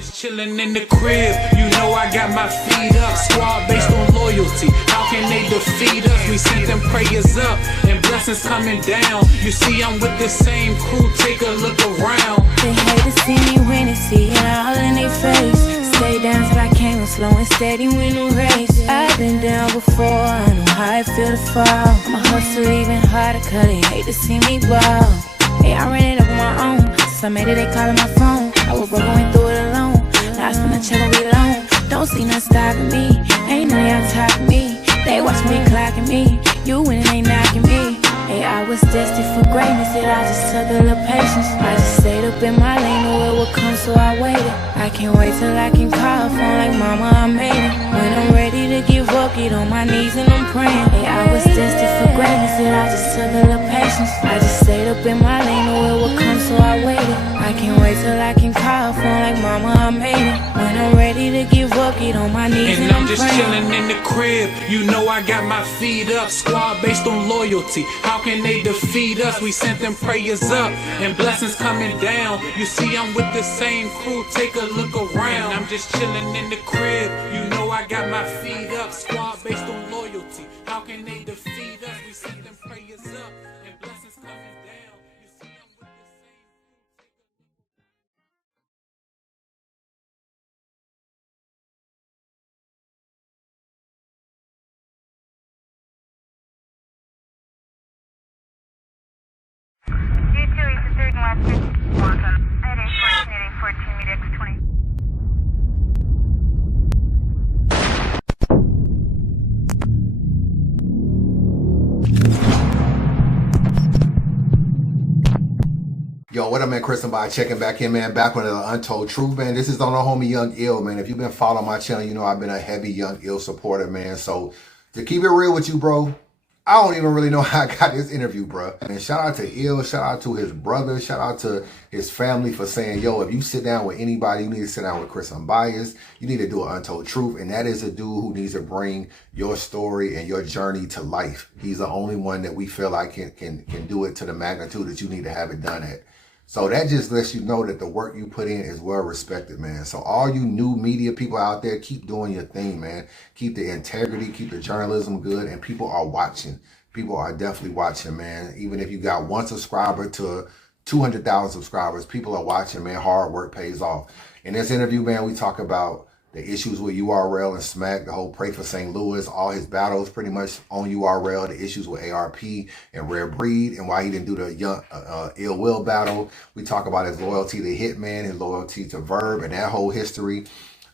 just chilling in the crib, you know I got my feet up. Squad based on loyalty, how can they defeat us? We sent them prayers up and blessings coming down. You see I'm with the same crew, take a look around. They hate to see me when they see it all in their face. Stay down till I came, slow and steady win the race. I've been down before, I know how it feel to fall. I'ma hustle even harder cause they hate to see me ball. Hey, I ran it up on my own, since I made it they calling my phone. I was broke, went through it alone, now I spend a check on be alone. Don't see nothing stopping me, ain't none y'all topping me. They watch me clocking me, you winning ain't knocking me. Hey, I was destined for greatness, and I just took a little patience. I just stayed up in my lane, knew it would come, so I waited. I can't wait till I can call a phone like mama, I made it. When I'm ready to give up, get on my knees and I'm praying. Hey, I was destined for greatness, and I just took a little patience. I just stayed up in my lane, knew it would come, so I waited. I can't wait till I can call a phone like mama, I made it. When I'm ready to give up, get on my knees and I'm just praying. chilling in the crib, you know I got my feet up. Squad based on loyalty, how can they defeat us? We sent them prayers up and blessings coming down. You see I'm with the same crew, take a look around. I'm just chilling in the crib, you know I got my feet up. Squad based on loyalty, how can they defeat us? We sent them prayers up and blessings coming down. You see I'm with the same Yo, what up, man? Chris and by checking back in, man. Back with the Untold Truth, man. This is on the homie Young Ill, man. If you've been following my channel, you know I've been a heavy Young Ill supporter, man. So to keep it real with you, bro, I don't even really know how I got this interview, bro. And shout out to Ill, shout out to his brother, shout out to his family for saying, yo, if you sit down with anybody, you need to sit down with Chris Unbiased. You need to do an Untold Truth. And that is a dude who needs to bring your story and your journey to life. He's the only one that we feel like can do it to the magnitude that you need to have it done at. So that just lets you know that the work you put in is well respected, man. So all you new media people out there, keep doing your thing, man. Keep the integrity, keep the journalism good, and people are watching. People are definitely watching, man. Even if you got 1 subscriber to 200,000 subscribers, people are watching, man. Hard work pays off. In this interview, man, we talk about the issues with URL and Smack, the whole Pray for St. Louis, all his battles pretty much on URL, the issues with ARP and Rare Breed, and why he didn't do the Young Ill Will battle. We talk about his loyalty to Hitman, his loyalty to Verb, and that whole history.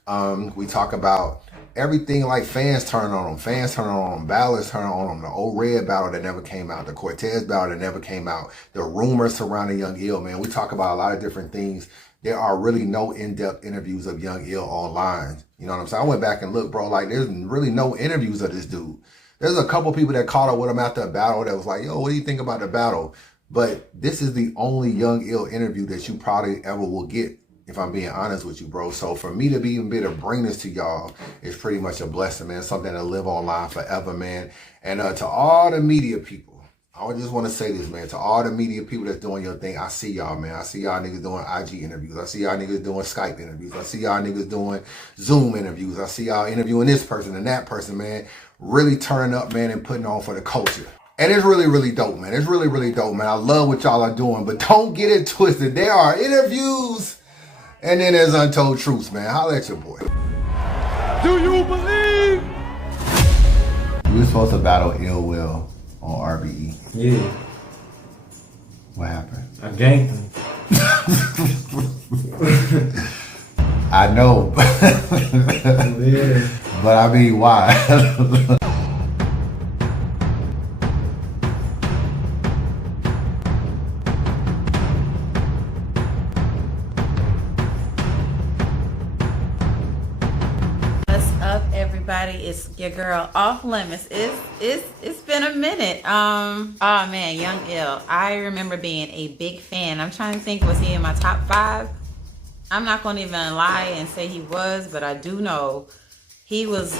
We talk about everything like fans turning on him, ballots turning on him, the old Red battle that never came out, the Cortez battle that never came out, the rumors surrounding Young Ill, man. We talk about a lot of different things. There are really no in-depth interviews of Young Ill online. You know what I'm saying? I went back and looked, bro, like there's really no interviews of this dude. There's a couple people that caught up with him after a battle that was like, yo, what do you think about the battle? But this is the only Young Ill interview that you probably ever will get, if I'm being honest with you, bro. So for me to be even able to bring this to y'all is pretty much a blessing, man. Something to live online forever, man. And to all the media people, I just want to say this, man. To all the media people that's doing your thing, I see y'all, man. I see y'all niggas doing IG interviews. I see y'all niggas doing Skype interviews. I see y'all niggas doing Zoom interviews. I see y'all interviewing this person and that person, man. Really turning up, man, and putting on for the culture. And it's really, really dope, man. It's really, really dope, man. I love what y'all are doing, but don't get it twisted. There are interviews, and then there's Untold Truths, man. Holla at your boy. Do you believe? You were supposed to battle Ill Will on RBE. Yeah. What happened? I ganked him. I know. Yeah. But I mean, why? It's your girl Off Limits. It's been a minute. Oh man, Young Ill. I remember being a big fan. I'm trying to think, was he in my top 5? I'm not gonna even lie and say he was, but I do know he was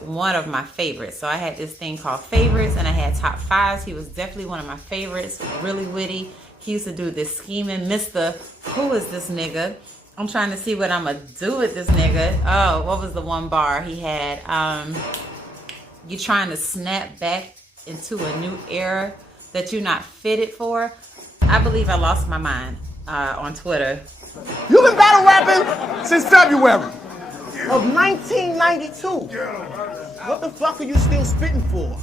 one of my favorites. So I had this thing called favorites and I had top 5s. He was definitely one of my favorites, really witty. He used to do this scheming, Mr. Who is this nigga? I'm trying to see what I'm gonna do with this nigga. Oh, what was the one bar he had? You trying to snap back into a new era that you're not fitted for? I believe I lost my mind on Twitter. You've been battle rapping since February of 1992. What the fuck are you still spitting for?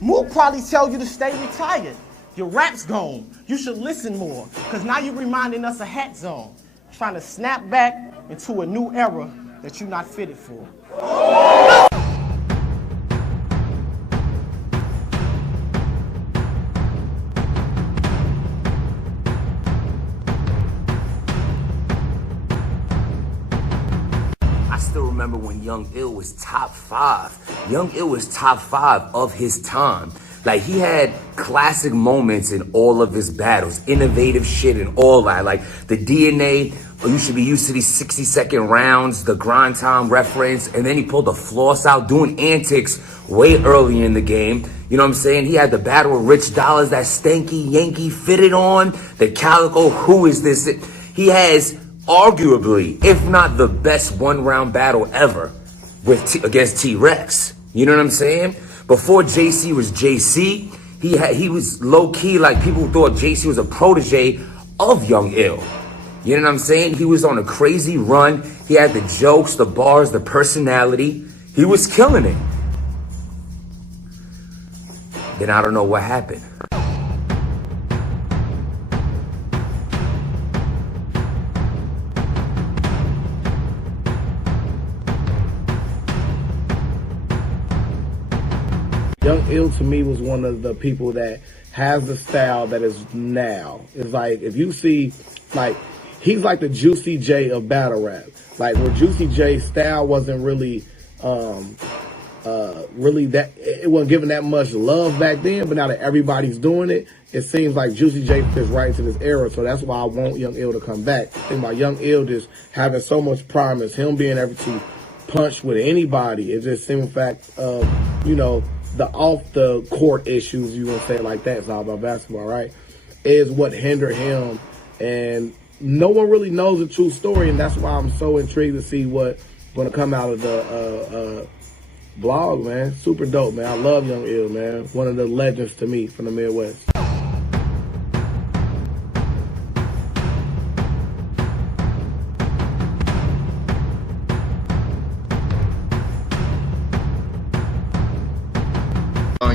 Mook probably tell you to stay retired. Your rap's gone. You should listen more, because now you're reminding us of Hat Zone. Trying to snap back into a new era that you're not fitted for. I still remember when Young Ill was top 5. Young Ill was top 5 of his time. Like, he had classic moments in all of his battles, innovative shit and all that. Like, the DNA, you should be used to these 60-second rounds, the grind time reference, and then he pulled the floss out, doing antics way early in the game. You know what I'm saying? He had the battle with Rich Dollars, that stanky Yankee fitted on, the Calico, who is this? He has arguably, if not the best one-round battle ever against T-Rex. You know what I'm saying? Before JC was JC, he was low-key, like, people thought JC was a protege of Young Ill. You know what I'm saying? He was on a crazy run. He had the jokes, the bars, the personality. He was killing it. Then I don't know what happened. Young Ill to me was one of the people that has the style that is now. It's like, if you see, like, he's like the Juicy J of battle rap. Like, where Juicy J's style wasn't really, that, it wasn't given that much love back then, but now that everybody's doing it, it seems like Juicy J fits right into this era. So that's why I want Young Ill to come back. I think about Young Ill just having so much promise, him being able to punch with anybody. It's just simple fact of, you know, the off the court issues, you want to say it like that, it's all about basketball, right? Is what hindered him, and no one really knows the true story, and that's why I'm so intrigued to see what's going to come out of the blog, man. Super dope, man. I love Young Ill, man. One of the legends to me from the Midwest.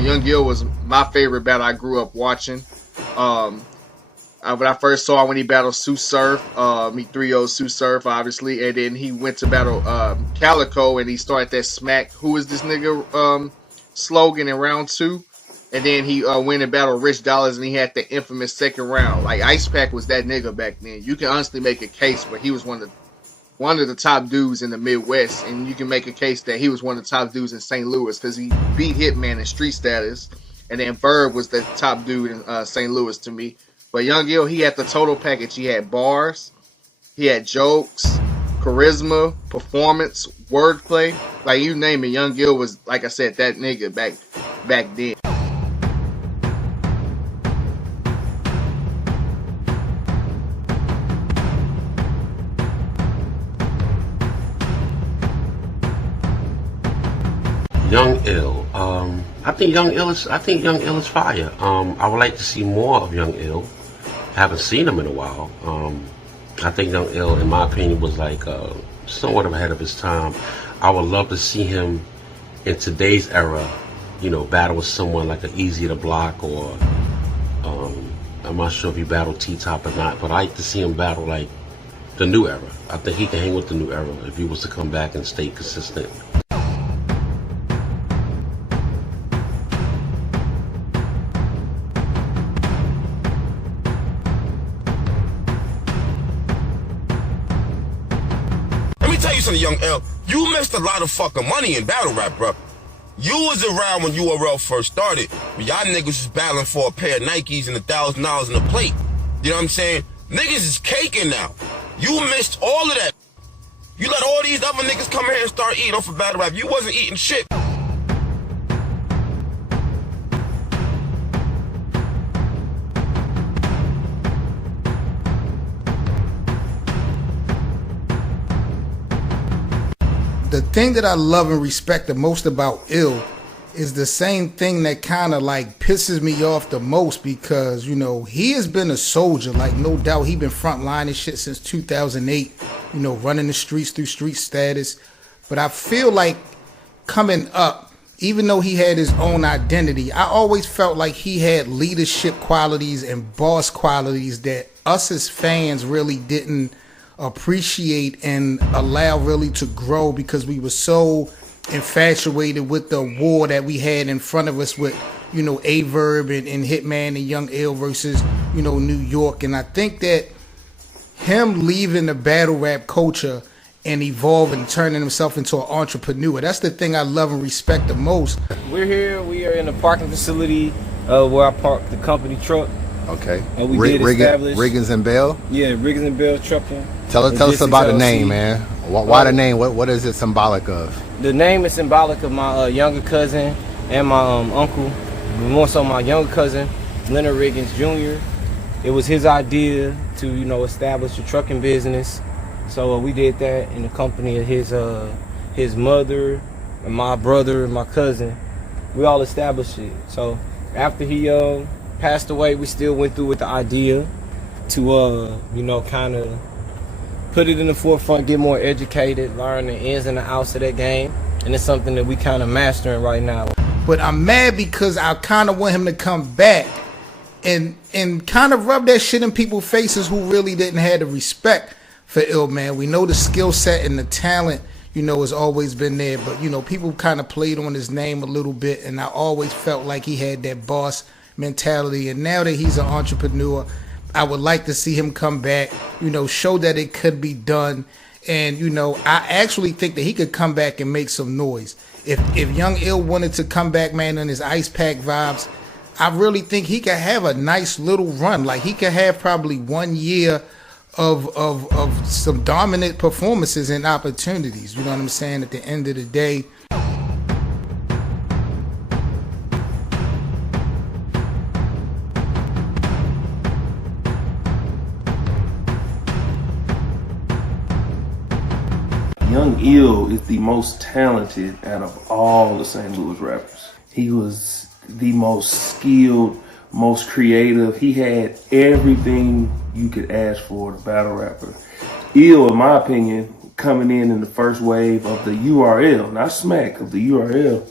Young Ill was my favorite battle I grew up watching. When I first saw him when he battled Sue Surf, he 3-0 Sue Surf, obviously, and then he went to battle Calico, and he started that smack, who is this nigga slogan in round 2, and then he went and battled Rich Dollars, and he had the infamous second round. Like, Ice Pack was that nigga back then. You can honestly make a case where he was one of the top dudes in the Midwest, and you can make a case that he was one of the top dudes in St. Louis because he beat Hitman in Street Status, and then Verb was the top dude in St. Louis to me. But Young Ill, he had the total package. He had bars, he had jokes, charisma, performance, wordplay. Like, you name it, Young Ill was, like I said, that nigga back then. Young Ill. I think Young Ill is fire. I would like to see more of Young Ill. Haven't seen him in a while. I think Young Ill, in my opinion, was like somewhat ahead of his time. I would love to see him in today's era, you know, battle with someone like an Easy to Block, or I'm not sure if he battled T-Top or not, but I like to see him battle like the new era. I think he can hang with the new era if he was to come back and stay consistent. Young L, you missed a lot of fucking money in battle rap, bro. You was around when URL first started, but y'all niggas was battling for a pair of Nikes and $1,000 in a plate. You know what I'm saying? Niggas is caking now. You missed all of that. You let all these other niggas come here and start eating off of battle rap. You wasn't eating shit. the thing that I love and respect the most about Ill is the same thing that kind of like pisses me off the most, because, you know, he has been a soldier, like no doubt. He been frontlining shit since 2008, you know, running the streets through street status. But I feel like coming up, even though he had his own identity, I always felt like he had leadership qualities and boss qualities that us as fans really didn't appreciate and allow really to grow, because we were so infatuated with the war that we had in front of us with, you know, Averb and Hitman and Young Ill versus, you know, New York. And I think that him leaving the battle rap culture and evolving and turning himself into an entrepreneur, that's the thing I love and respect the most. We're here. We are in a parking facility where I parked the company truck. Okay. And we did establish Riggins and Bell? Yeah, Riggins and Bell Trucking. Tell us about the name, man. Why the name? What is it symbolic of? The name is symbolic of my younger cousin and my uncle. More so my younger cousin, Leonard Riggins Jr. It was his idea to, you know, establish a trucking business. So we did that in the company of his mother and my brother and my cousin. We all established it. So after he passed away, we still went through with the idea to you know, kind of put it in the forefront, get more educated, learn the ins and the outs of that game. And it's something that we kind of mastering right now. But I'm mad because I kind of want him to come back and kind of rub that shit in people's faces who really didn't have the respect for Ill, man. We know the skill set and the talent, you know, has always been there. But, you know, people kind of played on his name a little bit. And I always felt like he had that boss mentality. And now that he's an entrepreneur, I would like to see him come back, you know, show that it could be done. And, you know, I actually think that he could come back and make some noise. If Young Ill wanted to come back, man, on his Ice Pack vibes, I really think he could have a nice little run. Like, he could have probably 1 year of some dominant performances and opportunities. You know what I'm saying? At the end of the day, Young Ill is the most talented out of all the St. Louis rappers. He was the most skilled, most creative. He had everything you could ask for, the battle rapper. Ill, in my opinion, coming in the first wave of the URL, not smack, of the URL,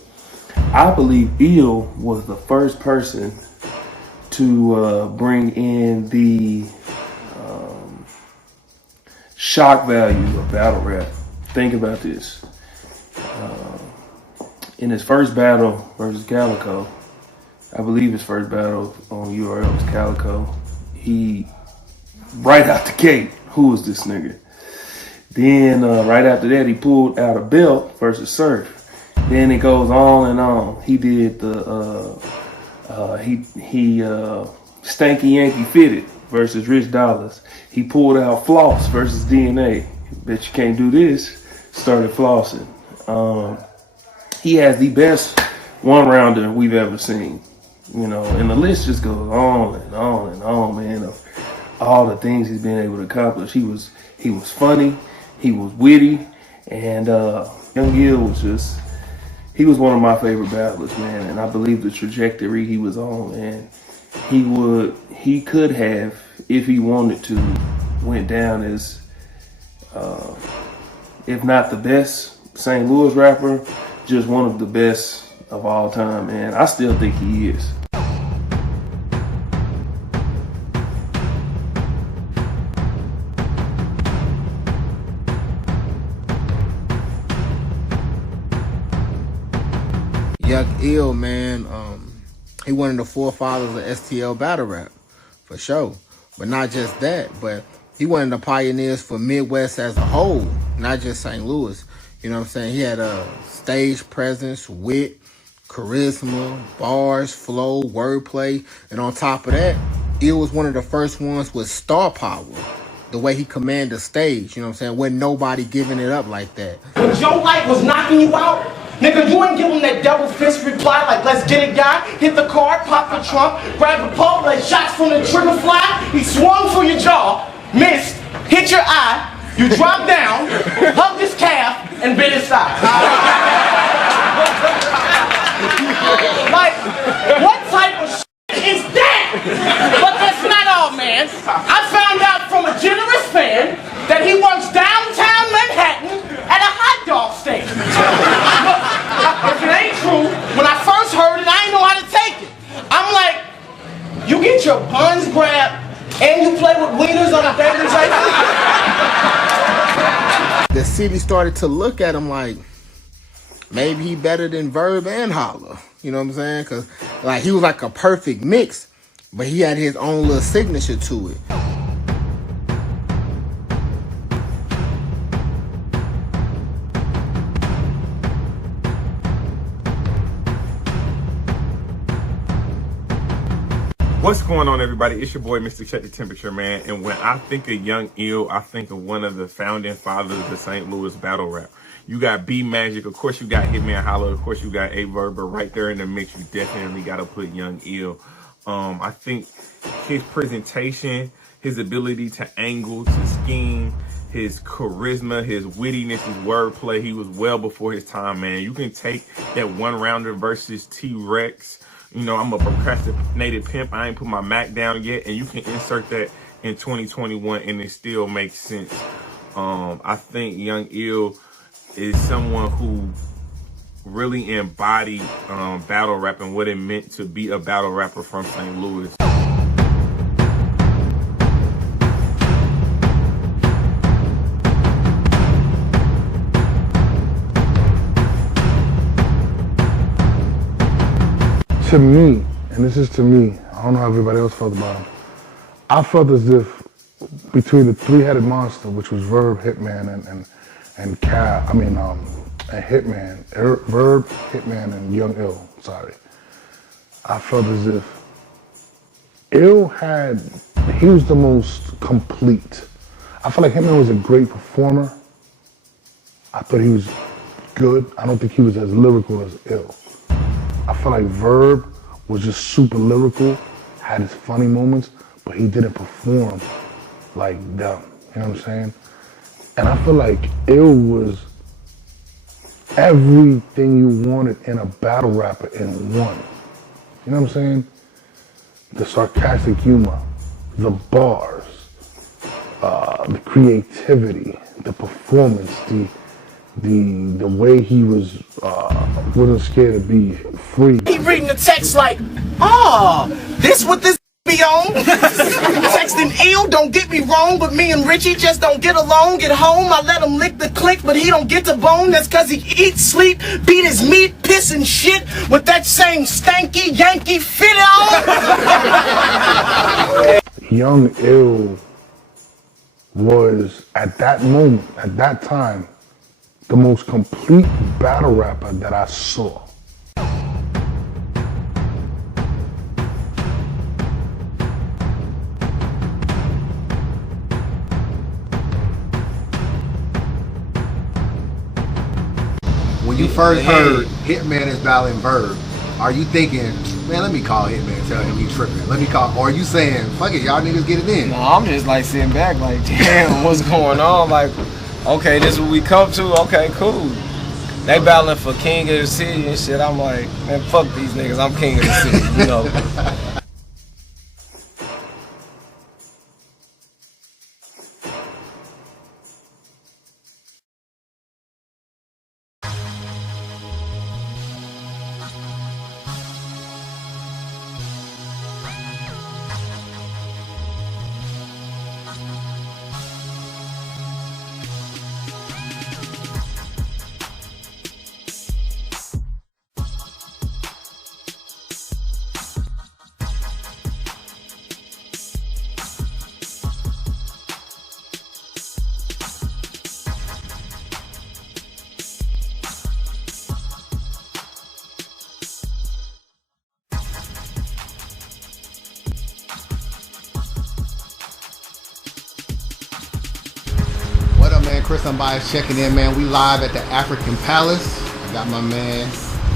I believe Ill was the first person to bring in the shock value of battle rap. Think about this. In his first battle versus Calico, I believe his first battle on URL was Calico, he, right out the gate, who was this nigga? Then right after that, he pulled out a belt versus Surf. Then it goes on and on. He did the, Stanky Yankee Fitted versus Rich Dollars. He pulled out Floss versus DNA. Bet you can't do this. Started flossing. He has the best one-rounder we've ever seen. You know, and the list just goes on and on and on, man, of all the things he's been able to accomplish. He was funny, he was witty, and Young Ill was he was one of my favorite battlers, man, and I believe the trajectory he was on, man, he could have, if he wanted to, went down as if not the best St. Louis rapper, just one of the best of all time, man. I still think he is. Young Ill, man, he one of the forefathers of STL battle rap, for sure. But not just that, but he one of the pioneers for Midwest as a whole, not just St. Louis. You know what I'm saying? He had a stage presence, wit, charisma, bars, flow, wordplay. And on top of that, Ill was one of the first ones with star power. The way he commanded the stage, you know what I'm saying? Wasn't nobody giving it up like that. When Joe Light was knocking you out, nigga, you ain't give him that double fist reply like, let's get it, guy. Hit the card, pop the trunk, grab the pole, let shots from the trigger fly. He swung for your jaw, missed, hit your eye, you dropped down, hugged his calf, and bit his thigh. Like, what type of shit is that? But that's not all, man. I found out from a generous fan that he works downtown Manhattan at a hot dog stand. Look, if it ain't true, when I first heard it, I didn't know how to take it. I'm like, you get your buns grabbed and you play with wieners on a daily basis? The city started to look at him like, maybe he better than Verb and Holla. You know what I'm saying? Because like, he was like a perfect mix, but he had his own little signature to it. What's going on, everybody? It's your boy, Mr. Check the Temperature, man. And when I think of Young Ill, I think of one of the founding fathers of the St. Louis battle rap. You got B Magic, of course you got Hitman Holla, of course you got A Verb, but right there in the mix, you definitely got to put Young Ill. I think his presentation, his ability to angle, to scheme, his charisma, his wittiness, his wordplay, he was well before his time, man. You can take that one-rounder versus T-Rex. You know, I'm a procrastinated pimp. I ain't put my Mac down yet. And you can insert that in 2021 and it still makes sense. I think Young Ill is someone who really embodied battle rap and what it meant to be a battle rapper from St. Louis. To me, and this is to me, I don't know how everybody else felt about him. I felt as if between the three-headed monster, which was Verb, Hitman, and Cal, and Hitman, Verb, Hitman, and Young Ill. Sorry, I felt as if Ill he was the most complete. I feel like Hitman was a great performer. I thought he was good. I don't think he was as lyrical as Ill. I feel like Verb was just super lyrical, had his funny moments, but he didn't perform like them. You know what I'm saying? And I feel like Ill was everything you wanted in a battle rapper in one. You know what I'm saying? The sarcastic humor, the bars, the creativity, the performance, the way he wasn't scared to be free. He reading the text like, this what this be on? Texting Ill, don't get me wrong, but me and Richie just don't get along. Get home, I let him lick the click, but he don't get the bone. That's cause he eats, sleep, beat his meat, piss and shit with that same stanky Yankee fit on. Young Ill was, at that moment, at that time, the most complete battle rapper that I saw. When you first heard Hitman is battling Verb, are you thinking, man, let me call Hitman and tell him he's tripping? Let me call, or are you saying, fuck it, y'all niggas get it in? No, I'm just like sitting back like, damn, what's going on? Like, okay, this is what we come to. Okay, cool. They battling for king of the city and shit. I'm like, man, fuck these niggas. I'm king of the city, you know. Chris Unbiased checking in, man. We live at the African Palace. I got my man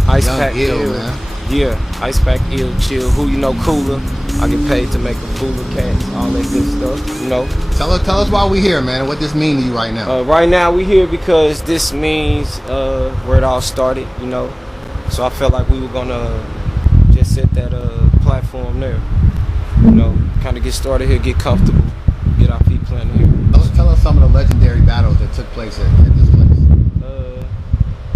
Ice Young Pack Ill, man. Yeah, Ice Pack Ill, chill. Who you know, Cooler. I get paid to make a fool of cats, all that good stuff, you know. Tell us why we here, man, and what this means to you right now. Right now we here because this means where it all started, you know. So I felt like we were gonna just set that platform there, you know, kind of get started here, get comfortable, get our feet planted here. Tell us some of the legendary battles that took place at this place.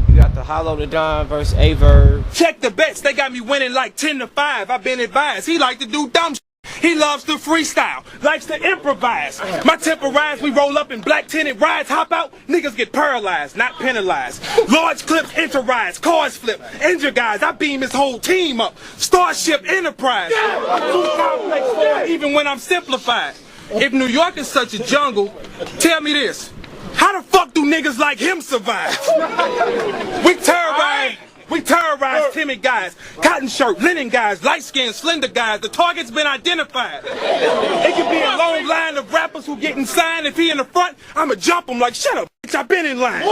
You got the Hollow the Don versus Averb. Check the bets, they got me winning like 10-5. I've been advised. He like to do dumb shit. He loves to freestyle, likes to improvise. My temper rise, we roll up in black tinted rides, hop out, niggas get paralyzed, not penalized. Large clips enter rise, cars flip, injure guys, I beam his whole team up. Starship Enterprise. Too complex for it, even when I'm simplified. If New York is such a jungle, tell me this. How the fuck do niggas like him survive? We terrorize timid guys, cotton shirt, linen guys, light-skinned, slender guys. The target's been identified. It could be a long line of rappers who getting signed. If he in the front, I'ma jump him like, shut up, bitch, I been in line.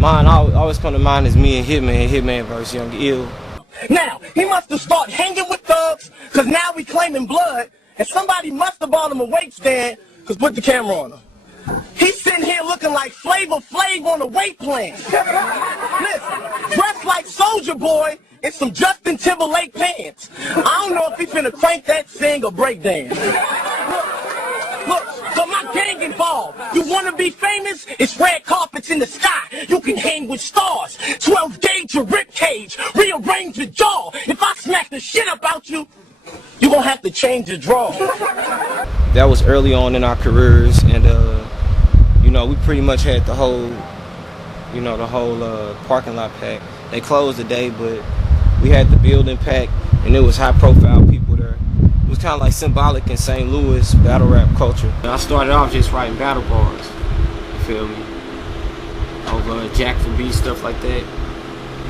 Mine always come to mind is me and Hitman versus Young Ill. Now, he must have started hanging with thugs, because now we claiming blood, and somebody must have bought him a weight stand, because put the camera on him. He's sitting here looking like Flavor Flav on a weight plan. Listen, dressed like Soulja Boy in some Justin Timberlake pants. I don't know if he's finna crank that sing or break dance. Look, got my gang involved. You wanna be famous? It's red carpets in the sky. You can hang with stars. 12 gauge your rib cage. Rearrange your jaw. If I smack the shit about you, you gonna have to change your draw. That was early on in our careers, and you know, we pretty much had the whole parking lot packed. They closed today, but we had the building packed, and it was high-profile people there. It was kind of like symbolic in St. Louis battle rap culture. I started off just writing battle bars, you feel me, over Jackson B, stuff like that.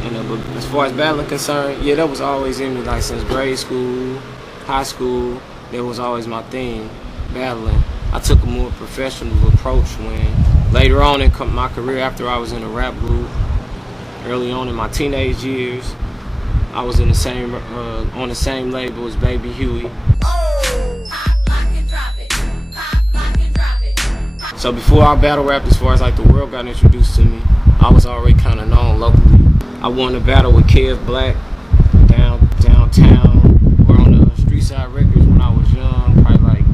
And but as far as battling concerned, yeah, that was always in me, like since grade school, high school, that was always my thing, battling. I took a more professional approach when later on in my career, after I was in a rap group, early on in my teenage years, I was in the same on the same label as Baby Huey. So before I battle rapped, as far as like the world got introduced to me, I was already kind of known locally. I won a battle with Kev Black downtown, or on the Street Side Records when I was young, probably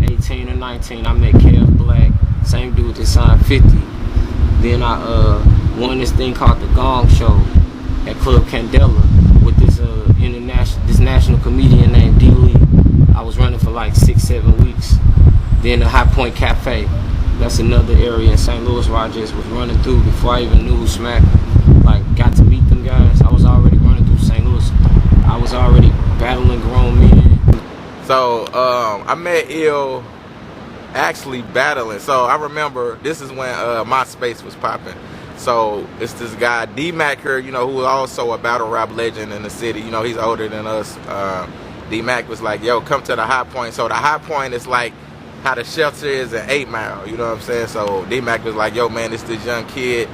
like 18 or 19. I met Kev Black, same dude that signed 50. Then I won this thing called the Gong Show at Club Candela with this national comedian named D. Lee. I was running for like 6-7 weeks. Then the High Point Cafe, that's another area in St. Louis where I just was running through before I even knew who Smack. Like, got to meet them guys. I was already running through St. Louis. I was already battling grown men. So I met Ill actually battling. So I remember this is when MySpace was popping. So it's this guy D-Mac here, you know, who is also a battle rap legend in the city. You know, he's older than us. D-Mac was like, yo, come to the High Point. So the High Point is like how the shelter is at 8 Mile, you know what I'm saying? So D-Mac was like, yo, man, this young kid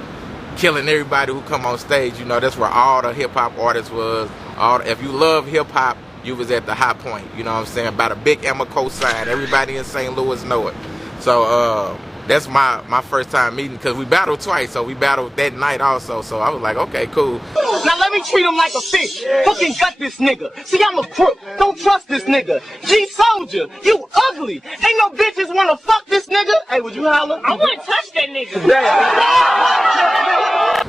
killing everybody who come on stage. You know, that's where all the hip-hop artists was. If you love hip-hop, you was at the High Point, you know what I'm saying? By the big Emma sign. Everybody in St. Louis know it. So that's my first time meeting, because we battled twice. So we battled that night also. So I was like, okay, cool. Now let me treat him like a fish. Fucking gut this nigga. See, I'm a crook. Don't trust this nigga. G Soldier, you ugly. Ain't no bitches wanna fuck this nigga. Hey, would you holler? I wanna touch that nigga.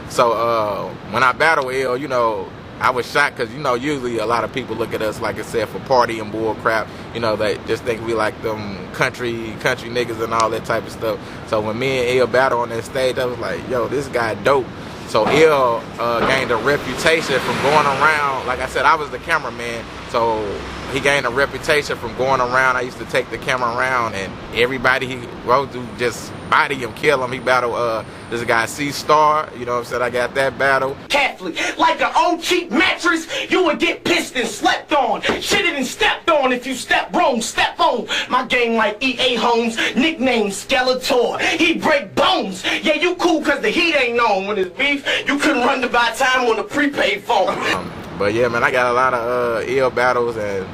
So when I battled Ill, you know, I was shocked because, you know, usually a lot of people look at us, like I said, for party and bull crap. You know, they just think we like them country niggas and all that type of stuff. So when me and Ill battled on that stage, I was like, yo, this guy dope. So Ill gained a reputation from going around. Like I said, I was the cameraman. So he gained a reputation from going around. I used to take the camera around, and everybody he rode through just body him, kill him. He battled this guy C-Star. You know what I'm saying? I got that battle. Catholic, like an old cheap mattress, you would get pissed and slept on. Shitted and stepped on. If you step wrong, step on. My gang like E.A. Holmes, nickname Skeletor. He break bones. Yeah, you cool cause the heat ain't on. When it's beef, you couldn't run to buy time on a prepaid phone. But yeah, man, I got a lot of ill battles, and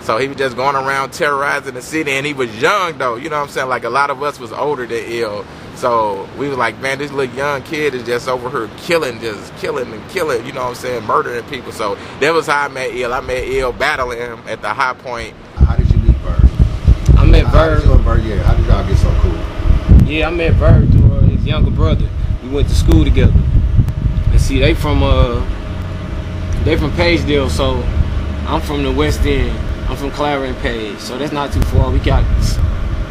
so he was just going around terrorizing the city, and he was young though, you know what I'm saying? Like a lot of us was older than ill. So we was like, man, this little young kid is just over here just killing and killing, you know what I'm saying, murdering people. So that was how I met ill. I met ill battling him at the high point. How did you meet Bird? I met Bird. How did you and Bird, yeah, how did y'all get so cool? Yeah, I met Bird through his younger brother. We went to school together. And see, they from Pagedale, so I'm from the West End. I'm from Clara and Page, so that's not too far. We got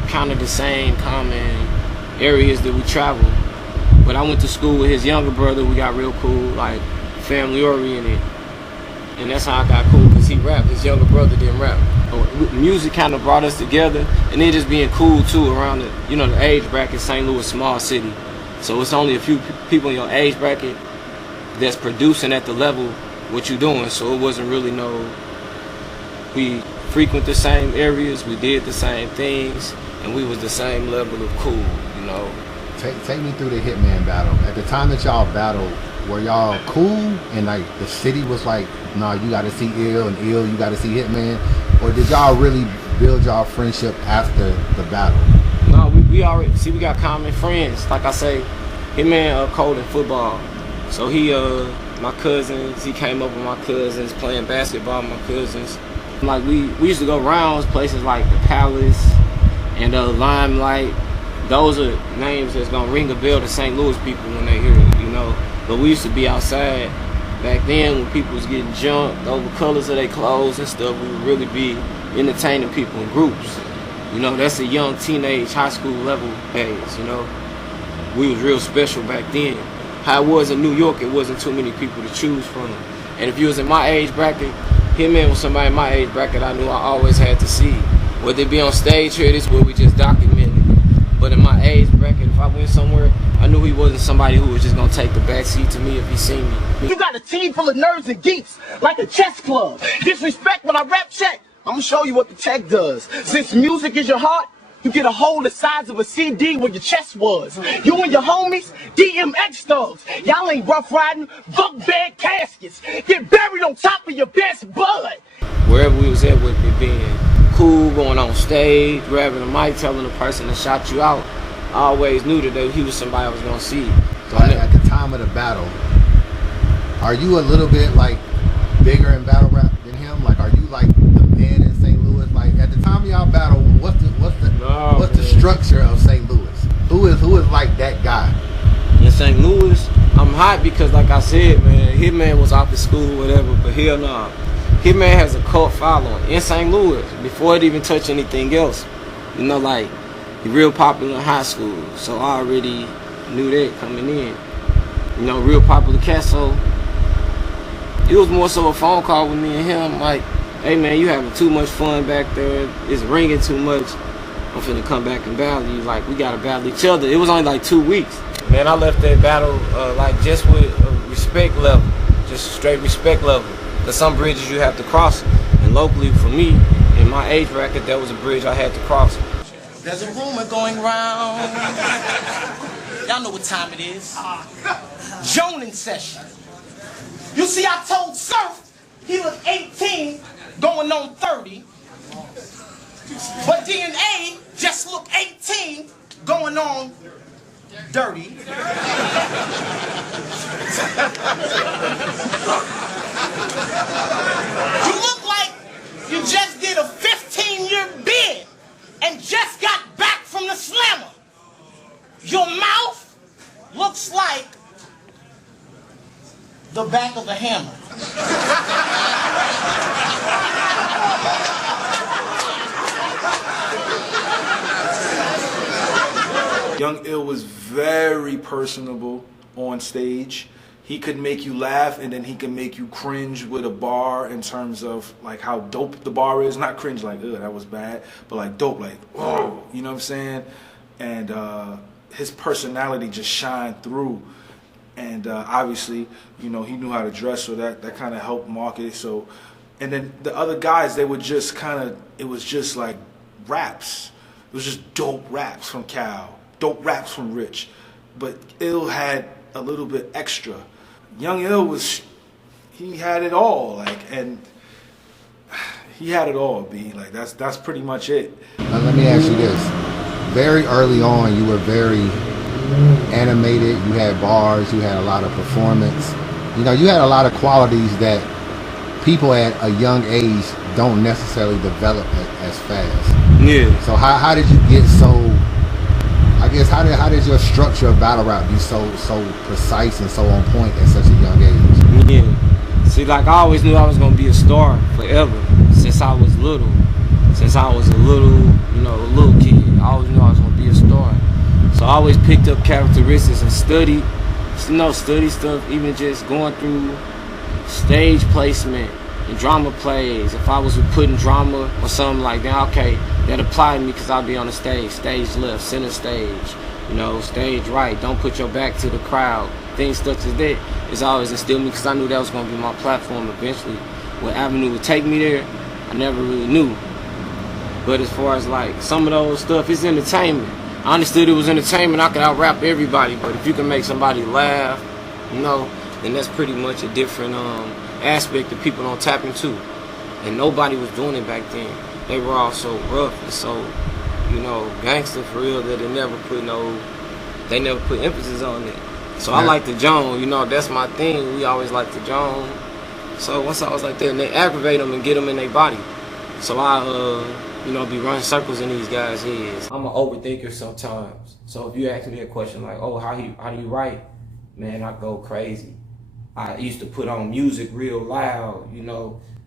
kind of the same common areas that we travel. But I went to school with his younger brother. We got real cool, like family oriented. And that's how I got cool, because he rapped. His younger brother didn't rap. Music kind of brought us together, and then just being cool too around the, you know, the age bracket. St. Louis, small city, so it's only a few people in your age bracket that's producing at the level what you're doing. So it wasn't really we frequent the same areas, we did the same things, and we was the same level of cool, you know. Take me through the Hitman battle. At the time that y'all battled, were y'all cool and like the city was like, nah, you gotta see ill, and ill, you gotta see Hitman? Or did y'all really build y'all friendship after the battle? No, we already, see, we got common friends. Like I say, Hitman cold in football. So he, my cousins, he came up with my cousins, playing basketball with my cousins. Like we used to go rounds, places like the Palace and Limelight. Those are names that's gonna ring a bell to St. Louis people when they hear it, you know. But we used to be outside back then when people was getting jumped over colors of their clothes and stuff. We would really be entertaining people in groups. You know, that's a young teenage high school level days, you know. We was real special back then. How it was in New York, it wasn't too many people to choose from. And if you was in my age bracket, Hitman was somebody in my age bracket I knew I always had to see. Whether it be on stage here, this is where we just documented. But in my age bracket, if I went somewhere, I knew he wasn't somebody who was just gonna take the backseat to me if he seen me. You got a team full of nerds and geeks, like a chess club. Disrespect when I rap check. I'm gonna show you what the tech does. Since music is your heart, you get a hole the size of a CD where your chest was. You and your homies, DMX thugs. Y'all ain't rough riding, buck bed caskets. Get buried on top of your best bud. Wherever we was at with it being cool, going on stage, grabbing a mic, telling the person that shot you out, I always knew that he was somebody I was gonna see. So at the time of the battle, are you a little bit like bigger in battle rap than him? Like, are you like the man in St. Louis? Like at the time of y'all battle, what's the structure of St. Louis? Who is like that guy? In St. Louis, I'm hot because, like I said, man, Hitman was out the school, whatever, but hell nah. Hitman has a cult following in St. Louis before it even touched anything else. You know, like, he real popular in high school, so I already knew that coming in. You know, real popular cat, so it was more so a phone call with me and him, like, hey man, you having too much fun back there, it's ringing too much, I'm finna come back and battle you, like, we gotta battle each other. It was only like 2 weeks. Man, I left that battle like just with a respect level, just straight respect level. Cause some bridges you have to cross, and locally for me, in my age bracket, that was a bridge I had to cross. There's a rumor going round. Y'all know what time it is. Joning session. You see, I told Surf he was 18, going on 30. But DNA just looked 18, going on dirty. You look like you just did a 15-year bid and just got back from the slammer. Your mouth looks like the back of a hammer. Young Ill was very personable on stage. He could make you laugh, and then he can make you cringe with a bar in terms of like how dope the bar is. Not cringe like, ugh, that was bad, but like dope, like, whoa, you know what I'm saying? And his personality just shined through. And obviously, you know, he knew how to dress, so that kind of helped market. So, and then the other guys, they were just kind of, it was just like raps. It was just dope raps from Cal, dope raps from Rich. But Ill had a little bit extra. Young Ill he had it all, like, and he had it all, B. Like, that's pretty much it. Now, let me ask you this. Very early on, you were very animated. You had bars. You had a lot of performance. You know, you had a lot of qualities that people at a young age don't necessarily develop as fast. Yeah. So how did you get so, I guess, how did your structure of battle rap be so precise and so on point at such a young age? Yeah. See, like, I always knew I was going to be a star forever since I was little. Since I was a little kid, I always knew I was going to be a star. So I always picked up characteristics and studied stuff, even just going through stage placement and drama plays. If I was putting drama or something like that, okay, that applied to me because I'd be on the stage left, center stage, stage right, don't put your back to the crowd. Things such as that is always instilled me because I knew that was going to be my platform eventually. What avenue would take me there, I never really knew. But as far as like some of those stuff, it's entertainment. I understood it was entertainment, I could out-rap everybody, but if you can make somebody laugh, then that's pretty much a different aspect that people don't tap into. And nobody was doing it back then. They were all so rough and so, gangster for real that they never put emphasis on it. So I like the Joan, that's my thing. We always like the Joan. So once I was like that, and they aggravate them and get them in their body. So I, be running circles in these guys' heads. I'm an overthinker sometimes. So if you ask me a question like, oh, how do you write? Man, I go crazy. I used to put on music real loud,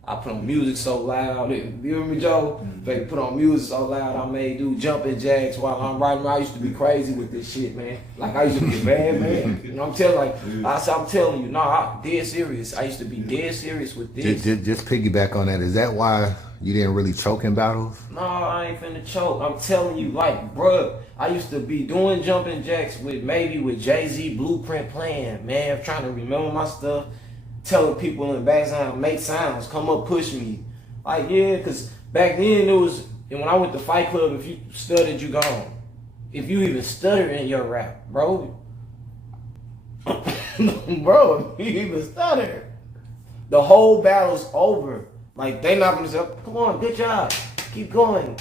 I put on music so loud. You hear me, Joe? They put on music so loud, I may do jumping jacks while I'm writing. I used to be crazy with this shit, man. Like, I used to be a bad man. I'm telling you, I'm dead serious. I used to be dead serious with this. Just piggyback on that. Is that why you didn't really choke in battles? No, I ain't finna choke. I'm telling you, like, bruh, I used to be doing jumping jacks with Jay-Z Blueprint playing, man. I'm trying to remember my stuff. Telling people in the background, make sounds, come up, push me. Like, yeah, because back then it was, and when I went to Fight Club, if you stuttered, you gone. If you even stuttered in your rap, bro. Bro, if you even stutter, the whole battle's over. Like, they not gonna say, come on, good job, keep going.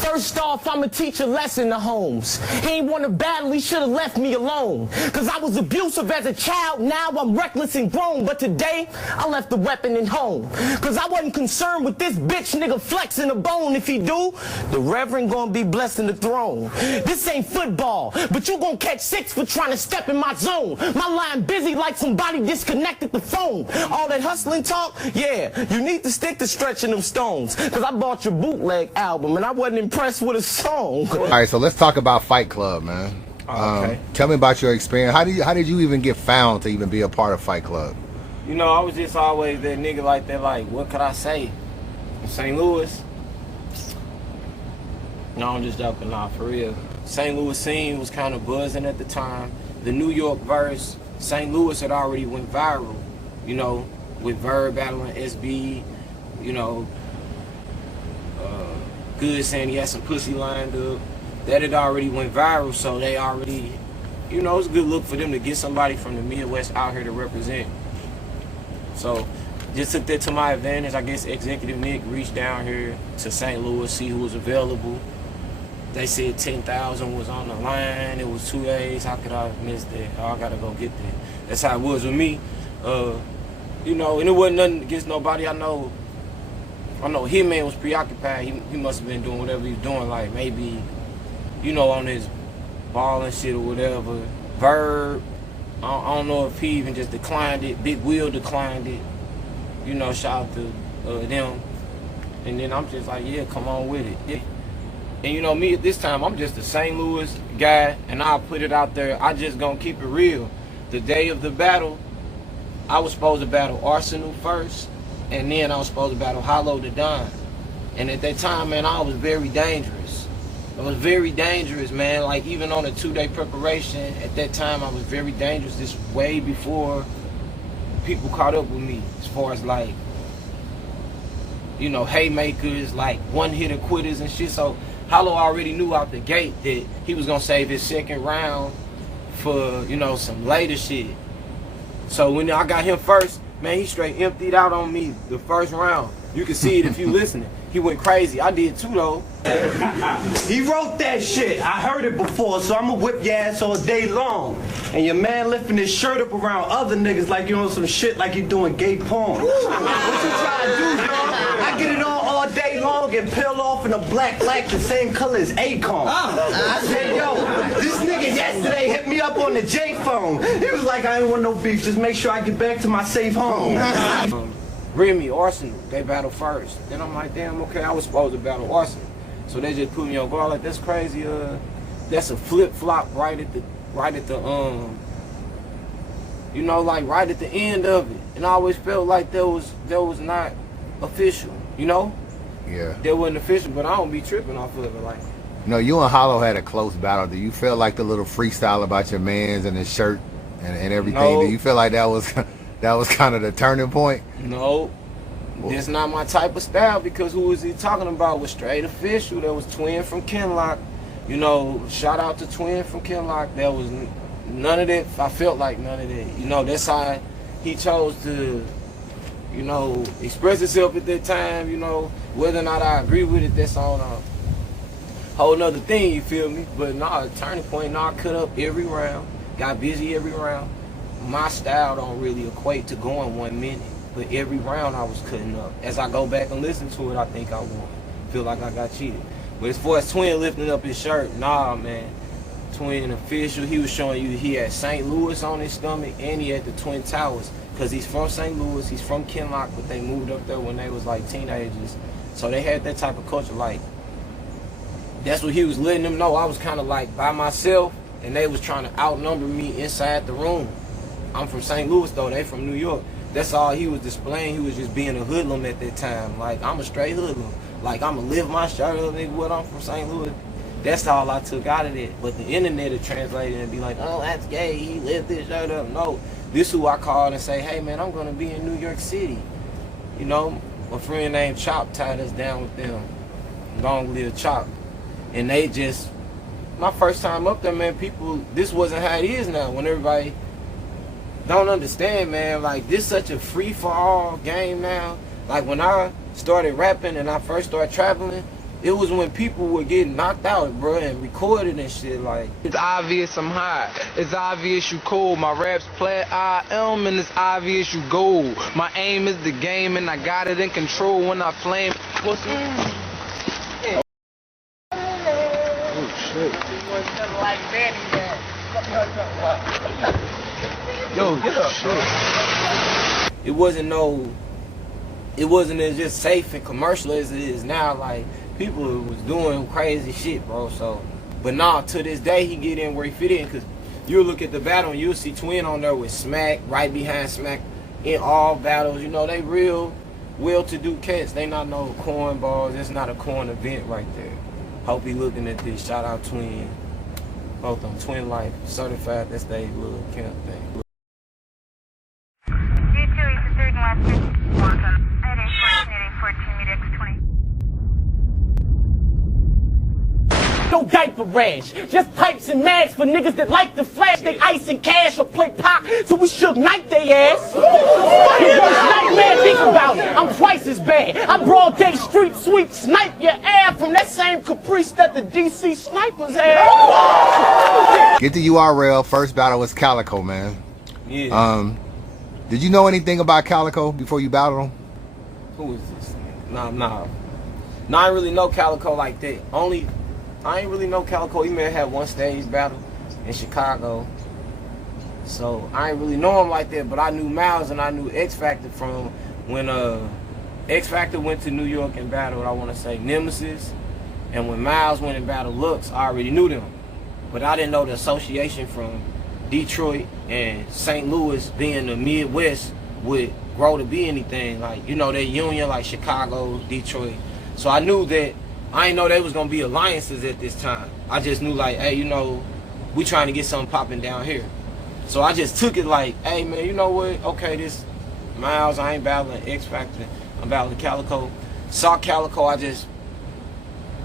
First off, I'ma teach a lesson to Holmes. He ain't want to battle, he should have left me alone. Cause I was abusive as a child, now I'm reckless and grown. But today, I left the weapon at home. Cause I wasn't concerned with this bitch nigga flexing a bone. If he do, the reverend gonna be blessed in the throne. This ain't football, but you gonna catch 6 for trying to step in my zone. My line busy like somebody disconnected the phone. All that hustling talk, yeah, you need to stick to stretching them stones. Cause I bought your bootleg album and I wasn't impressed with a song. All right, so let's talk about Fight Club, man. Okay. Tell me about your experience. How did you even get found to even be a part of Fight Club? I was just always that nigga like that, like, what could I say? In St. Louis? No, I'm just joking, nah, for real. St. Louis scene was kind of buzzing at the time. The New York verse, St. Louis had already went viral, with Verb battling SB, Good saying he had some pussy lined up. That had already went viral, so they already, it's a good look for them to get somebody from the Midwest out here to represent. So, just took that to my advantage. I guess Executive Nick reached down here to St. Louis, see who was available. They said 10,000 was on the line. It was 2 days. How could I miss that? Oh, I gotta go get that. That's how it was with me. And it wasn't nothing against nobody. I know Hitman was preoccupied. He must have been doing whatever he was doing, like maybe, on his ball and shit or whatever. Verb, I don't know if he even just declined it. Big Will declined it. Shout out to them. And then I'm just like, yeah, come on with it. Yeah. And me at this time, I'm just a St. Louis guy, and I'll put it out there. I just gonna keep it real. The day of the battle, I was supposed to battle Arsenal first, and then I was supposed to battle Hollow the Don. And at that time, man, I was very dangerous. I was very dangerous, man. Like, even on a 2-day preparation, at that time, I was very dangerous. This way before people caught up with me, as far as, like, haymakers, like, one-hitter quitters and shit. So, Hollow already knew out the gate that he was going to save his second round for, some later shit. So when I got him first, man, he straight emptied out on me the first round. You can see it if you listening. He went crazy. I did too, though. He wrote that shit. I heard it before, so I'ma whip your ass all day long. And your man lifting his shirt up around other niggas like you on some shit like you doing gay porn. What you trying to do, dog? I get it on all day long and peel off in a black light the same color as Akon. I said, yo, this nigga yesterday hit me up on the J phone. He was like, I ain't want no beef, just make sure I get back to my safe home. Remy, Arsenal, they battle first. Then I'm like, damn, okay, I was supposed to battle Arsenal. So they just put me on guard like, that's crazy. That's a flip flop right at the you know, like right at the end of it. And I always felt like that was not official, you know? Yeah. That wasn't official, but I don't be tripping off of it. Like, you know, you and Hollow had a close battle. Do you feel like the little freestyle about your mans and his shirt and everything? No. Do you feel like that was kind of the turning point? No. That's not my type of style, because who was he talking about was straight official. That was Twin from Kenlock. You know, shout out to Twin from Kenlock. There was none of that. I felt like none of that. You know, that's how he chose to, you know, express himself at that time. You know, whether or not I agree with it, that's on a whole nother thing, you feel me? But nah, turning point, nah, I cut up every round. Got busy every round. My style don't really equate to going 1 minute. But every round I was cutting up. As I go back and listen to it, I think I won. Feel like I got cheated. But as far as Twin lifting up his shirt, nah, man. Twin official, he was showing you he had St. Louis on his stomach and he had the Twin Towers. Because he's from St. Louis, he's from Kenlock, but they moved up there when they was like teenagers. So they had that type of culture. Like, that's what he was letting them know. I was kind of like by myself and they was trying to outnumber me inside the room. I'm from St. Louis though, they from New York. That's all he was displaying. He was just being a hoodlum at that time. Like, I'm a straight hoodlum. Like, I'm going to lift my shirt up, nigga, what, I'm from St. Louis. That's all I took out of it. But the internet would translate it and be like, oh, that's gay, he lifted his shirt up. No, this who I called and say, hey, man, I'm going to be in New York City. You know, my friend named Chop tied us down with them. Long live Chop. And they just, my first time up there, man, people, this wasn't how it is now. When everybody don't understand, man, like, this such a free-for-all game now. Like, when I started rapping and I first started traveling, it was when people were getting knocked out, bro, and recorded and shit. Like, it's obvious I'm high. It's obvious you cool. My raps play I am, and it's obvious you gold. My aim is the game, and I got it in control when I flame. What's up? oh, shit. Yo, get up. Shit. It wasn't as just safe and commercial as it is now. Like, people was doing crazy shit, bro. So, but nah, to this day, he get in where he fit in. Cause you look at the battle and you'll see Twin on there with Smack, right behind Smack in all battles. You know, they real well-to-do cats. They not no cornballs. It's not a corn event right there. Hope he looking at this. Shout out Twin. Both on Twin Life, certified. That's their little camp thing. No diaper rash, just pipes and mags for niggas that like to flash they ice and cash or play pop, so we should night they ass. The worst nightmare, think about it, I'm twice as bad. I broad day street sweep, snipe your ass from that same caprice that the DC snipers had. Get the URL. First battle was Calico, man. Yeah. Did you know anything about Calico before you battled him? Who is this? Nah. I ain't really know Calico like that. I ain't really know Calico. He may have had one stage battle in Chicago. So I ain't really know him like that, but I knew Miles and I knew X Factor from when X Factor went to New York and battled, I want to say, Nemesis. And when Miles went and battled Lux, I already knew them. But I didn't know the association from Detroit and St. Louis being the Midwest would grow to be anything. Like, you know, that union like Chicago, Detroit. So I knew that I didn't know they was gonna be alliances at this time. I just knew like, hey, you know, we trying to get something popping down here. So I just took it like, hey man, you know what? Okay, this Miles, I ain't battling X Factor, I'm battling Calico. Saw Calico, I just,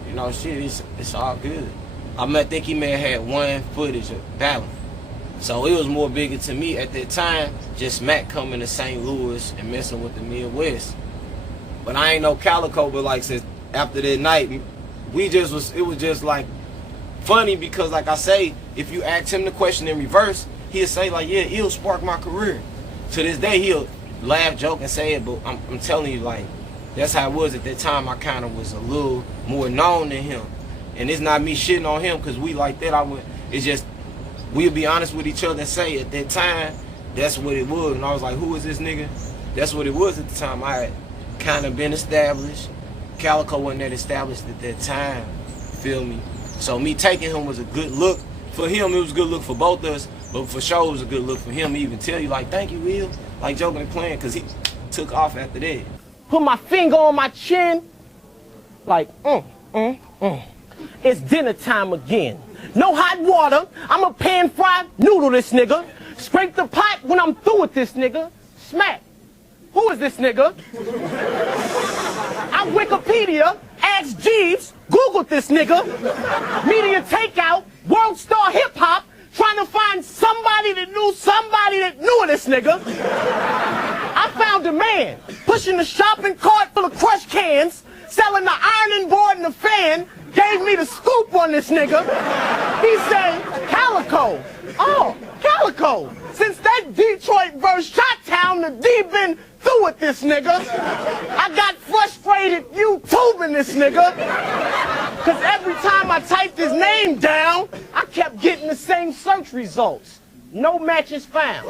you know, shit, it's all good. I think he may have had one footage of battling. So it was more bigger to me at that time, just Mac coming to St. Louis and messing with the Midwest. But I ain't no Calico, but like since after that night, it was just like funny because like I say, if you ask him the question in reverse, he'll say like, yeah, it'll spark my career. To this day, he'll laugh, joke, and say it, but I'm telling you, like, that's how it was at that time. I kind of was a little more known than him. And it's not me shitting on him because we like that. It's just, we'll be honest with each other and say at that time, that's what it was. And I was like, who is this nigga? That's what it was at the time. I had kind of been established. Calico wasn't that established at that time. Feel me? So me taking him was a good look. For him, it was a good look for both of us. But for sure, it was a good look for him to even tell you, like, thank you, Will. Like, joking and playing, because he took off after that. Put my finger on my chin, like, It's dinner time again. No hot water. I'm a pan-fried noodle this nigga. Scrape the pot when I'm through with this nigga. Smack. Who is this nigga? I Wikipedia, asked Jeeves, Googled this nigga. Media takeout, world star hip-hop, trying to find somebody that knew of this nigga. I found a man pushing a shopping cart full of crushed cans, selling the ironing board and the fan, gave me the scoop on this nigga. He said, Calico. Oh, Calico. Since that Detroit versus Chi-Town, the D been through with this nigga. I got frustrated YouTubing this nigga. Cause every time I typed his name down, I kept getting the same search results. No matches found.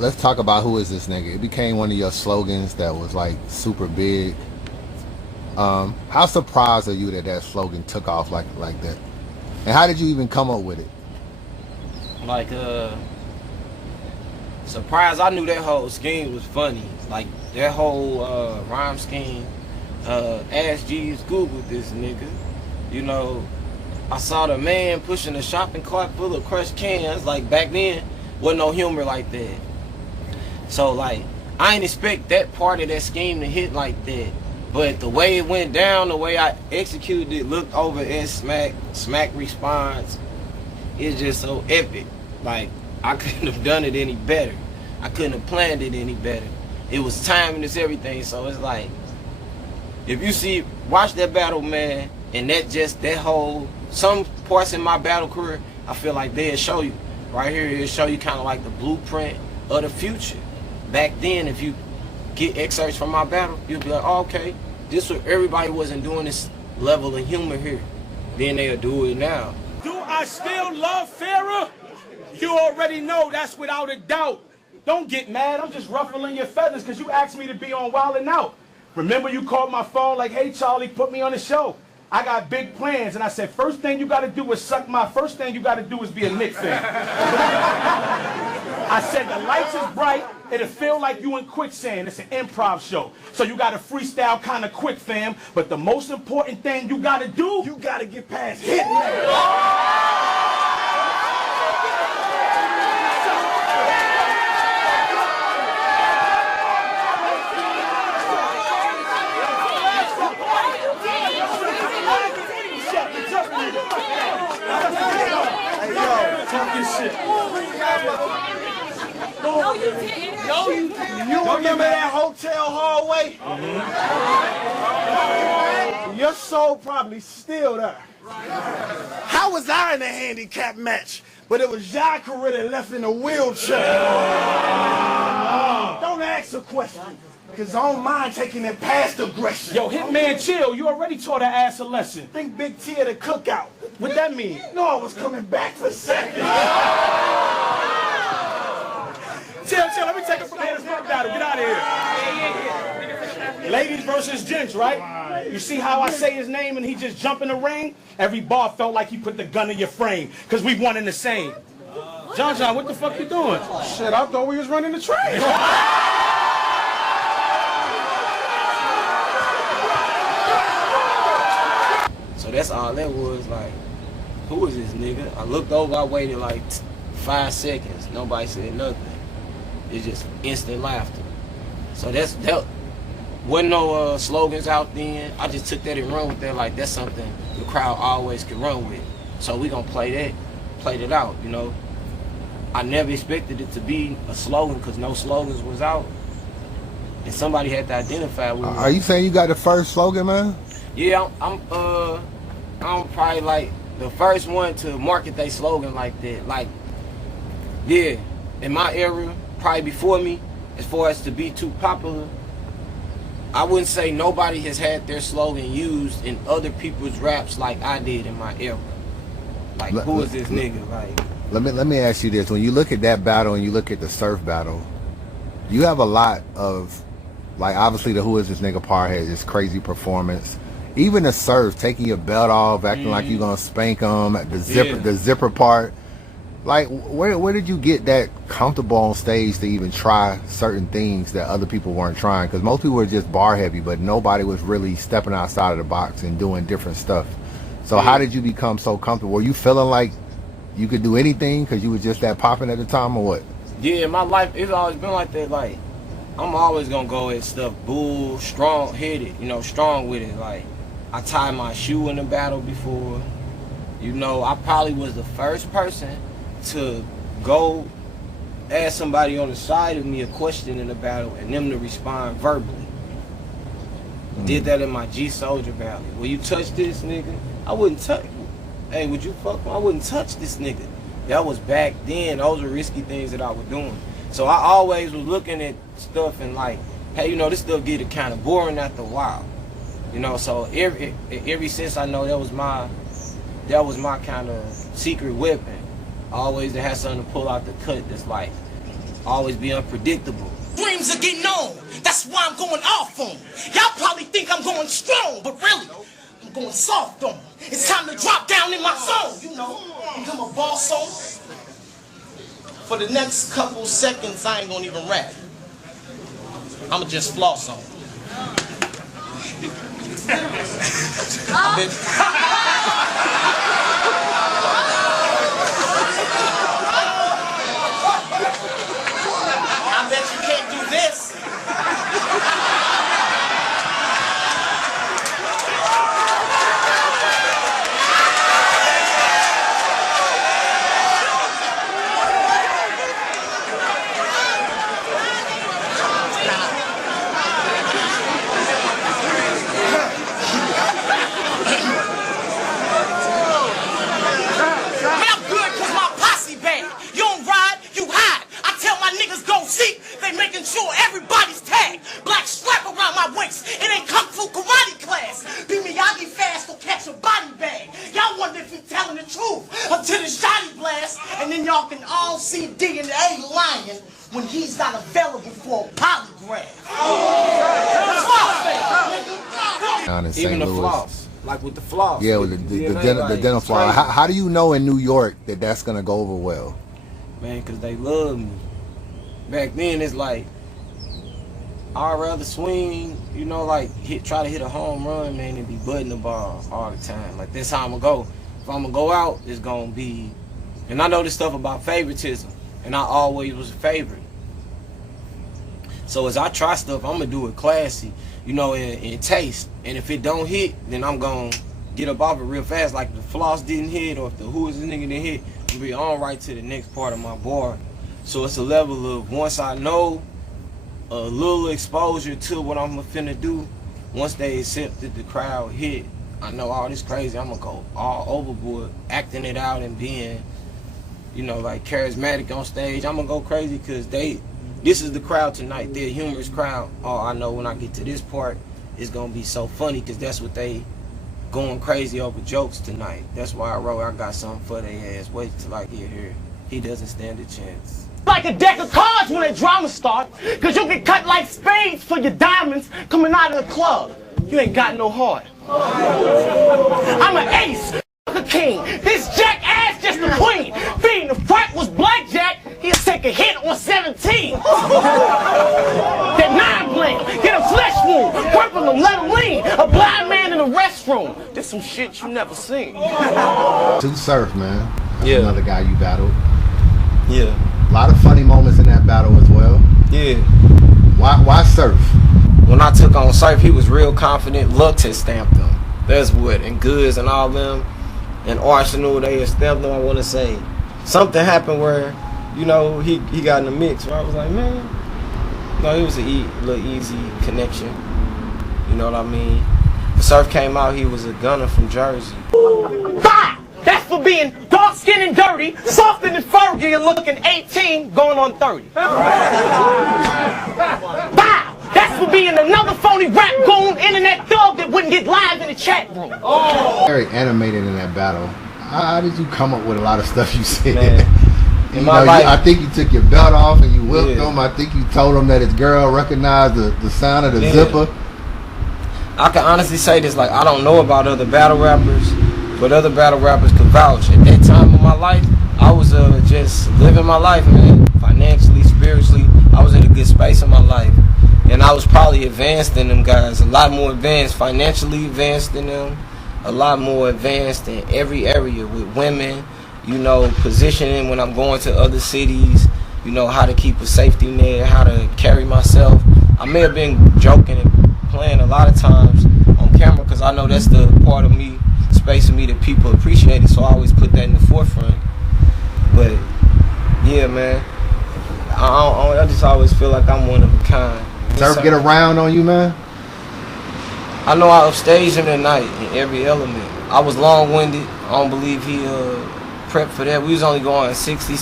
Let's talk about who is this nigga. It became one of your slogans that was like super big. How surprised are you that that slogan took off like that? And how did you even come up with it? Like, surprised. I knew that whole scheme was funny. Like, that whole rhyme scheme. Ask Jeeves, Googled this nigga. You know, I saw the man pushing a shopping cart full of crushed cans. Like, back then, wasn't no humor like that. So, like, I didn't expect that part of that scheme to hit like that. But the way it went down, the way I executed it, looked over at Smack response, it's just so epic. Like, I couldn't have done it any better. I couldn't have planned it any better. It was timing, it's everything. So it's like, if you watch that battle, man, and that whole, some parts in my battle career, I feel like they'll show you. Right here, it'll show you kind of like the blueprint of the future. Back then, if you get excerpts from my battle, you'll be like, oh, okay, this was, everybody wasn't doing this level of humor here. Then they'll do it now. Do I still love Farrah? You already know that's without a doubt. Don't get mad, I'm just ruffling your feathers because you asked me to be on Wild 'N Out. Remember you called my phone like, hey Charlie, put me on the show. I got big plans, and I said, first thing you gotta do is suck my, first thing you gotta do is be a Knicks fan. I said the lights is bright, it'll feel like you in quicksand. It's an improv show. So you gotta freestyle kinda quick, fam. But the most important thing you gotta do, you gotta get past hit. Talk your shit. No, you didn't. No, you didn't. You remember that hotel hallway? Your soul probably still there. How was I in a handicap match? But it was Jacare left in a wheelchair. Don't ask a question. Because I don't mind taking it past aggression. Yo, Hitman, chill. You already taught her ass a lesson. Think Big T at a cookout. What that mean? No, I was coming back for second. Chill. Let me take it from here. Get out of here. Ladies versus gents, right? You see how I say his name and he just jump in the ring? Every bar felt like he put the gun in your frame. Because we one in the same. John, what the fuck you doing? Shit, I thought we was running the train. So that's all that was. Like, who is this nigga? I looked over, I waited like 5 seconds. Nobody said nothing. It's just instant laughter. So that wasn't no slogans out then. I just took that and run with that. Like, that's something the crowd always can run with. So we gonna play that, played it out, you know. I never expected it to be a slogan because no slogans was out. And somebody had to identify with me. Are you saying you got the first slogan, man? Yeah, I'm probably like the first one to market their slogan like that. Like, yeah, in my era, probably before me, as far as to be too popular, I wouldn't say nobody has had their slogan used in other people's raps like I did in my era. Like, who is this nigga? Like, let me ask you this: when you look at that battle and you look at the surf battle, you have a lot of, like, obviously the Who Is This Nigga part has this crazy performance. Even the surf, taking your belt off, acting like you're gonna spank them, the zipper part. Like, where did you get that comfortable on stage to even try certain things that other people weren't trying? Because most people were just bar heavy, but nobody was really stepping outside of the box and doing different stuff. So how did you become so comfortable? Were you feeling like you could do anything because you was just that popping at the time, or what? Yeah, my life, it's always been like that. Like, I'm always gonna go at stuff bull, strong headed, you know, strong with it. Like, I tied my shoe in a battle before. You know, I probably was the first person to go ask somebody on the side of me a question in a battle and them to respond verbally. Did that in my G Soldier battle. Will you touch this nigga? I wouldn't touch. Hey, would you fuck me? I wouldn't touch this nigga. That was back then. Those were risky things that I was doing. So I always was looking at stuff and like, hey, you know, this stuff get kind of boring after a while. You know, so every since I know that was my kind of secret weapon. Always to have something to pull out the cut that's like, always be unpredictable. Dreams are getting on. That's why I'm going off on. Y'all probably think I'm going strong, but really, I'm going soft on. It's time to drop down in my zone, you know. Become a boss on. For the next couple seconds, I ain't gonna even rap. I'ma just floss on. I bet you can't do this. They making sure everybody's tagged. Black strap around my waist. It ain't kung fu karate class. Be Miyagi fast or catch a body bag. Y'all wonder if he telling the truth until the shotty blast. And then y'all can all see DNA lying when he's not available for a polygraph. Even the floss. Like with the floss. Yeah, with the dental floss. How do you know in New York that that's going to go over well? Man, because they love me. Back then, it's like, I'd rather swing, you know, like, try to hit a home run, man, and be butting the ball all the time. Like, that's how I'm going to go. If I'm going to go out, it's going to be, and I know this stuff about favoritism, and I always was a favorite. So as I try stuff, I'm going to do it classy, you know, in taste. And if it don't hit, then I'm going to get up off it real fast. Like, if the floss didn't hit, or if the Who Is This Nigga didn't hit, I'm going to be on right to the next part of my bar. So it's a level of, once I know a little exposure to what I'm finna do, once they accept that the crowd hit, I know all this crazy, I'm gonna go all overboard, acting it out and being, you know, like charismatic on stage. I'm gonna go crazy because this is the crowd tonight. They're a humorous crowd. Oh, I know when I get to this part, it's gonna be so funny because that's what they going crazy over jokes tonight. That's why I wrote, I got something for their ass. Wait till I get here. He doesn't stand a chance. Like a deck of cards when that drama start, cause you get cut like spades for your diamonds coming out of the club. You ain't got no heart. I'm an ace, a king. This jackass just a queen. Being the front was blackjack, he'll take a hit on 17. That 9 blend, get a flesh wound, purple him, let him lean. A blind man in a restroom. This some shit you never seen. Two Surf, man. Yeah. Another guy you battled. Yeah. A lot of funny moments in that battle as well. Yeah. Why Surf? When I took on Surf, he was real confident. Lux had stamped him. That's what. And Goods and all them. And Arsenal, they had stamped him, I want to say. Something happened where you know, he got in the mix. So I was like, man, you know, it was a little easy connection. You know what I mean? When Surf came out, he was a gunner from Jersey. Bah! That's for being dark-skinned and dirty, softer than Fergie and looking 18, going on 30. Bah! That's for being another phony rap goon, internet thug that wouldn't get live in the chat room. Oh. Very animated in that battle. How did you come up with a lot of stuff you said? Man, in my life, I think you took your belt off and you whipped him. I think you told him that his girl recognized the sound of the zipper. I can honestly say this, like, I don't know about other battle rappers, but other battle rappers could vouch. At that time of my life, I was just living my life, man. Financially, spiritually, I was in a good space in my life. And I was probably advanced than them guys, a lot more advanced, financially advanced than them, a lot more advanced in every area with women, you know, positioning when I'm going to other cities, you know, how to keep a safety net, how to carry myself. I may have been joking and playing a lot of times on camera because I know that's the part of me, space of me that people appreciate it, so I always put that in the forefront. But, yeah, man, I just always feel like I'm one of a kind. Surf get around on you, man? I know I upstaged him tonight in every element. I was long-winded. I don't believe he prepped for that. We was only going 60,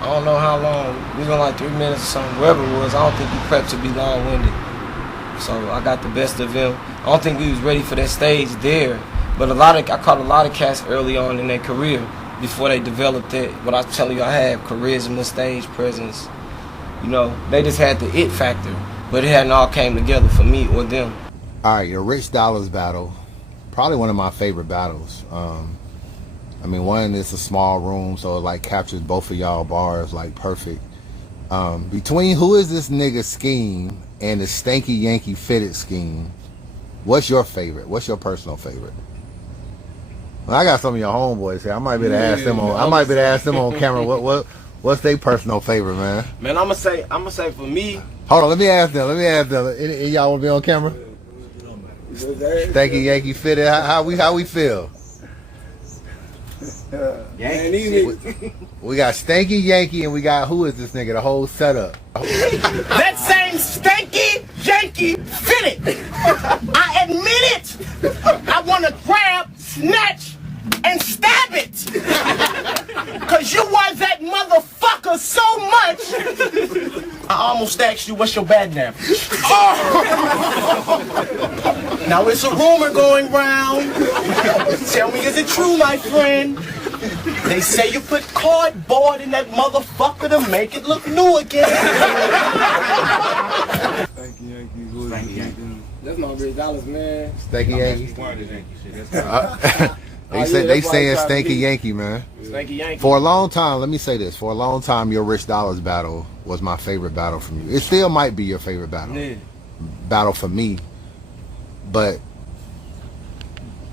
I don't know how long. We was going like 3 minutes or something, wherever it was. I don't think he prepped to be long-winded. So I got the best of him. I don't think we was ready for that stage there. But I caught a lot of cats early on in their career before they developed that. What I was telling you, I had charisma, stage presence. You know, they just had the it factor, but it hadn't all came together for me or them. All right, your Rich Dollars battle, probably one of my favorite battles. I mean, one, it's a small room, so it like captures both of y'all bars like perfect. Between Who Is This Nigga scheme and the Stanky Yankee Fitted scheme, what's your favorite? What's your personal favorite? Well, I got some of your homeboys here. I might be able to ask them on. I might be able to ask them on camera. What's their personal favorite, man? Man, I'ma say for me. Hold on, let me ask them. Any y'all want to be on camera? Stanky Yankee Fitted. How we feel? We got Stanky Yankee and we got Who Is This Nigga? The whole setup. That same Stanky Yankee Fitted. I admit it. I want to grab, snatch, and stab it. Cause you was that motherfucker so much. I almost asked you what's your batting average. Now it's a rumor going round. Tell me, is it true, my friend? They say you put cardboard in that motherfucker to make it look new again. That's my Rich Dollars, man. Stanky Yankee. They saying Stanky Yankee, man. Stanky Yankee. For a long time, let me say this. For a long time, your Rich Dollars battle was my favorite battle from you. It still might be your favorite battle. Yeah. Battle for me. But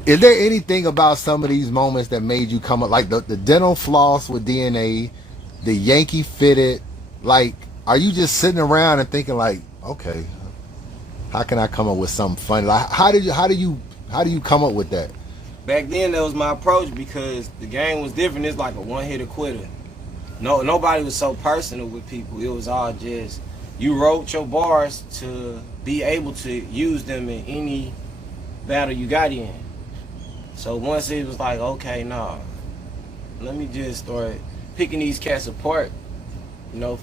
is there anything about some of these moments that made you come up, like the dental floss with DNA, the Yankee Fitted? Like, are you just sitting around and thinking like, okay, how can I come up with something funny? Like, how do you come up with that? Back then, that was my approach because the game was different. It's like a one-hitter quitter. Nobody was so personal with people. It was all just, you wrote your bars to be able to use them in any battle you got in. So once it was like, okay, nah, let me just start picking these cats apart. You know,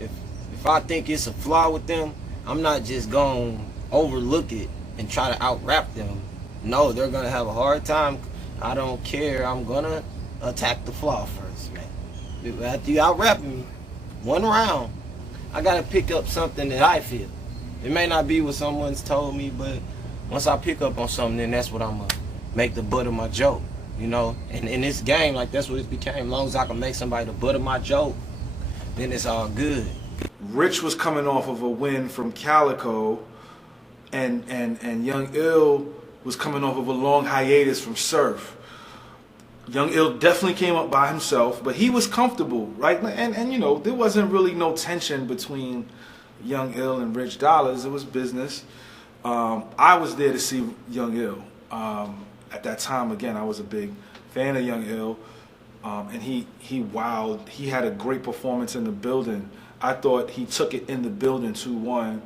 if I think it's a flaw with them, I'm not just gonna overlook it and try to out-rap them. No, they're gonna have a hard time. I don't care. I'm gonna attack the flaw first, man. After you out-rap me, one round, I gotta pick up something that I feel. It may not be what someone's told me, but once I pick up on something, then that's what I'm gonna make the butt of my joke, you know? And in this game, like, that's what it became. As long as I can make somebody the butt of my joke, then it's all good. Rich was coming off of a win from Calico, and Young Ill was coming off of a long hiatus from Surf. Young Ill definitely came up by himself, but he was comfortable, right? And you know, there wasn't really no tension between Young Ill and Rich Dollars. It was business. I was there to see Young Ill. At that time, again, I was a big fan of Young Ill. and he wowed. He had a great performance in the building. I thought he took it in the building 2-1.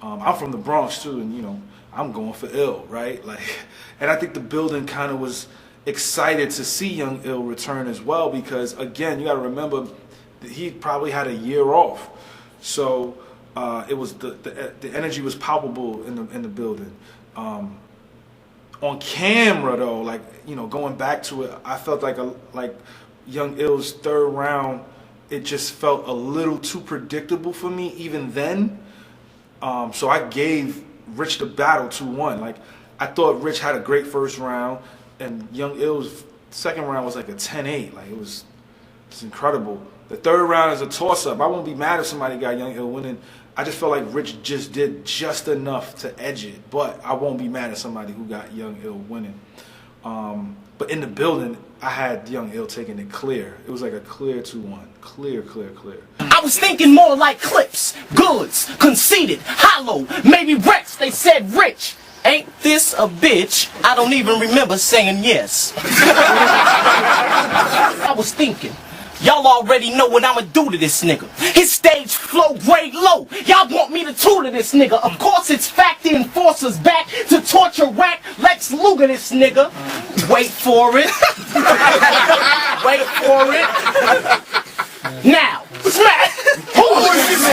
I'm from the Bronx too, and you know I'm going for Ill, right? Like, and I think the building kind of was excited to see Young Ill return as well, because again, you got to remember that he probably had a year off, so it was the energy was palpable in the building. On camera though, like, you know, going back to it, I felt like Young Ill's third round, it just felt a little too predictable for me even then. So I gave Rich the battle 2-1. Like, I thought Rich had a great first round, and Young Ill's second round was like a 10-8. Like, it's incredible. The third round is a toss-up. I won't be mad if somebody got Young Ill winning. I just felt like Rich just did just enough to edge it, but I won't be mad at somebody who got Young Ill winning. But in the building, I had Young Ill taking it clear. It was like a clear 2-1. Clear. I was thinking more like clips, goods, conceited, hollow, maybe Rex, they said rich. Ain't this a bitch? I don't even remember saying yes. I was thinking, y'all already know what I'ma do to this nigga. His stage flow grade low. Y'all want me to tutor this nigga. Of course it's fact the enforcer's back to torture whack Lex Luger this nigga. Wait for it. Wait for it. Now, smack. Who was this?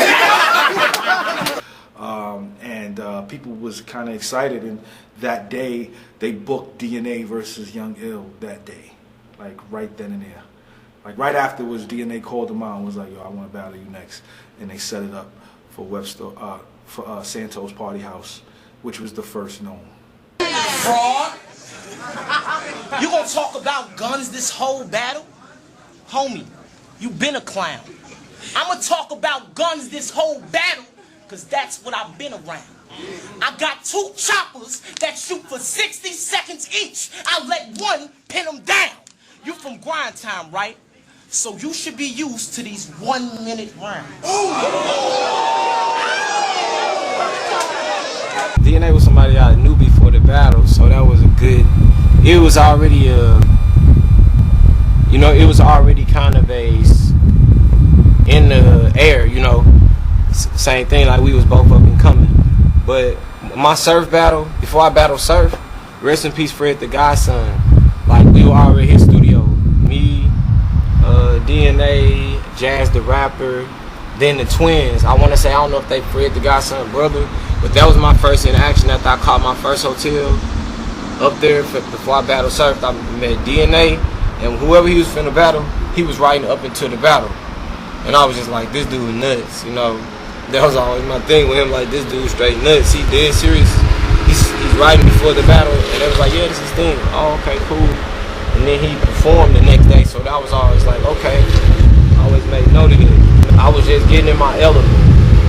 And people was kind of excited, and that day they booked DNA versus Young Ill that day, like right then and there. Like right afterwards, DNA called them out and was like, "Yo, I want to battle you next," and they set it up for Webster, for Santos Party House, which was the first known. Fraud. You gonna talk about guns this whole battle? Homie, you been a clown. I'ma talk about guns this whole battle, cause that's what I've been around. I got 2 choppers that shoot for 60 seconds each. I'll let one pin them down. You from grind time, right? So you should be used to these 1-minute rounds. DNA was somebody I knew before the battle, so that was a good. It was already it was already kind of in the air, you know. Same thing, like we was both up and coming. But my surf battle, before I battled surf, rest in peace Fred the Godson. Like we were already in his studio. Me, DNA, Jazz the Rapper, then the twins. I want to say, I don't know if they Fred the Godson brother, but that was my first interaction after I caught my first hotel up there before I battled surf. I met DNA, and whoever he was finna battle, he was riding up into the battle. And I was just like, this dude nuts, you know. That was always my thing with him, like, this dude straight nuts. He dead serious. He's riding before the battle, and they was like, yeah, this is his thing. Oh, okay, cool. And then he performed the next day, so that was always like, okay. I always made note of it. I was just getting in my element,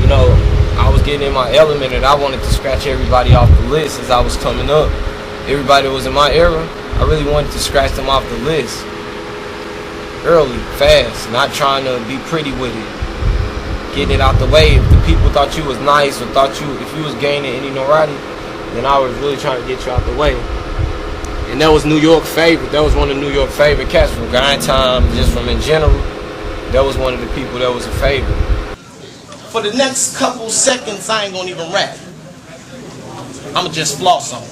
you know. I was getting in my element, and I wanted to scratch everybody off the list as I was coming up. Everybody that was in my era, I really wanted to scratch them off the list. Early, fast, not trying to be pretty with it. Getting it out the way. If the people thought you was nice or thought if you was gaining any notoriety, then I was really trying to get you out the way. And that was New York favorite. That was one of the New York favorite cats from Grind Time, just from in general. That was one of the people that was a favorite. For the next couple seconds, I ain't gonna even rap. I'ma just floss on.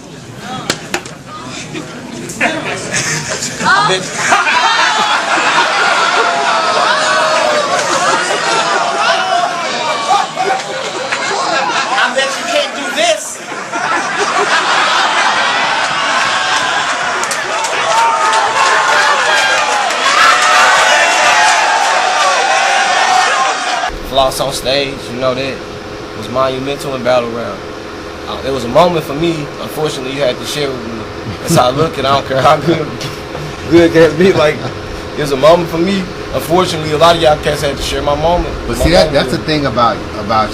I bet you can't do this. Floss on stage, you know, that was monumental in battle round. It was a moment for me. Unfortunately, you had to share with me. That's how I look, and I don't care how good cats be. Like, it was a moment for me. Unfortunately, a lot of y'all cats had to share my moment. But see, that's the thing about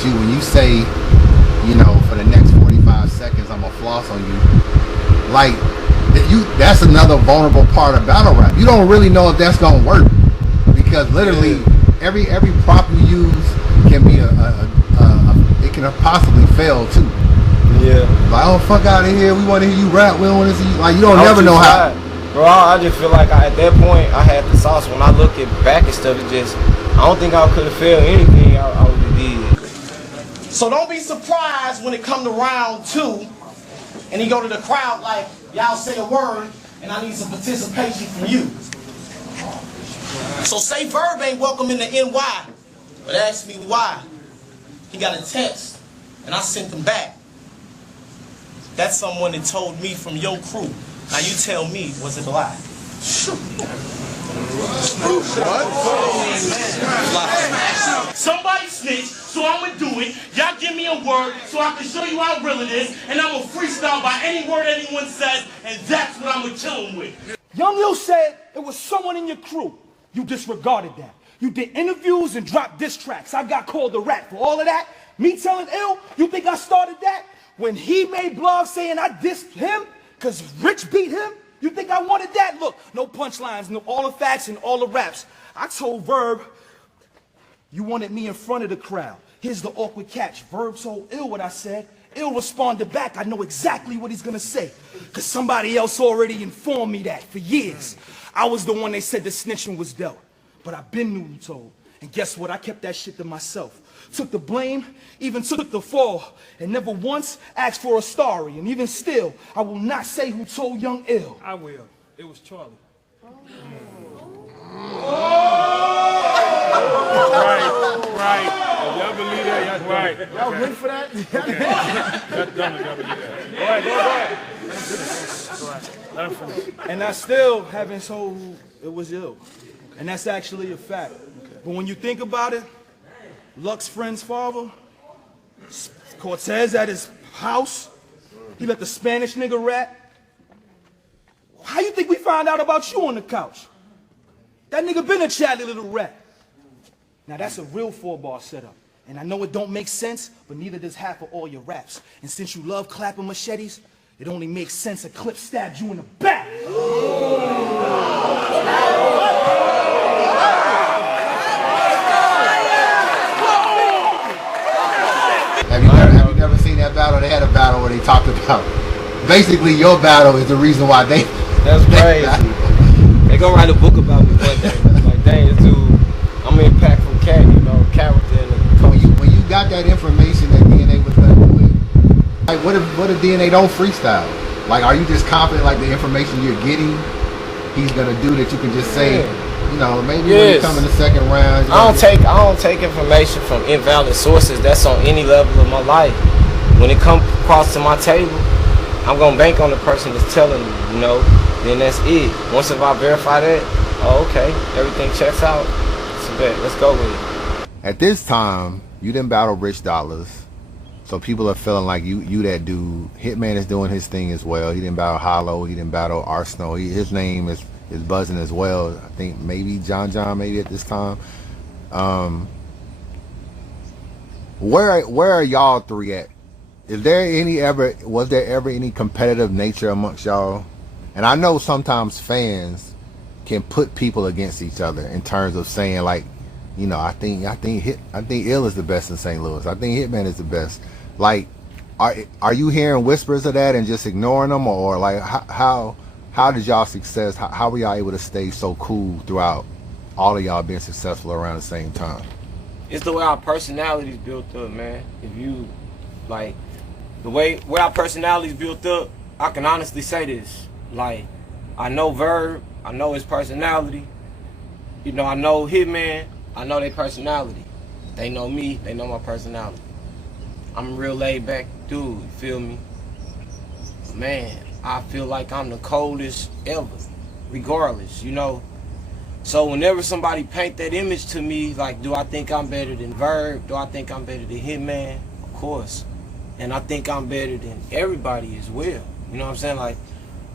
you. When you say, you know, for the next 45 seconds, I'm gonna floss on you. Like, that's another vulnerable part of battle rap. You don't really know if that's gonna work, because literally every prop you use can be it can possibly fail too. Yeah. Like, oh, fuck out of here. We want to hear you rap. We don't want to see you. Like, you don't never know how. Bro, I just feel like at that point I had the sauce. When I look back and stuff, it just, I don't think I could have failed anything I would have did. So don't be surprised when it come to round 2 and he go to the crowd like, y'all say a word and I need some participation from you. So say Verb ain't welcome in the NY, but ask me why. He got a text and I sent him back. That's someone that told me from your crew. Now you tell me, was it a lie? Somebody snitch, so I'ma do it. Y'all give me a word so I can show you how real it is, and I'ma freestyle by any word anyone says, and that's what I'ma kill him with. Young Ill said it was someone in your crew. You disregarded that. You did interviews and dropped diss tracks. I got called a rat for all of that. Me telling Ill, you think I started that? When he made blogs saying I dissed him because Rich beat him, you think I wanted that? Look, no punchlines, no all the facts and all the raps. I told Verb, you wanted me in front of the crowd. Here's the awkward catch. Verb told Ill what I said. Ill responded back. I know exactly what he's gonna say, because somebody else already informed me that for years. I was the one they said the snitching was dealt, but I've been new told. And guess what? I kept that shit to myself. Took the blame, even took the fall, and never once asked for a story. And even still, I will not say who told Young Ill. I will. It was Charlie. Right. Y'all believe that? Y'all right. Y'all wait for that? Y'all don't believe that. Go ahead. Let him finish. And I still haven't told who it was Ill. And that's actually a fact. But when you think about it, Luck's friend's father, Cortez at his house, he let the Spanish nigga rat. How you think we found out about you on the couch? That nigga been a chatty little rat. Now that's a real 4-bar setup. And I know it don't make sense, but neither does half of all your raps. And since you love clapping machetes, it only makes sense a clip stabbed you in the back. Have you never seen that battle? They had a battle where they talked about basically your battle is the reason why they. That's crazy. They gonna write a book about me one day. Like, dang, this dude, I'm an impactful cat, you know, character. When you got that information that DNA was left with, like what if DNA don't freestyle? Like, are you just confident like the information you're getting, he's gonna do that you can just say, you know, maybe when you come in the second round. I don't take information from invalid sources. That's on any level of my life. When it comes across to my table, I'm gonna bank on the person that's telling me, you know. Then that's it. Once if I verify that, oh, okay, everything checks out. So bet, let's go with it. At this time, you didn't battle Rich Dollars, so people are feeling like you that dude. Hitman is doing his thing as well. He didn't battle Hollow. He didn't battle Arsenal. His name is buzzing as well. I think maybe John maybe at this time. Where are y'all three at? Was there ever any competitive nature amongst y'all? And I know sometimes fans can put people against each other in terms of saying, like, you know, I think Ill is the best in St. Louis. I think Hitman is the best. Like, are you hearing whispers of that and just ignoring them, or like how did y'all success? How were y'all able to stay so cool throughout all of y'all being successful around the same time? It's the way our personalities built up, man. If you like the way our personalities built up, I can honestly say this. Like, I know Verb, I know his personality. You know, I know Hitman, I know their personality. They know me, they know my personality. I'm a real laid back dude, you feel me? Man, I feel like I'm the coldest ever, regardless, you know? So whenever somebody paint that image to me, like, do I think I'm better than Verb? Do I think I'm better than Hitman? Of course. And I think I'm better than everybody as well. You know what I'm saying? Like,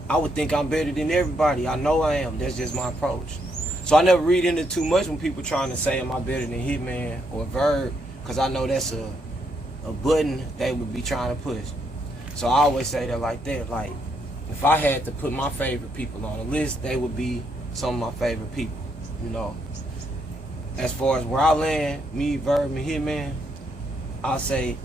I would think I'm better than everybody. I know I am. That's just my approach. So I never read into too much when people trying to say, am I better than Hitman or Verb? Because I know that's a button they would be trying to push. So I always say that like that. Like, if I had to put my favorite people on a list, they would be some of my favorite people, you know. As far as where I land, me, Verb, and Hitman, I'll say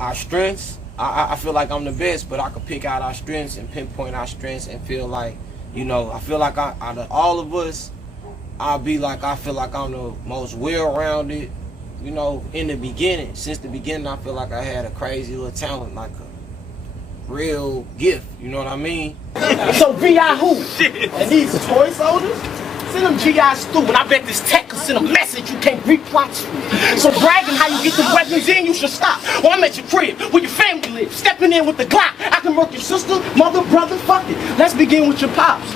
our strengths, I feel like I'm the best, but I could pick out our strengths and pinpoint our strengths and feel like You know, I feel like out of all of us, I feel like I'm the most well-rounded, you know, in the beginning. Since the beginning, I feel like I had a crazy little talent, like a real gift, you know what I mean? So VI who? And these toy soldiers? Send them GIs through, and I bet this tech can send a message you can't reply to. So bragging how you get the weapons in, you should stop. Or I'm at your crib, where your family lives, stepping in with the Glock. I can murk your sister, mother, brother, fuck it. Let's begin with your pops.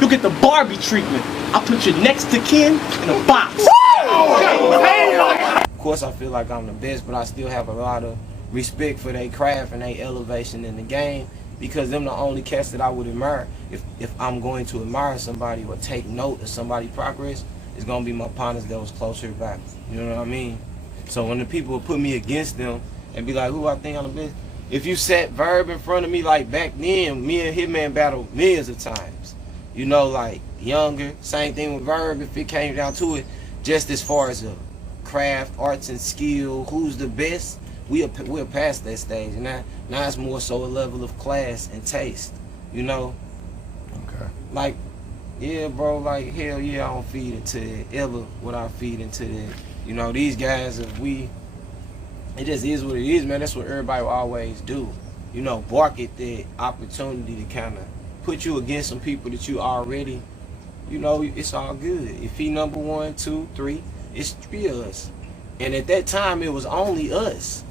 You get the Barbie treatment. I'll put you next to kin in a box. Of course, I feel like I'm the best, but I still have a lot of respect for their craft and their elevation in the game, because them the only cats that I would admire. If I'm going to admire somebody or take note of somebody's progress, it's gonna be my partners that was closer back. You know what I mean? So when the people would put me against them and be like, who I think I'm the best? If you set Verb in front of me, like back then, me and Hitman battled millions of times. You know, like younger, same thing with Verb if it came down to it. Just as far as a craft, arts and skill, who's the best, we're past that stage. And now it's more so a level of class and taste, you know? Okay. Like, yeah, bro, like, hell yeah, I don't feed into it. Ever would I feed into it. You know, these guys, it just is what it is, man. That's what everybody will always do. You know, bark at that opportunity to kind of put you against some people that you already, you know, it's all good. If he number 1, 2, 3, it's 3 of us. And at that time, it was only us.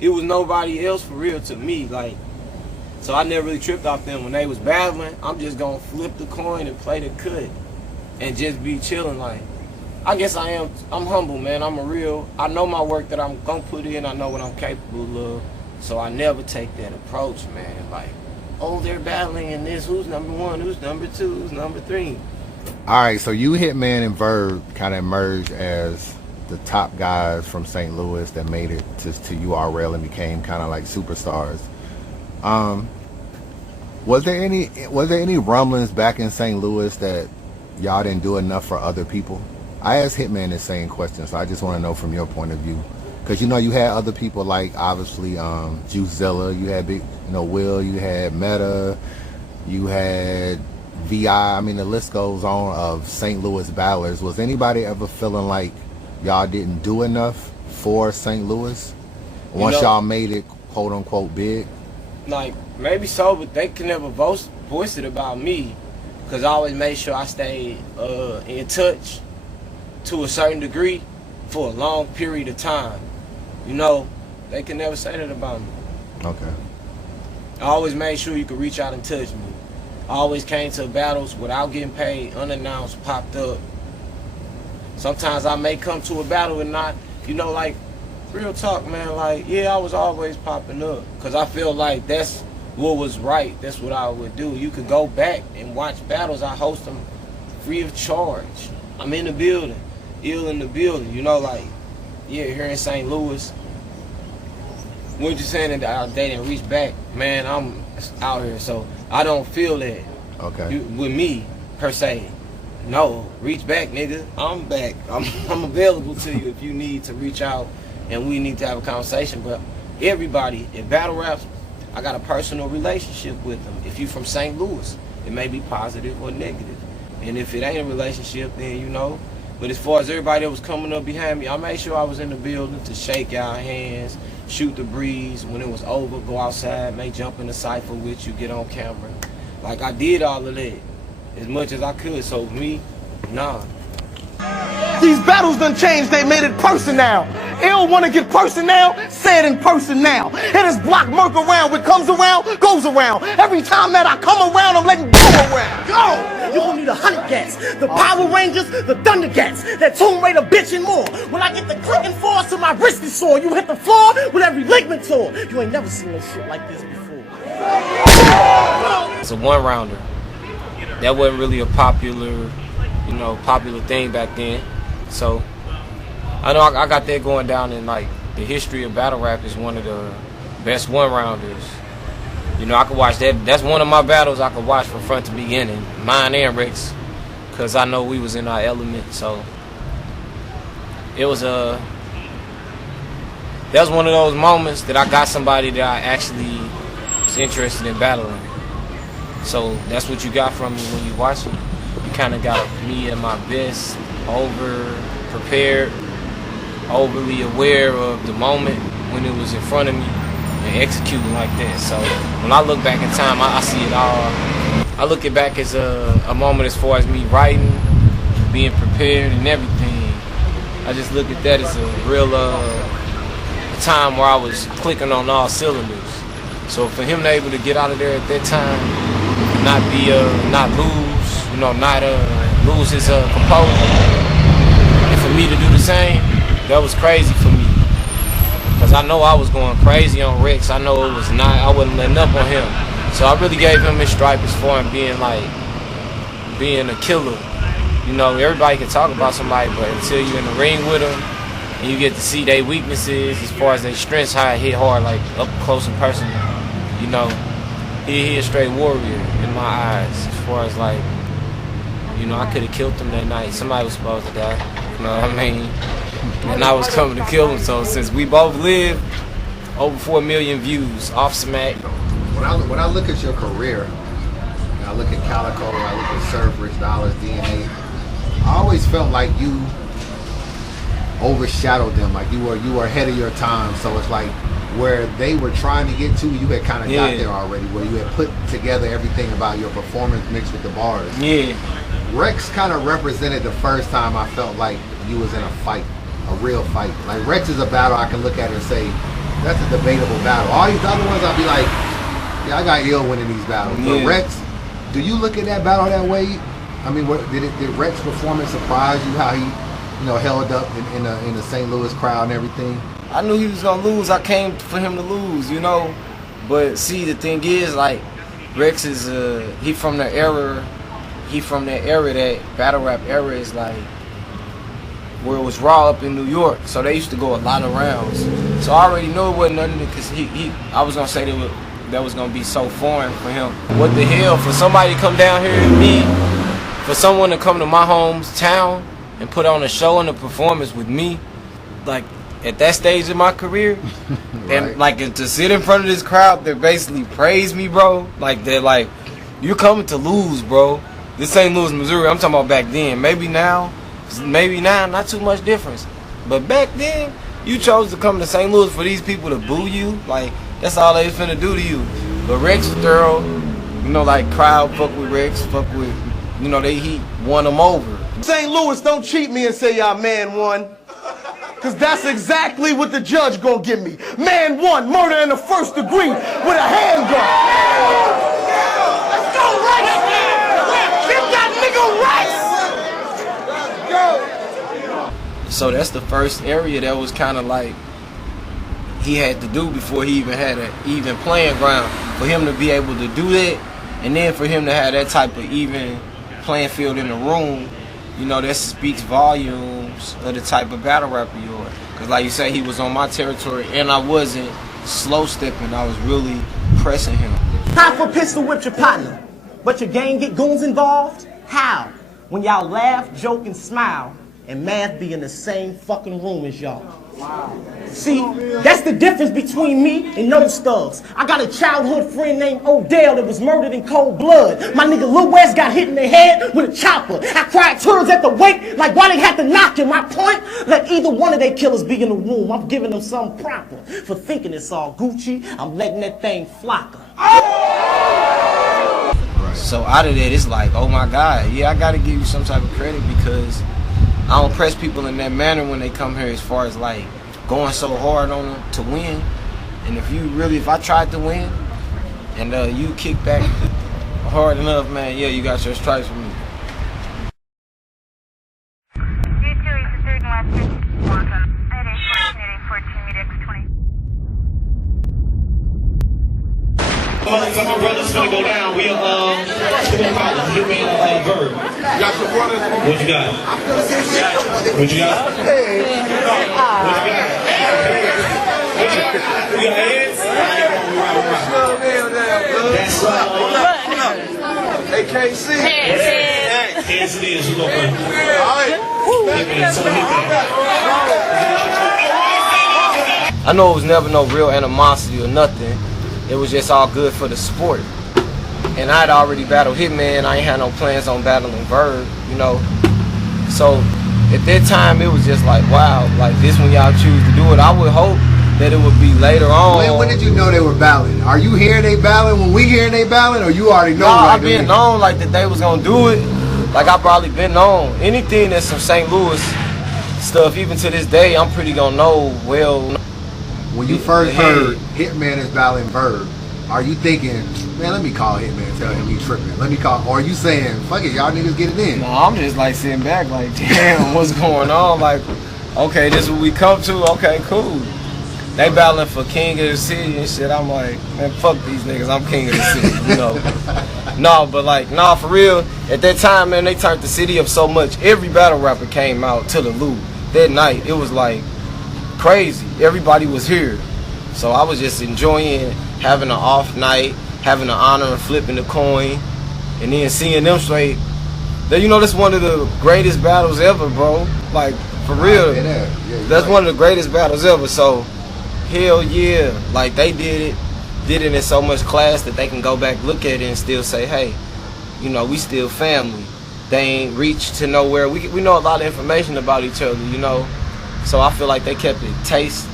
It was nobody else for real to me. Like, so I never really tripped off them when they was battling. I'm just gonna flip the coin and play the cut and just be chilling. Like, I guess I'm humble, man. I know my work that I'm gonna put in. I know what I'm capable of. So I never take that approach, man. Like, oh, they're battling in this. Who's number 1? Who's number 2? Who's number 3? All right, so you, Hitman, and Verb kind of emerged as the top guys from St. Louis that made it to URL and became kind of like superstars. Was there any rumblings back in St. Louis that y'all didn't do enough for other people? I asked Hitman the same question, so I just want to know from your point of view, because you know you had other people like obviously Juicezilla, you had Will, you had Meta, you had VI. I mean, the list goes on of St. Louis battlers. Was anybody ever feeling like y'all didn't do enough for St. Louis once y'all made it quote unquote big? Like, maybe so, but they could never voice it about me, because I always made sure I stayed in touch to a certain degree for a long period of time. You know, they can never say that about me. Okay. I always made sure you could reach out and touch me. I always came to battles without getting paid, unannounced, popped up. Sometimes I may come to a battle and not, you know, like, real talk, man, like, yeah, I was always popping up, because I feel like that's what was right. That's what I would do. You could go back and watch battles. I host them free of charge. I'm in the building, ill in the building, you know, like, yeah, here in St. Louis. When you're saying that they didn't reach back, man, I'm out here, so I don't feel that. Okay. With me, per se. No, reach back, nigga. I'm back. I'm available to you if you need to reach out and we need to have a conversation. But everybody in battle raps, I got a personal relationship with them. If you from St. Louis, it may be positive or negative. And if it ain't a relationship, then you know. But as far as everybody that was coming up behind me, I made sure I was in the building to shake our hands, shoot the breeze. When it was over, go outside, may jump in the cypher with you, get on camera. Like, I did all of that as much as I could. So me, nah. These battles done changed, they made it personal. Ill wanna get personal, say it in person now. Hit his block, murk around, what comes around, goes around. Every time that I come around, I'm letting go around. Go! You gon' need 100 gats, the Power Rangers, the Thundercats, that Tomb Raider bitch and more. When I get the clicking force to my wrist is sore, you hit the floor with every ligament tore. You ain't never seen no shit like this before. It's a one-rounder. That wasn't really a popular thing back then. So I know I got that going down in like the history of battle rap is one of the best one-rounders. You know, I could watch that. That's one of my battles I could watch from front to beginning, mine and Rick's, because I know we was in our element. So it was that was one of those moments that I got somebody that I actually was interested in battling. So that's what you got from me when you watch it. You kind of got me at my best, over prepared, overly aware of the moment when it was in front of me, and executing like that. So when I look back in time, I see it all. I look it back as a moment as far as me writing, being prepared, and everything. I just look at that as a real time where I was clicking on all cylinders. So for him to able to get out of there at that time, not be not lose, not lose his composure, and for me to do the same, that was crazy for me. Cause I know I was going crazy on Rex. I know it was not. I wasn't letting up on him. So I really gave him his stripe as far as being a killer. Everybody can talk about somebody, but until you're in the ring with them and you get to see their weaknesses as far as their strengths, how it hit hard, like up close and personal. He a straight warrior in my eyes. As far as I could have killed him that night. Somebody was supposed to die. You know what I mean? And I was coming to kill him. So since we both lived, over 4 million views off Smack. When I look at your career, and I look at Calico, I look at Surf, Rich Dollars, DNA, I always felt like you overshadowed them. Like you were ahead of your time. So it's like where they were trying to get to, you had kind of got there already. Where you had put together everything about your performance mixed with the bars. Yeah. Rex kind of represented the first time I felt like you was in a fight, a real fight. Like Rex is a battle I can look at and say, that's a debatable battle. All these other ones I'll be like, yeah, I got ill winning these battles. Yeah. But Rex, do you look at that battle that way? I mean, did Rex's performance surprise you? How he, held up in the St. Louis crowd and everything? I knew he was gonna lose. I came for him to lose, But see, the thing is, like, Rex is he from the era. He from that era, that battle rap era is like where it was raw up in New York. So they used to go a lot of rounds. So I already knew it wasn't nothing because I was gonna say that was gonna be so foreign for him. What the hell, for somebody to come down here and me, for someone to come to my hometown and put on a show and a performance with me, like at that stage in my career, right. And like to sit in front of this crowd that basically praise me, bro. Like they're like, you're coming to lose, bro. This ain't Louis, Missouri. I'm talking about back then. Maybe now, not too much difference. But back then, you chose to come to St. Louis for these people to boo you. Like, that's all they was finna do to you. But Rex was thorough. Like crowd fuck with Rex, fuck with, he won them over. St. Louis, don't cheat me and say y'all man won. Cause that's exactly what the judge gonna give me. Man won, murder in the first degree with a handgun. Let's go, Rex! Get that nigga Rex! So that's the first area that was kind of like he had to do before he even had an even playing ground. For him to be able to do that, and then for him to have that type of even playing field in the room, that speaks volumes of the type of battle rapper you are. Because like you say, he was on my territory, and I wasn't slow stepping. I was really pressing him. Time for pistol whip your partner, but your gang get goons involved? How? When y'all laugh, joke, and smile, and math be in the same fucking room as y'all. See, that's the difference between me and those thugs. I got a childhood friend named Odell that was murdered in cold blood. My nigga Lil West got hit in the head with a chopper. I cried tears at the wake, like why they had to knock him. My point, let either one of their killers be in the room. I'm giving them something proper. For thinking it's all Gucci, I'm letting that thing flocker. So out of that, it's like, oh my God, yeah, I gotta give you some type of credit because I don't press people in that manner when they come here as far as like going so hard on them to win. And if I tried to win and you kick back hard enough, man, yeah, you got your stripes for me. My brother's gonna go down. We bird. Got some brothers. What you got? What you got? You got heads? That's Hey, KC. Heads it is. You go first. I know it was never no real animosity or nothing. It was just all good for the sport. and I'd already battled Hitman. I ain't had no plans on battling Verb, you know. So at that time, it was just like, wow, like this when y'all choose to do it. I would hope that it would be later on. When did you know they were battling? Are you hearing they battling when we hearing they battling, or you already know? No, I've been known like that they was gonna do it. Like I probably been known anything that's some St. Louis stuff. Even to this day, I'm pretty gonna know well. When you first heard Hitman is battling Verb, are you thinking, man, let me call Hitman and tell him he tripping? Let me call, or are you saying, fuck it, y'all niggas get it in? No, I'm just like sitting back, like, damn, what's going on? Like, okay, this is what we come to. Okay, cool. They battling for King of the City and shit. I'm like, man, fuck these niggas. I'm King of the City, you know. No, but like, nah, for real. At that time, man, they turned the city up so much. Every battle rapper came out to the loop that night. It was like crazy. Everybody was here. So I was just enjoying having an off night, having the honor of flipping the coin, and then seeing them straight. You know, that's one of the greatest battles ever, bro. Like, for real. That's one of the greatest battles ever. So, hell yeah. Like, they did it in so much class that they can go back, look at it, and still say, hey, you know, we still family. They ain't reached to nowhere. We know a lot of information about each other, you know. So I feel like they kept it taste,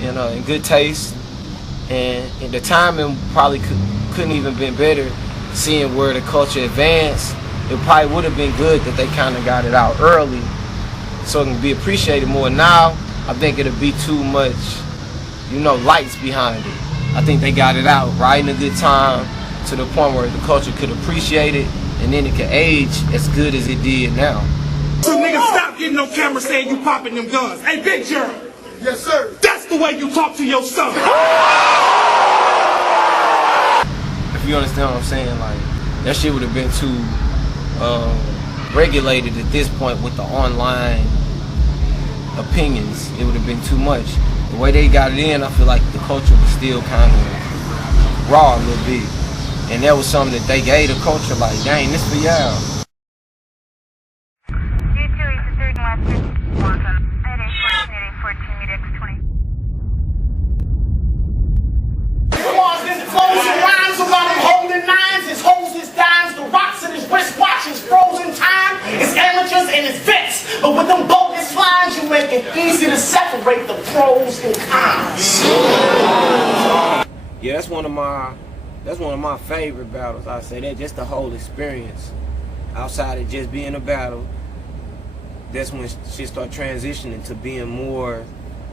you know, in good taste. And the timing probably couldn't even been better, seeing where the culture advanced. It probably would have been good that they kind of got it out early so it can be appreciated more. Now, I think it'll be too much, you know, lights behind it. I think they got it out right in a good time to the point where the culture could appreciate it and then it could age as good as it did now. So niggas stop getting on camera saying you popping them guns. Hey, Big Jerry. Yes, sir. That's the way you talk to your son. If you understand what I'm saying, like, that shit would have been too regulated at this point with the online opinions. It would have been too much. The way they got it in, I feel like the culture was still kind of raw a little bit. And that was something that they gave the culture, like, dang, this for y'all. Closing rhymes about him holding nines, his hoes, his dimes, the rocks in his wristwatches, frozen time, his amateurs and his vets. But with them bogus lines, you make it easy to separate the pros and cons. Yeah, that's one of my favorite battles. I say that, just the whole experience. Outside of just being a battle, that's when shit start transitioning to being more,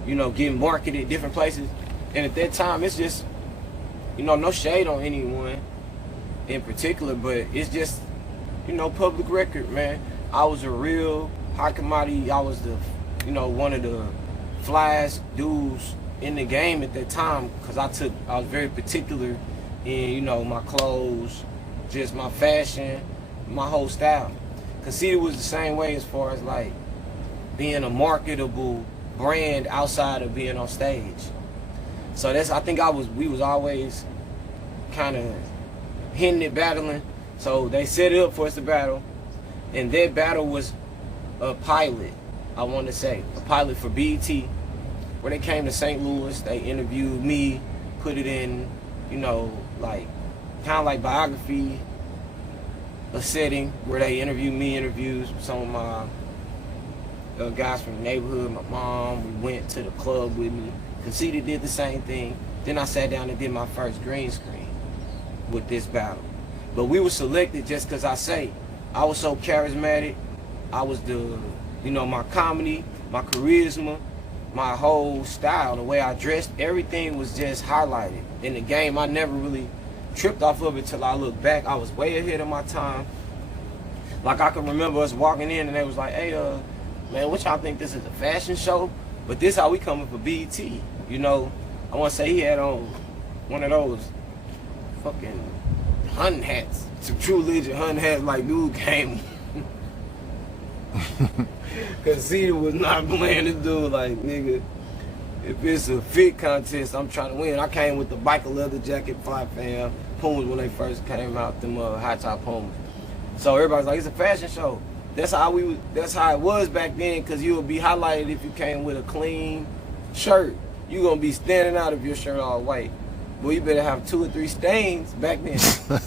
you know, getting marketed different places. And at that time, it's just, you know, no shade on anyone in particular, but it's just, you know, public record, man. I was a real high commodity. I was the, you know, one of the flyest dudes in the game at that time, because I was very particular in, you know, my clothes, just my fashion, my whole style. Conceited was the same way as far as like being a marketable brand outside of being on stage. So that's, I think we was always kind of hitting it, battling. So they set it up for us to battle, and that battle was a pilot, I want to say, a pilot for BET, where they came to St. Louis, they interviewed me, put it in, you know, like, kind of like biography, a setting where they interviewed me, interviews some of my guys from the neighborhood, my mom. We went to the club with me. Conceited did the same thing. Then I sat down and did my first green screen with this battle. But we were selected just because I was so charismatic. I was the, you know, my comedy, my charisma, my whole style, the way I dressed, everything was just highlighted. In the game, I never really tripped off of it till I look back. I was way ahead of my time. Like, I can remember us walking in and they was like, hey, man, what y'all think, this is a fashion show? But this how we coming for BET. You know, I want to say he had on one of those fucking hunting hats, some True Legend hunting hats, like dude came. Cause he was not playing this dude like, nigga, if it's a fit contest, I'm trying to win. I came with the biker leather jacket, fly fam, Pumas when they first came out, them high top Pumas. So everybody's like, it's a fashion show. That's how it was back then, cause you would be highlighted if you came with a clean shirt. You gonna be standing out if your shirt all white. Boy, you better have 2 or 3 stains back then.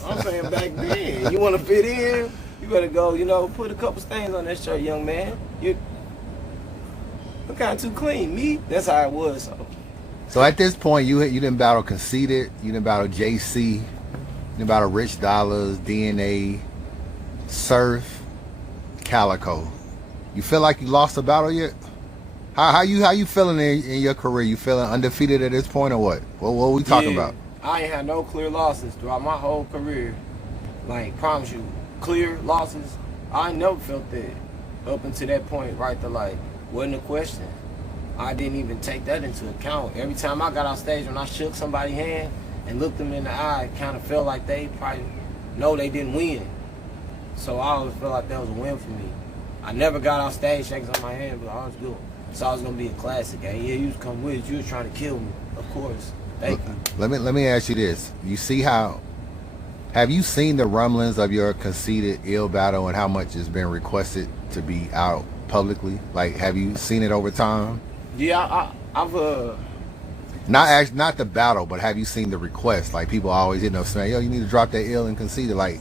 I'm saying back then. You want to fit in, you better go, you know, put a couple stains on that shirt, young man. You're kind of too clean. Me, that's how it was. So at this point, you didn't battle Conceited, you didn't battle JC, you didn't battle Rich Dollars, DNA, Surf, Calico. You feel like you lost a battle yet? How you feeling in your career? You feeling undefeated at this point or what? What are we talking about? I ain't had no clear losses throughout my whole career. Like, promise you, clear losses, I never felt that up until that point right there. Like, wasn't a question. I didn't even take that into account. Every time I got off stage, when I shook somebody's hand and looked them in the eye, it kind of felt like they probably know they didn't win. So I always felt like that was a win for me. I never got off stage shaking on my hand, but I was good. So I was gonna be a classic. Hey, yeah, you was coming with it. You was trying to kill me, of course. Thank you. Let me ask you this. You see how? Have you seen the rumblings of your Conceited Ill battle and how much has been requested to be out publicly? Like, have you seen it over time? Yeah, I've not the battle, but have you seen the request? Like, people always hitting up saying, "Yo, you need to drop that Ill and Conceited." Like,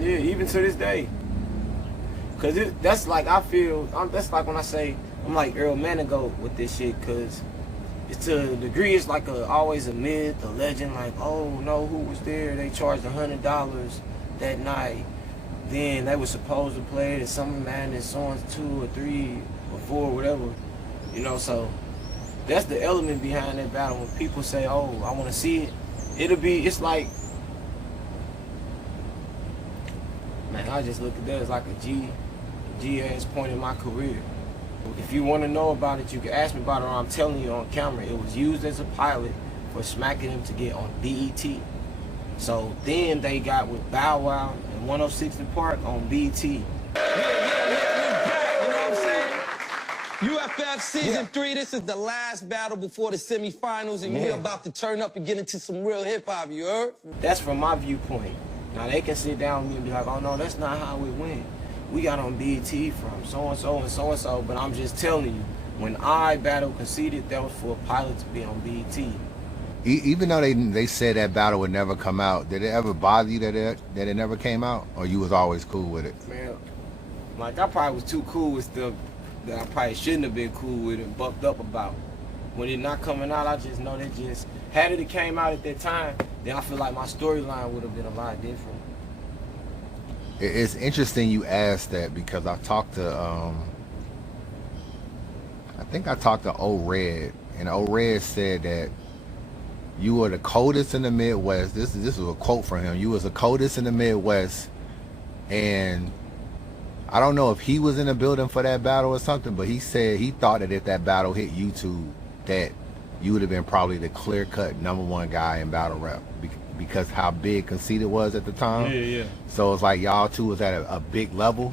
yeah, even to this day. Cause that's like that's like when I say I'm like Earl Manigault with this shit, cause it's to a degree it's like always a myth, a legend. Like, oh no, who was there? They charged $100 that night. Then they were supposed to play it at Summer Madness songs 2 or 3 or 4, whatever. You know, so that's the element behind that battle. When people say, "Oh, I want to see it," it's like, man, I just look at that as like a G-ass point in my career. If you want to know about it, you can ask me about it, or I'm telling you on camera. It was used as a pilot for smacking him to get on BET. So then they got with Bow Wow and 106 & Park on BET. UFF Season 3, this is the last battle before the semifinals, and you're about to turn up and get into some real hip-hop, you heard? That's from my viewpoint. Now, they can sit down with me and be like, "Oh, no, that's not how it went. We got on BET from so-and-so and so-and-so," but I'm just telling you, when I battled Conceited, that was for a pilot to be on BET. Even though they said that battle would never come out, did it ever bother you that it never came out, or you was always cool with it? Man, like, I probably was too cool with stuff that I probably shouldn't have been cool with and bucked up about. When it not coming out, I just know that just, had it came out at that time, then I feel like my storyline would have been a lot different. It's interesting you asked that, because I talked to, I think I talked to O-Red, and O-Red said that you were the coldest in the Midwest. This is a quote from him. You was the coldest in the Midwest, and I don't know if he was in the building for that battle or something, but he said he thought that if that battle hit YouTube, that you would have been probably the clear-cut #1 guy in battle rap, because how big Conceited was at the time. Yeah. So it's like y'all two was at a big level,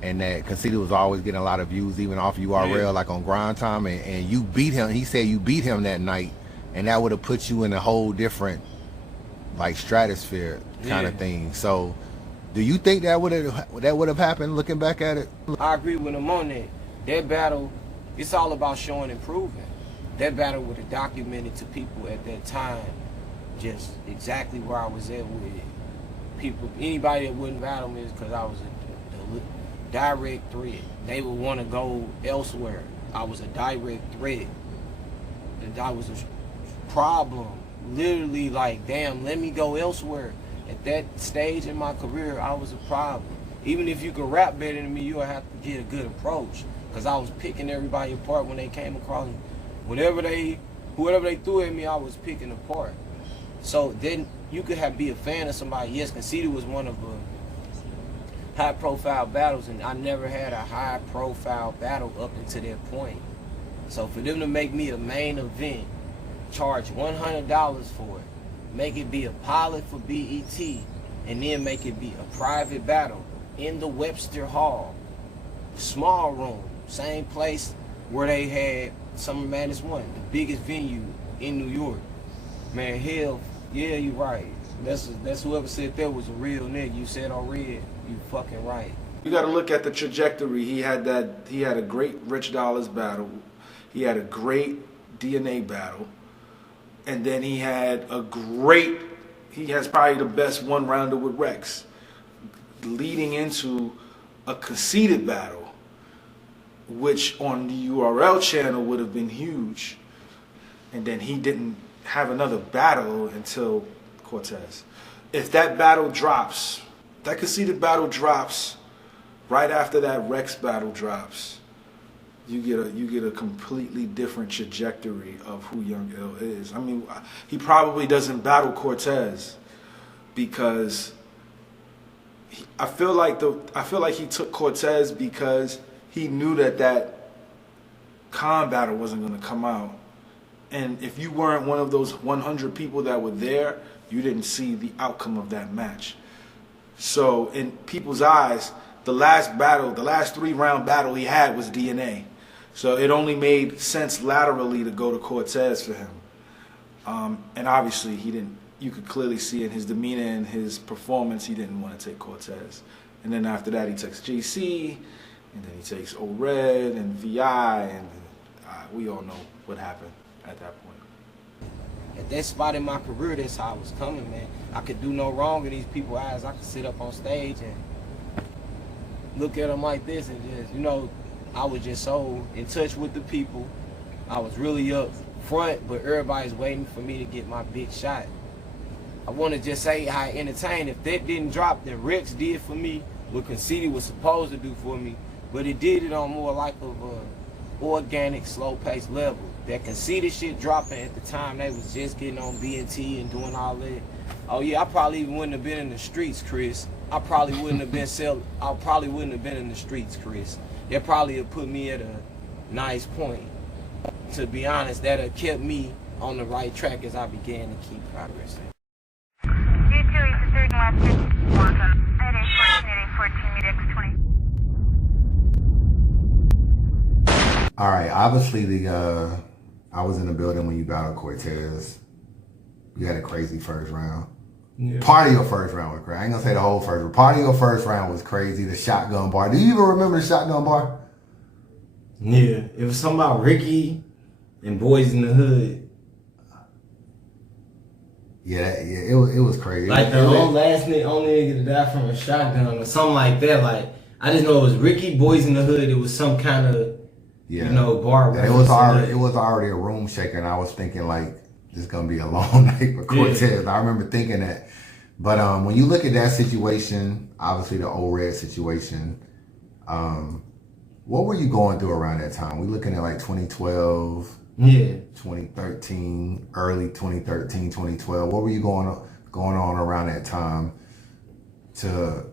and that Conceited was always getting a lot of views, even off URL, like on Grind Time, and you beat him. He said you beat him that night, and that would have put you in a whole different, like, stratosphere kind of thing. So do you think that would have happened, looking back at it? I agree with him on that. That battle, it's all about showing and proving. That battle would have documented to people at that time just exactly where I was at with it. People, anybody that wouldn't battle me is because I was a direct threat. They would want to go elsewhere. I was a direct threat. And I was a problem. Literally, like, damn, let me go elsewhere. At that stage in my career, I was a problem. Even if you could rap better than me, you would have to get a good approach. Because I was picking everybody apart when they came across me. Whoever they threw at me, I was picking apart. So then you could be a fan of somebody. Yes, Conceited was one of the high-profile battles, and I never had a high-profile battle up until that point. So for them to make me a main event, charge $100 for it, make it be a pilot for BET, and then make it be a private battle in the Webster Hall, small room, same place where they had Summer Madness 1, the biggest venue in New York. Man, hell, yeah, you right. That's whoever said that was a real nigga. You said on Red, you fucking right. You got to look at the trajectory. He had a great Rich Dollars battle. He had a great DNA battle. And then he had he has probably the best one-rounder with Rex, leading into a conceded battle, which on the URL channel would have been huge. And then he didn't have another battle until Cortez. If that battle drops, that conceded battle drops right after that Rex battle drops, you get a completely different trajectory of who Young Ill is. I mean, he probably doesn't battle Cortez because I feel like he took Cortez because he knew that Khan battle wasn't going to come out. And if you weren't one of those 100 people that were there, you didn't see the outcome of that match. So in people's eyes, the last 3-round battle he had was DNA. So it only made sense laterally to go to Cortez for him. And obviously he didn't, you could clearly see in his demeanor and his performance, he didn't want to take Cortez. And then after that he takes JC, and then he takes O-Red and VI, and we all know what happened at that point. At that spot in my career, that's how I was coming, man. I could do no wrong in these people's eyes. I could sit up on stage and look at them like this and just, you know, I was just so in touch with the people. I was really up front, but everybody's waiting for me to get my big shot. I want to just say how entertained. If that didn't drop, then Rex did for me what Conceited was supposed to do for me, but it did it on more like of a organic, slow-paced level. That Conceited shit dropping at the time, they was just getting on BNT and doing all that. Oh yeah, I probably even wouldn't have been in the streets, Chris. I probably wouldn't have been in the streets, Chris. That probably have put me at a nice point. To be honest, that have kept me on the right track as I began to keep progressing. All right, obviously I was in the building when you battled Cortez. You had a crazy first round. Yeah. Part of your first round was crazy. I ain't gonna say the whole first round. Part of your first round was crazy. The shotgun bar. Do you even remember the shotgun bar? Yeah, it was something about Ricky and Boys in the Hood. Yeah, it was crazy. Like the only nigga to die from a shotgun or something like that. Like I just know it was Ricky, Boys in the Hood. It was some kind of bar. And it was already a room shaker, and I was thinking like this is gonna be a long night for Cortez. Yeah. I remember thinking that. But when you look at that situation, obviously the O-Red situation, what were you going through around that time? We looking at like 2012, 2013, early 2013, 2012. What were you going on around that time to,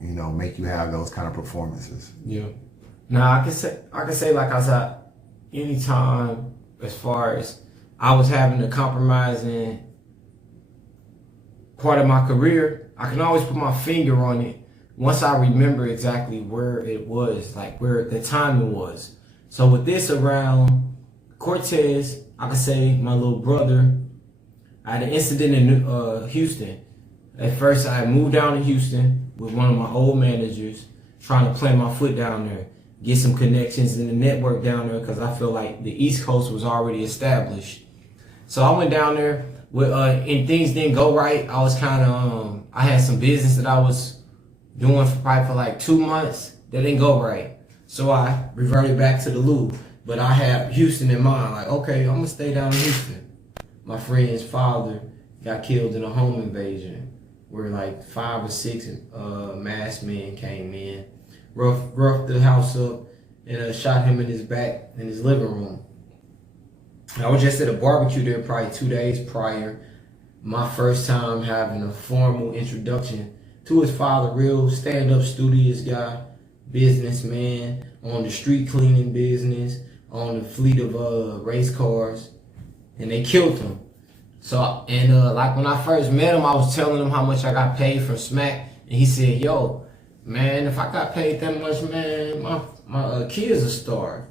make you have those kind of performances? Yeah. Now I can say like I said, anytime as far as I was having to compromise in part of my career, I can always put my finger on it once I remember exactly where it was, like where the timing was. So with this around Cortez, I can say my little brother, I had an incident in Houston. At first I moved down to Houston with one of my old managers, trying to plant my foot down there, get some connections in the network down there, because I feel like the East Coast was already established. So I went down there with, and things didn't go right. I was kind of, I had some business that I was doing for like 2 months that didn't go right. So I reverted back to the loop. But I had Houston in mind, like, okay, I'm gonna stay down in Houston. My friend's father got killed in a home invasion where like 5 or 6 masked men came in, roughed the house up, and shot him in his back in his living room. I was just at a barbecue there probably 2 days prior. My first time having a formal introduction to his father, real stand-up studious guy, businessman, on the street cleaning business, on the fleet of race cars, and they killed him. So, and like when I first met him, I was telling him how much I got paid from Smack, and he said, yo, man, if I got paid that much, man, my kids are starved.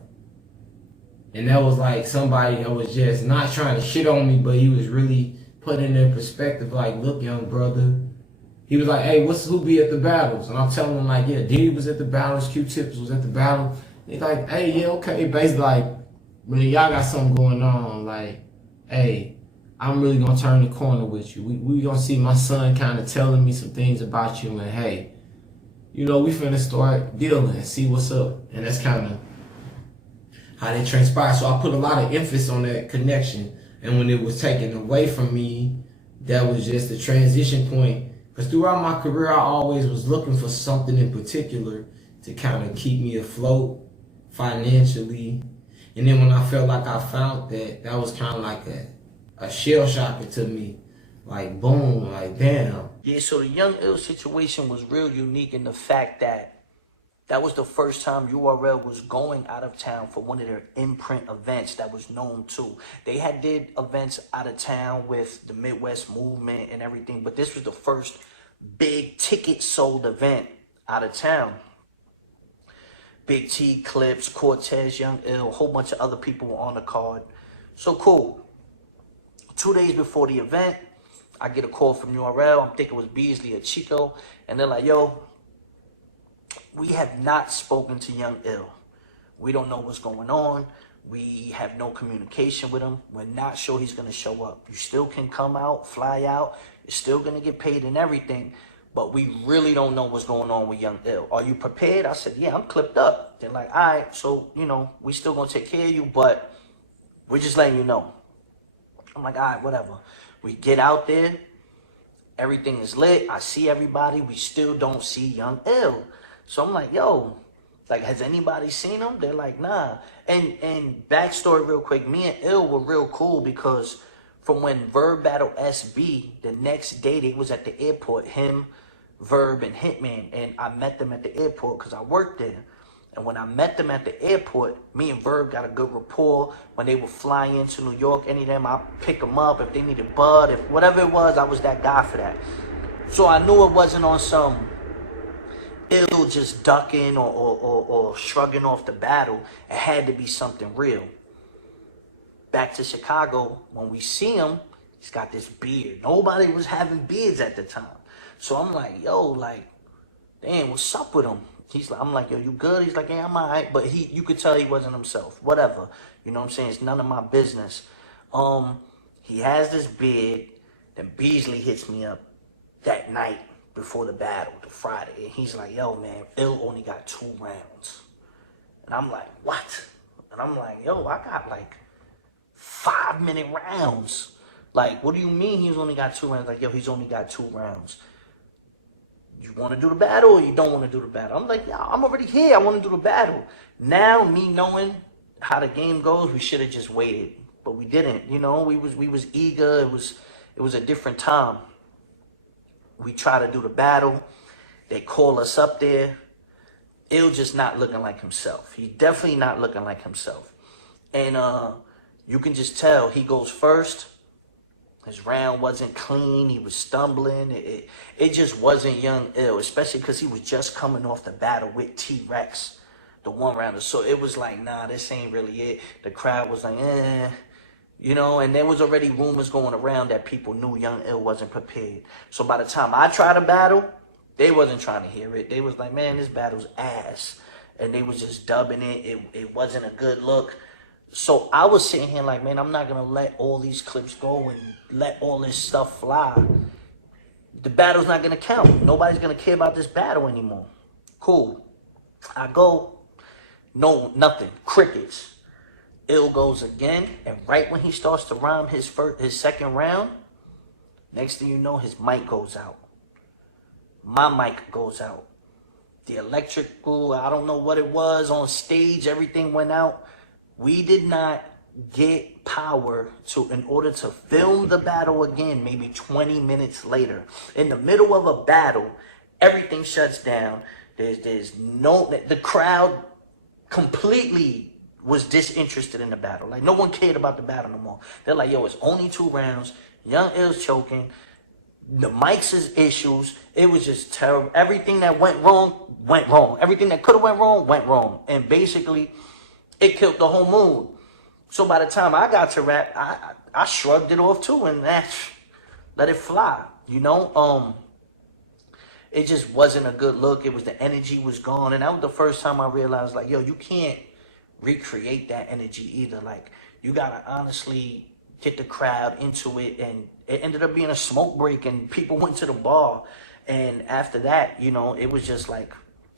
And that was like somebody that was just not trying to shit on me, but he was really putting it in perspective, like, look, young brother. He was like, hey, who be at the battles? And I'm telling him, like, yeah, Diddy was at the battles, Q-Tips was at the battle. He's like, hey, yeah, okay. Basically, like, man, y'all got something going on. Like, hey, I'm really gonna turn the corner with you. We gonna see my son kind of telling me some things about you, and hey, you know, we finna start dealing and see what's up. And that's kind of how they transpire. So I put a lot of emphasis on that connection. And when it was taken away from me, that was just a transition point. Because throughout my career, I always was looking for something in particular to kind of keep me afloat financially. And then when I felt like I found that, that was kind of like a shell shocker to me. Like, boom, like, damn. Yeah, so the Young Ill situation was real unique in the fact that that was the first time URL was going out of town for one of their imprint events that was known too. They had did events out of town with the Midwest movement and everything, but this was the first big ticket sold event out of town. Big T, Clips, Cortez, Young Ill, a whole bunch of other people were on the card. So cool. 2 days before the event, I get a call from URL. I'm thinking it was Beasley or Chico. And they're like, yo, we have not spoken to Young Ill. We don't know what's going on. We have no communication with him. We're not sure he's going to show up. You still can come out, fly out. You're still going to get paid and everything. But we really don't know what's going on with Young Ill. Are you prepared? I said, yeah, I'm clipped up. They're like, all right, so, you know, we still going to take care of you, but we're just letting you know. I'm like, all right, whatever. We get out there. Everything is lit. I see everybody. We still don't see Young Ill. So I'm like, yo, like, has anybody seen him? They're like, nah. And backstory real quick, me and Ill were real cool because from when Verb battled SB, the next day they was at the airport, him, Verb, and Hitman. And I met them at the airport because I worked there. And when I met them at the airport, me and Verb got a good rapport. When they would fly into New York, any of them, I'd pick them up. If they needed bud, if whatever it was, I was that guy for that. So I knew it wasn't on some Ill just ducking or shrugging off the battle. It had to be something real. Back to Chicago, when we see him, he's got this beard. Nobody was having beards at the time. So I'm like, yo, like, damn, what's up with him? I'm like, yo, you good? He's like, yeah, I'm all right. But you could tell he wasn't himself. Whatever. You know what I'm saying? It's none of my business. He has this beard. Then Beasley hits me up that night before the battle, the Friday. And he's like, yo, man, Ill only got 2 rounds. And I'm like, what? And I'm like, yo, I got like 5-minute rounds. Like, what do you mean he's only got 2 rounds? Like, yo, he's only got 2 rounds. You want to do the battle or you don't want to do the battle? I'm like, yeah, I'm already here. I want to do the battle. Now, me knowing how the game goes, we should have just waited, but we didn't. You know, we was eager. It was a different time. We try to do the battle. They call us up there. Ill just not looking like himself. He's definitely not looking like himself. And you can just tell he goes first. His round wasn't clean. He was stumbling. It just wasn't Young Ill, especially because he was just coming off the battle with T-Rex, the 1-rounder. So it was like, nah, this ain't really it. The crowd was like, you know, and there was already rumors going around that people knew Young Ill wasn't prepared. So by the time I tried to battle, they wasn't trying to hear it. They was like, man, this battle's ass. And they was just dubbing it. It wasn't a good look. So I was sitting here like, man, I'm not going to let all these clips go and let all this stuff fly. The battle's not going to count. Nobody's going to care about this battle anymore. Cool. I go, no, nothing. Crickets. Ill goes again. And right when he starts to rhyme his second round, next thing you know, his mic goes out. My mic goes out. The electrical, I don't know what it was, on stage, everything went out. We did not get power in order to film the battle again, maybe 20 minutes later. In the middle of a battle, everything shuts down. The crowd completely was disinterested in the battle. Like, no one cared about the battle no more. They're like, yo, it's only 2 rounds. Young Ill's choking. The mics is issues. It was just terrible. Everything that went wrong, went wrong. Everything that could have went wrong. And basically, it killed the whole mood. So by the time I got to rap, I shrugged it off too and let it fly. You know, it just wasn't a good look. It was, the energy was gone. And that was the first time I realized, like, yo, you can't recreate that energy either. Like, you gotta honestly get the crowd into it, and it ended up being a smoke break, and people went to the bar. And after that, you know, it was just like,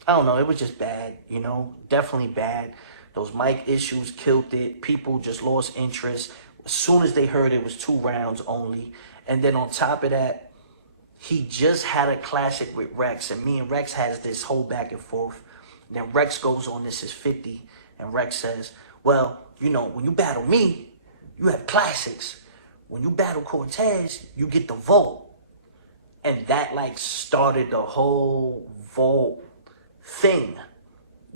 I don't know, it was just bad, you know, definitely bad. Those mic issues killed it. People just lost interest as soon as they heard it was 2 rounds only. And then on top of that, he just had a classic with Rex, and me and Rex has this whole back and forth. And then Rex goes on This Is 50, and Rex says, well, you know, when you battle me, you have classics. When you battle Cortez, you get the vote. And that like started the whole vote thing.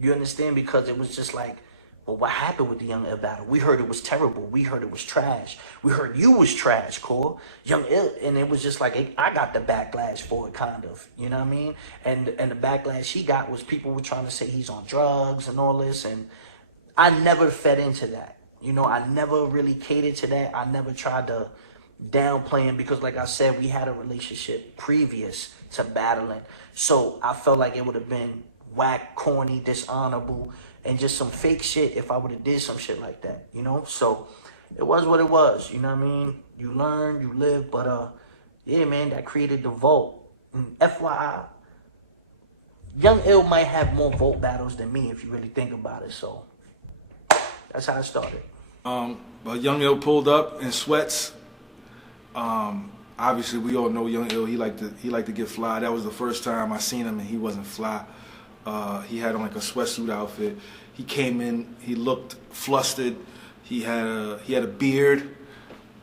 You understand? Because it was just like, well, what happened with the Young Ill battle? We heard it was terrible. We heard it was trash. We heard you was trash, Core. Young Ill, and it was just like, I got the backlash for it, kind of. You know what I mean? And the backlash he got was people were trying to say he's on drugs and all this, and I never fed into that. You know, I never really catered to that. I never tried to downplay him because, like I said, we had a relationship previous to battling. So I felt like it would have been whack, corny, dishonorable, and just some fake shit if I would have did some shit like that, you know? So it was what it was, you know what I mean? You learn, you live, but yeah, man, that created the vote. And FYI, Young Ill might have more vote battles than me if you really think about it, so that's how it started. But Young Ill pulled up in sweats. Obviously, we all know Young Ill. He liked to get fly. That was the first time I seen him, and he wasn't fly. He had on like a sweatsuit outfit. He came in. He looked flustered. He had a beard.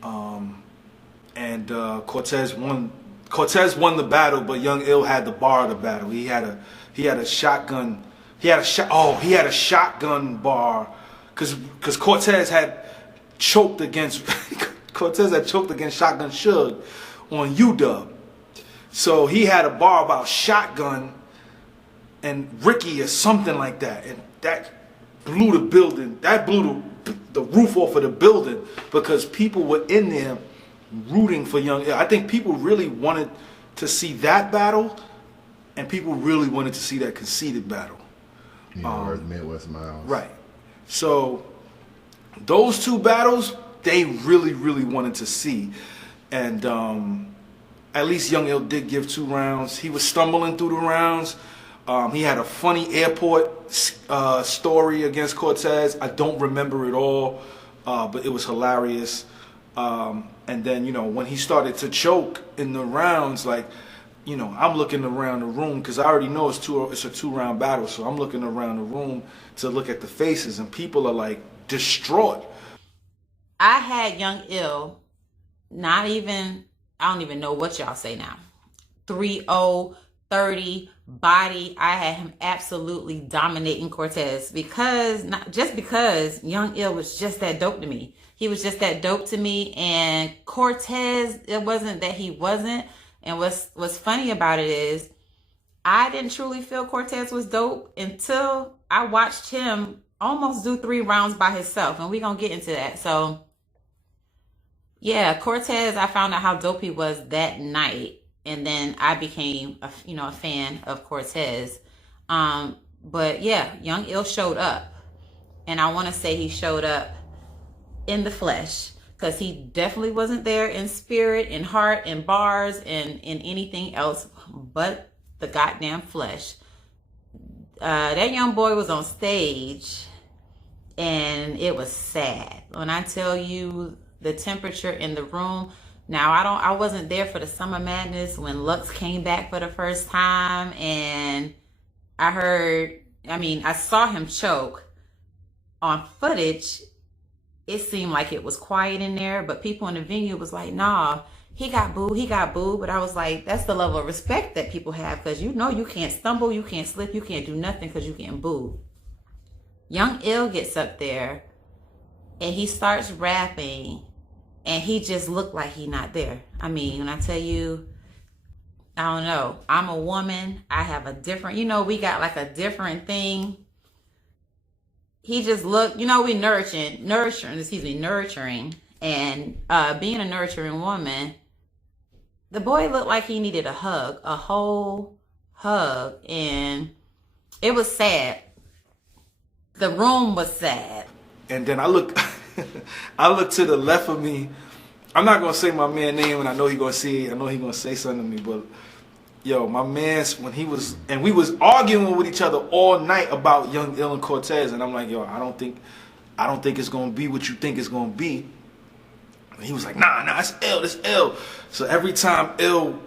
And Cortez won. Cortez won the battle, but Young Ill had the bar of the battle. He had a shotgun. He had a shotgun bar, because Cortez had choked against Shotgun Suge on UW. So he had a bar about shotgun and Ricky or something like that, and that blew the building. That blew the roof off of the building because people were in there rooting for Young Ill. I think people really wanted to see that battle, and people really wanted to see that conceited battle. Yeah, Midwest Miles. Right. So those 2 battles, they really, really wanted to see. And at least Young Ill did give 2 rounds. He was stumbling through the rounds. He had a funny airport story against Cortez. I don't remember it all, but it was hilarious. And then, you know, when he started to choke in the rounds, like, you know, I'm looking around the room because I already know it's a 2-round battle. So I'm looking around the room to look at the faces, and people are like distraught. I had Young Ill, I don't even know what y'all say now. 3-0, 30, body. I had him absolutely dominating Cortez because Young Ill was just that dope to me. He was just that dope to me, and Cortez, it wasn't that he wasn't. And what's funny about it is I didn't truly feel Cortez was dope until I watched him almost do 3 rounds by himself, and we're gonna get into that. So yeah, Cortez, I found out how dope he was that night, and then I became a fan of Cortez. But yeah, Young Ill showed up, and I want to say he showed up in the flesh, because he definitely wasn't there in spirit, in heart, in bars, and in anything else but the goddamn flesh. That young boy was on stage, and it was sad. When I tell you the temperature in the room, now I wasn't there for the Summer Madness when Lux came back for the first time, and I saw him choke. On footage, it seemed like it was quiet in there, but people in the venue was like, nah, he got booed. But I was like, that's the level of respect that people have, because you know you can't stumble, you can't slip, you can't do nothing because you're getting booed. Young Ill gets up there, and he starts rapping, and he just looked like he not there. I mean, when I tell you, I don't know, I'm a woman, I have a different, we got like a different thing. He just looked, we nurturing, and being a nurturing woman, the boy looked like he needed a hug, a whole hug, and it was sad. The room was sad. And then I look to the left of me, I'm not gonna say my man name, and I know he gonna see it. I know he gonna say something to me, but yo, my man's when he was, and we was arguing with each other all night about Young Ill and Cortez, and I'm like, yo, I don't think it's gonna be what you think it's gonna be. And he was like, nah, it's ill, it's ill. So every time Ill,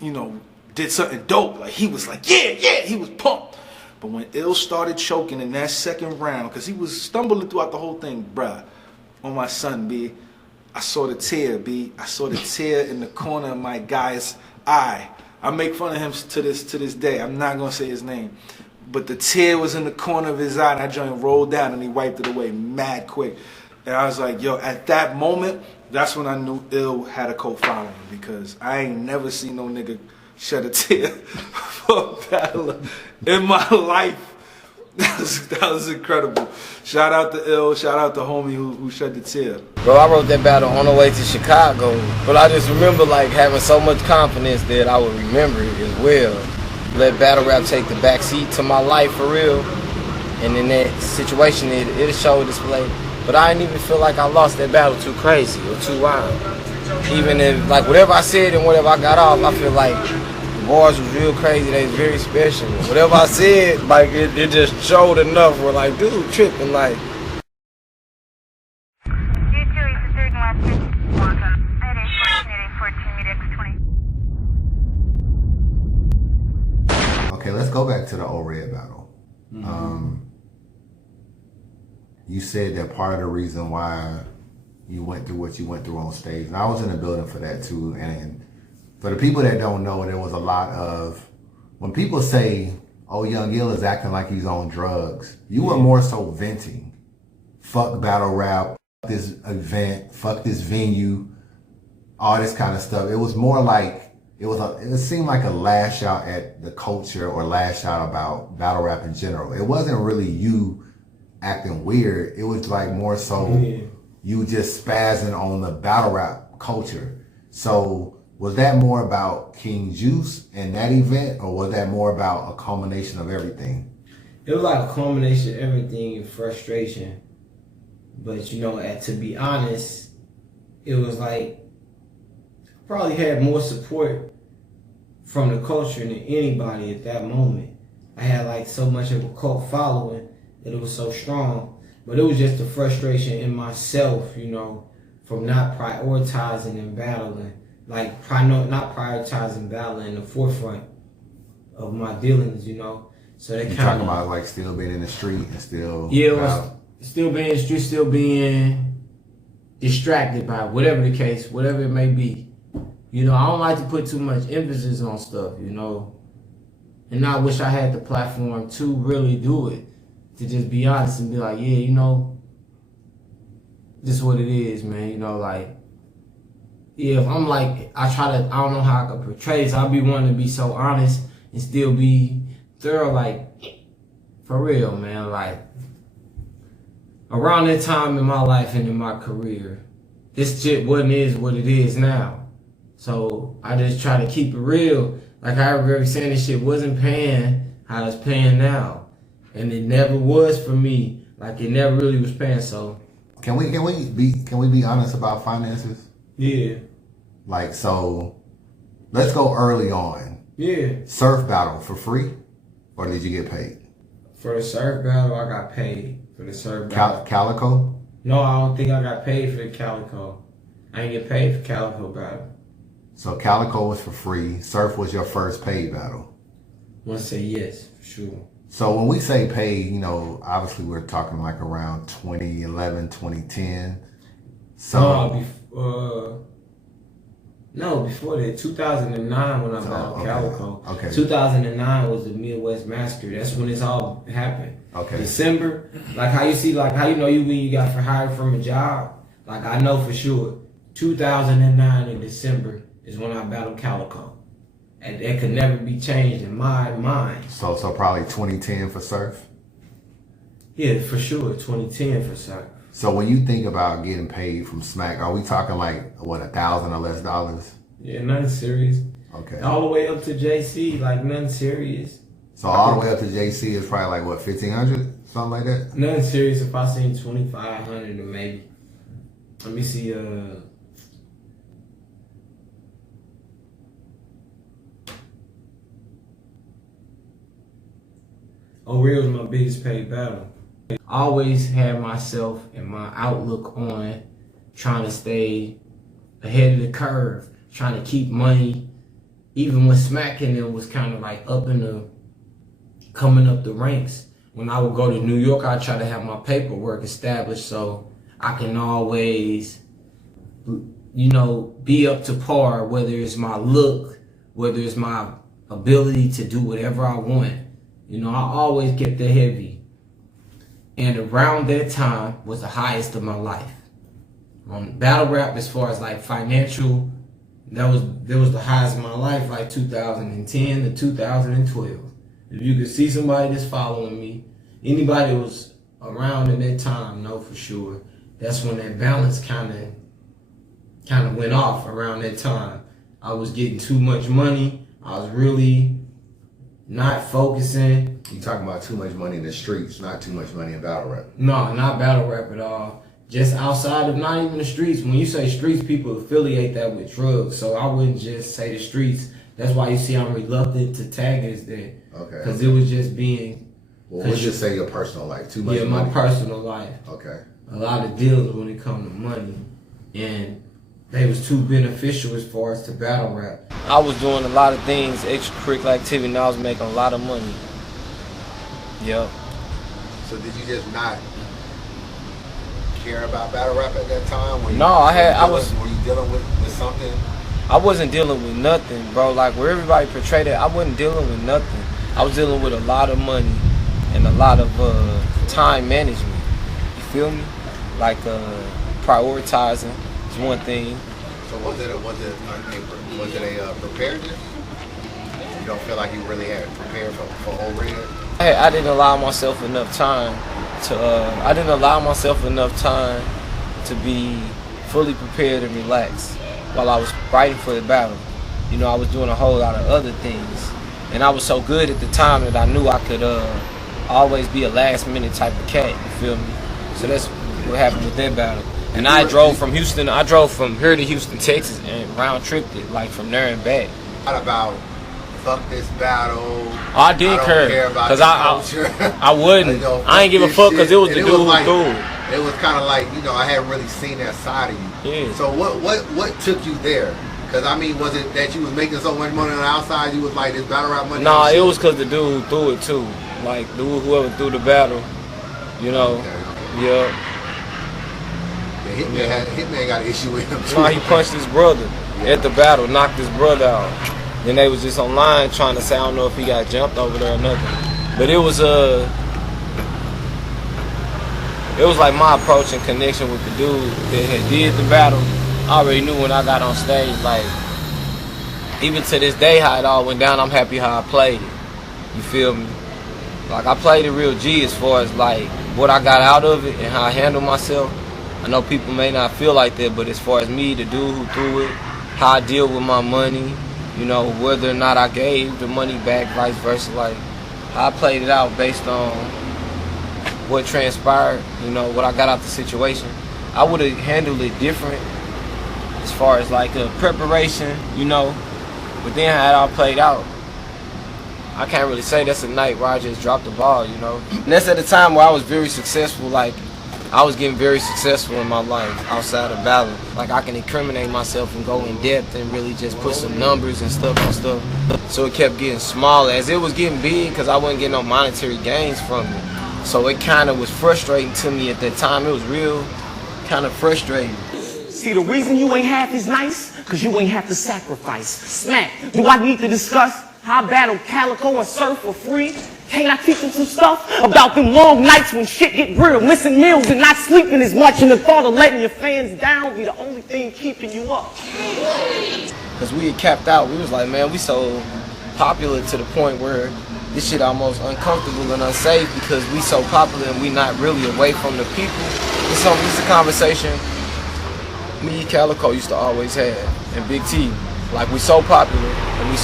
you know, did something dope, like he was like, yeah, he was pumped. But when Ill started choking in that second round, because he was stumbling throughout the whole thing, bruh, on my son, B, I saw the tear, B. I saw the tear in the corner of my guy's eye. I make fun of him to this day. I'm not gonna say his name. But the tear was in the corner of his eye, and that joint rolled down, and he wiped it away mad quick. And I was like, yo, at that moment, that's when I knew Ill had a cult following, because I ain't never seen no nigga shed a tear for a battler in my life. That was incredible. Shout out to Ill, shout out to homie who shed the tear. Bro, I wrote that battle on the way to Chicago, but I just remember like having so much confidence that I would remember it as well. Let battle rap take the back seat to my life for real. And in that situation, it showed display. But I didn't even feel like I lost that battle too crazy or too wild. Even if, like, whatever I said and whatever I got off, I feel like the bars was real crazy. They was very special. Whatever I said, like, it just showed enough where, like, dude, tripping, like. Okay, let's go back to the O-Red battle. You said that part of the reason why you went through what you went through on stage, and I was in the building for that too, and for the people that don't know, there was a lot of, when people say, oh, Young Ill is acting like he's on drugs, you were more so venting. Fuck battle rap, fuck this event, fuck this venue, all this kind of stuff. It was more like, it seemed like a lash out at the culture or lash out about battle rap in general. It wasn't really you acting weird. It was like more so you just spazzing on the battle rap culture. So was that more about King Juice and that event, or was that more about a culmination of everything? It was like a culmination of everything and frustration. But you know, to be honest, it was like I probably had more support from the culture than anybody at that moment. I had like so much of a cult following that it was so strong. But it was just the frustration in myself, you know, from not prioritizing and battling. Like, not prioritizing battling in the forefront of my dealings, you know. So they kind of talking about like still being in the street and still still being in the street, still being distracted by whatever the case, whatever it may be. You know, I don't like to put too much emphasis on stuff, you know. And I wish I had the platform to really do it. To just be honest and be like, yeah, you know, this is what it is, man. You know, like, yeah, if I'm like, I don't know how I could portray this. I'll be wanting to be so honest and still be thorough, like, for real, man. Like, around that time in my life and in my career, this shit wasn't what it is now. So I just try to keep it real. Like I already saying, this shit wasn't paying how it's paying now. And it never was for me. Like it never really was paying. So can we be honest about finances? Yeah. Like, so let's go early on. Yeah. Surf battle for free, or did you get paid? For the surf battle, I got paid for the surf battle. Calico? No, I don't think I got paid for the Calico. I didn't get paid for Calico battle. So Calico was for free. Surf was your first paid battle. I want to say yes, for sure. So when we say paid, you know, obviously we're talking like around 2011, 2010. So before that, 2009 when I battled Calico. Okay. 2009 was the Midwest Massacre. That's when this all happened. Okay. December, like how you see, like how you know when you got hired from a job. Like I know for sure, 2009 in December is when I battled Calico. And that could never be changed in my mind. So probably 2010 for surf? Yeah, for sure, 2010 for surf. So when you think about getting paid from Smack, are we talking like, what, $1,000 or less dollars? Yeah, nothing serious. Okay. All the way up to JC, like nothing serious. So all the way up to JC is probably like, what, 1,500? Something like that? Nothing serious if I seen 2,500 or maybe. Let me see, Real was my biggest paid battle. I always had myself and my outlook on trying to stay ahead of the curve, trying to keep money, even when smacking them was kind of like coming up the ranks. When I would go to New York, I try to have my paperwork established so I can always, be up to par, whether it's my look, whether it's my ability to do whatever I want. I always kept it heavy. And around that time was the highest of my life. Battle rap, as far as like financial, there was the highest of my life, like 2010 to 2012. If you could see somebody that's following me, anybody that was around in that time, know for sure. That's when that balance kind of went off around that time. I was getting too much money. I was really not focusing. You talking about too much money in the streets, not too much money in battle rap. No, not battle rap at all. Just outside of not even the streets. When you say streets, people affiliate that with drugs. So I wouldn't just say the streets. That's why you see I'm reluctant to tag it as that. Okay. Because it was just being... Well, we'll just say your personal life. Too much money. Yeah, my personal life. Okay. A lot of deals when it come to money. And they was too beneficial as far as to battle rap. I was doing a lot of things, extracurricular activity, and I was making a lot of money. Yep. So did you just not care about battle rap at that time? Were you dealing with something? I wasn't dealing with nothing, bro. Like where everybody portrayed it, I wasn't dealing with nothing. I was dealing with a lot of money and a lot of time management. You feel me? Like prioritizing is one thing. So was it a preparedness? You don't feel like you really had prepared for whole red? I didn't allow myself enough time to be fully prepared and relaxed while I was fighting for the battle. I was doing a whole lot of other things, and I was so good at the time that I knew I could always be a last minute type of cat. You feel me? So that's what happened with that battle. And I drove from here to Houston, Texas, and round tripped it, like from there and back. What about fuck this battle? I didn't care because I wouldn't. I ain't give a fuck because it was the dude who threw it. It was kind of like I hadn't really seen that side of you. Yeah. So what took you there? Because was it that you was making so much money on the outside? You was like this battle rap money? Nah, it was because the dude who threw it too. Like whoever threw the battle, Okay. Yeah. Hitman got an issue with him too. Nah, he punched his brother at the battle, knocked his brother out. Then they was just online trying to say, I don't know if he got jumped over there or nothing. But it was like my approach and connection with the dude that had did the battle. I already knew when I got on stage, like, even to this day how it all went down, I'm happy how I played it. You feel me? Like, I played it real G as far as like what I got out of it and how I handled myself. I know people may not feel like that, but as far as me, the dude who threw it, how I deal with my money, whether or not I gave the money back, vice versa, like how I played it out based on what transpired, what I got out the situation. I would have handled it different as far as like a preparation, but then how it all played out, I can't really say that's a night where I just dropped the ball, And that's at the time where I was very successful, like I was getting very successful in my life outside of battle. Like I can incriminate myself and go in depth and really just put some numbers and stuff on stuff. So it kept getting smaller as it was getting big because I wasn't getting no monetary gains from it. So it kind of was frustrating to me at that time. It was real kind of frustrating. See, the reason you ain't half as nice, because you ain't have to sacrifice. Smack, do I need to discuss how I battle Calico and Surf for free? Can't I teach them some stuff about them long nights when shit get real, missing meals and not sleeping as much, and the thought of letting your fans down be the only thing keeping you up? Because we had capped out. We was like, man, we so popular to the point where this shit almost uncomfortable and unsafe because we so popular and we not really away from the people. It's a conversation me and Calico used to always have, and Big T. Like, we so popular and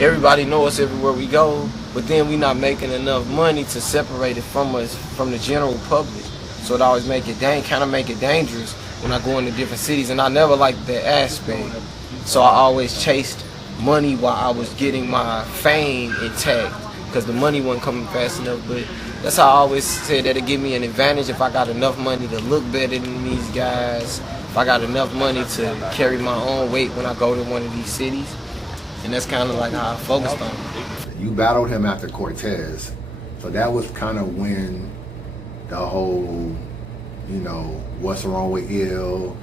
everybody know us everywhere we go, but then we not making enough money to separate it from us, from the general public. So it always make it kind of make it dangerous when I go into different cities, and I never liked that aspect. So I always chased money while I was getting my fame intact because the money wasn't coming fast enough. But that's how I always said that it give me an advantage if I got enough money to look better than these guys, if I got enough money to carry my own weight when I go to one of these cities. And that's kind of like how I focused on it. You battled him after Cortez, so that was kind of when the whole, you know, what's wrong with Ill,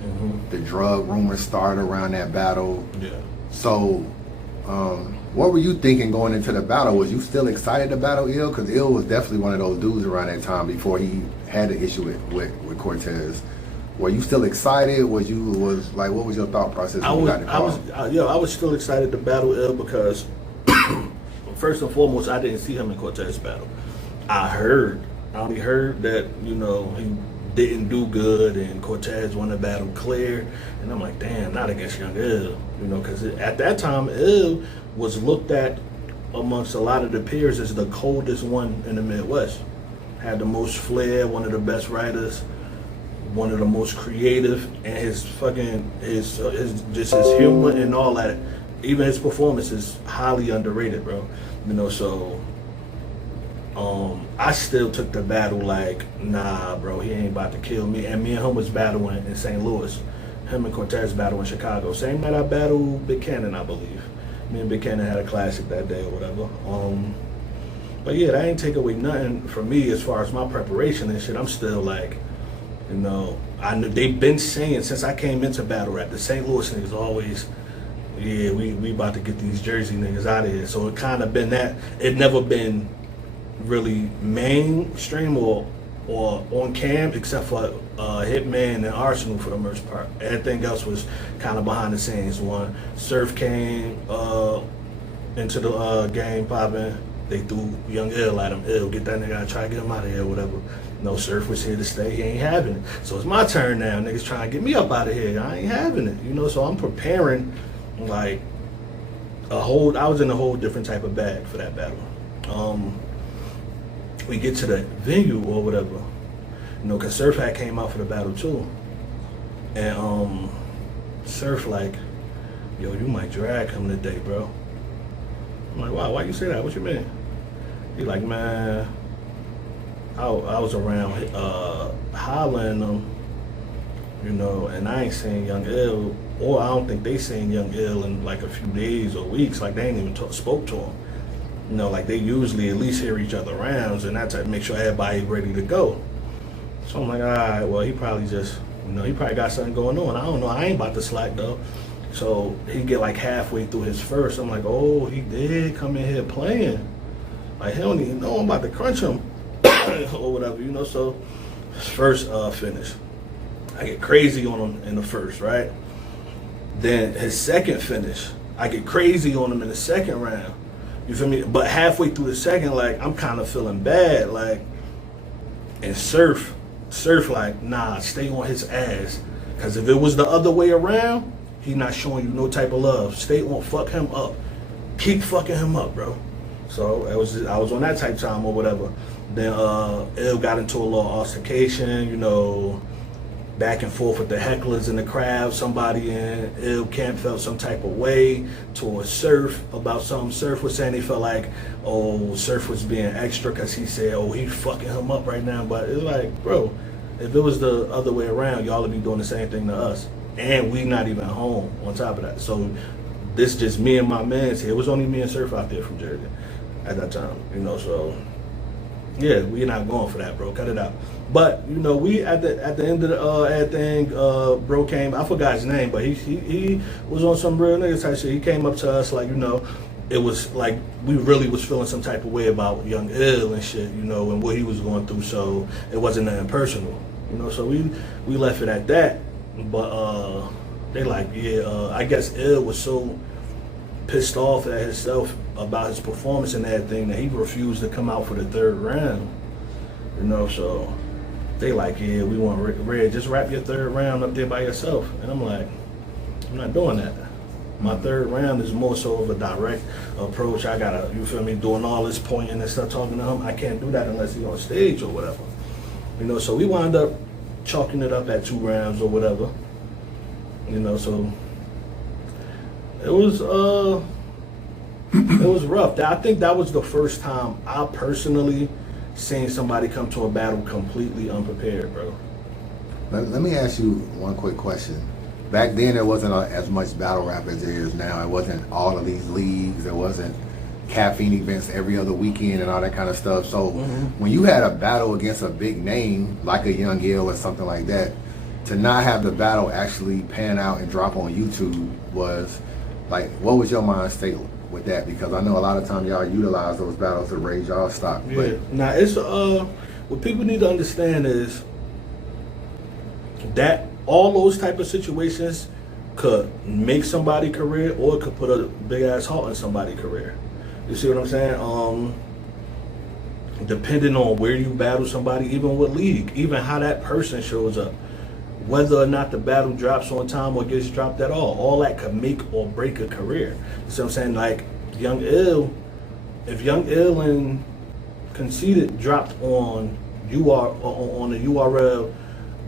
the drug rumors started around that battle. Yeah. So, what were you thinking going into the battle? Was you still excited to battle Ill? Because Ill was definitely one of those dudes around that time before he had the issue with Cortez. Were you still excited? What was your thought process when you got the call? I was still excited to battle Ill because first and foremost, I didn't see him in Cortez battle. I only heard that, you know, he didn't do good and Cortez won the battle clear. And I'm like, damn, not against Young Ill. You know, because at that time, Ill was looked at amongst a lot of the peers as the coldest one in the Midwest. Had the most flair, one of the best writers, one of the most creative, and his humor and all that, even his performance is highly underrated, bro. You know, so I still took the battle like, nah, bro, he ain't about to kill me. And me and him was battling in St. Louis. Him and Cortez battled in Chicago. Same night I battled Big Cannon, I believe. Me and Big Cannon had a classic that day or whatever. But yeah, that ain't take away nothing from me as far as my preparation and shit. I'm still like, you know, I knew they've been saying since I came into battle rap, the St. Louis niggas always, yeah, we about to get these Jersey niggas out of here. So it kind of been that. It never been really mainstream or on cam except for Hitman and Arsenal for the most part. Everything else was kind of behind the scenes. One Surf came into the game popping. They threw Young Ill at him. Ill, get that nigga out, try to get him out of here, whatever. No, Surf was here to stay. He ain't having it. So it's my turn now. Niggas trying to get me up out of here. I ain't having it. You know, so I'm preparing like I was in a whole different type of bag for that battle. We get to the venue or whatever, you know, cause Surf had came out for the battle too. And Surf like, yo, you might drag him today, bro. I'm like, wow, why you say that? What you mean? He like, man, I was around hollering them, you know, and I ain't seen Young Ill, or I don't think they seen Young Ill in like a few days or weeks. Like they ain't even spoke to him. You know, like they usually at least hear each other rounds and that type, make sure everybody's ready to go. So I'm like, all right, well, he probably just, you know, he probably got something going on. I don't know, I ain't about to slack though. So he get like halfway through his first. I'm like, oh, he did come in here playing. Like he don't even know I'm about to crunch him or whatever, you know. So his first finish, I get crazy on him in the first, right? Then his second finish, I get crazy on him in the second round. You feel me? But halfway through the second, like, I'm kind of feeling bad, like, and Surf like, nah, stay on his ass. Because if it was the other way around, he not showing you no type of love. Stay on, fuck him up. Keep fucking him up, bro. So I was on that type time or whatever. Then Ill got into a little altercation, you know, back and forth with the hecklers in the crowd. Somebody in Ill camp felt some type of way towards Surf about something Surf was saying. They felt like, oh, Surf was being extra because he said, oh, he fucking him up right now. But it's like, bro, if it was the other way around, y'all would be doing the same thing to us. And we not even home on top of that. So this just me and my mans here. It was only me and Surf out there from Jersey at that time, you know, so yeah, we not going for that, bro. Cut it out. But you know, we at the end of the everything, bro came. I forgot his name, but he was on some real nigga type shit. He came up to us like, you know, it was like we really was feeling some type of way about Young Ill and shit, you know, and what he was going through. So it wasn't nothing personal, you know. So we left it at that. But they like, yeah, I guess Ill was so pissed off at himself about his performance and everything that he refused to come out for the third round, you know. So they like, yeah, we want Red, just wrap your third round up there by yourself. And I'm like, I'm not doing that. My third round is more so of a direct approach. I gotta, you feel me, doing all this pointing and stuff, talking to him. I can't do that unless he's on stage or whatever, you know. So we wound up chalking it up at 2 rounds or whatever, you know. So it was It was rough. I think that was the first time I personally seen somebody come to a battle completely unprepared, bro. Let me ask you one quick question. Back then, there wasn't as much battle rap as there is now. It wasn't all of these leagues. There wasn't caffeine events every other weekend and all that kind of stuff. So when you had a battle against a big name like a Young Ill or something like that, to not have the battle actually pan out and drop on YouTube was like, what was your mind state with that? Because I know a lot of times y'all utilize those battles to raise y'all stock. Yeah. But Now it's what people need to understand is that all those type of situations could make somebody's career or it could put a big ass halt in somebody's career. You see what I'm saying? Depending on where you battle somebody, even what league, even how that person shows up, whether or not the battle drops on time or gets dropped at all that could make or break a career. You see what I'm saying? Like Young Ill, if Young Ill and Conceited dropped on the URL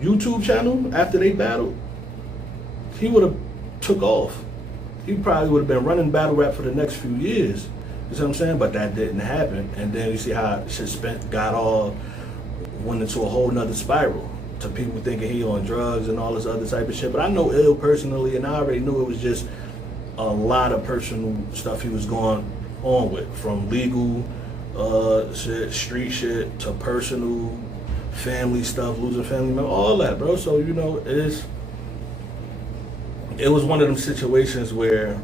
YouTube channel after they battled, he would have took off. He probably would have been running battle rap for the next few years. You see what I'm saying? But that didn't happen. And then you see how shit went into a whole nother spiral to people thinking he on drugs and all this other type of shit. But I know Ill personally, and I already knew it was just a lot of personal stuff he was going on with, from legal shit, street shit, to personal family stuff, losing family members, all that, bro. So, you know, it was one of them situations where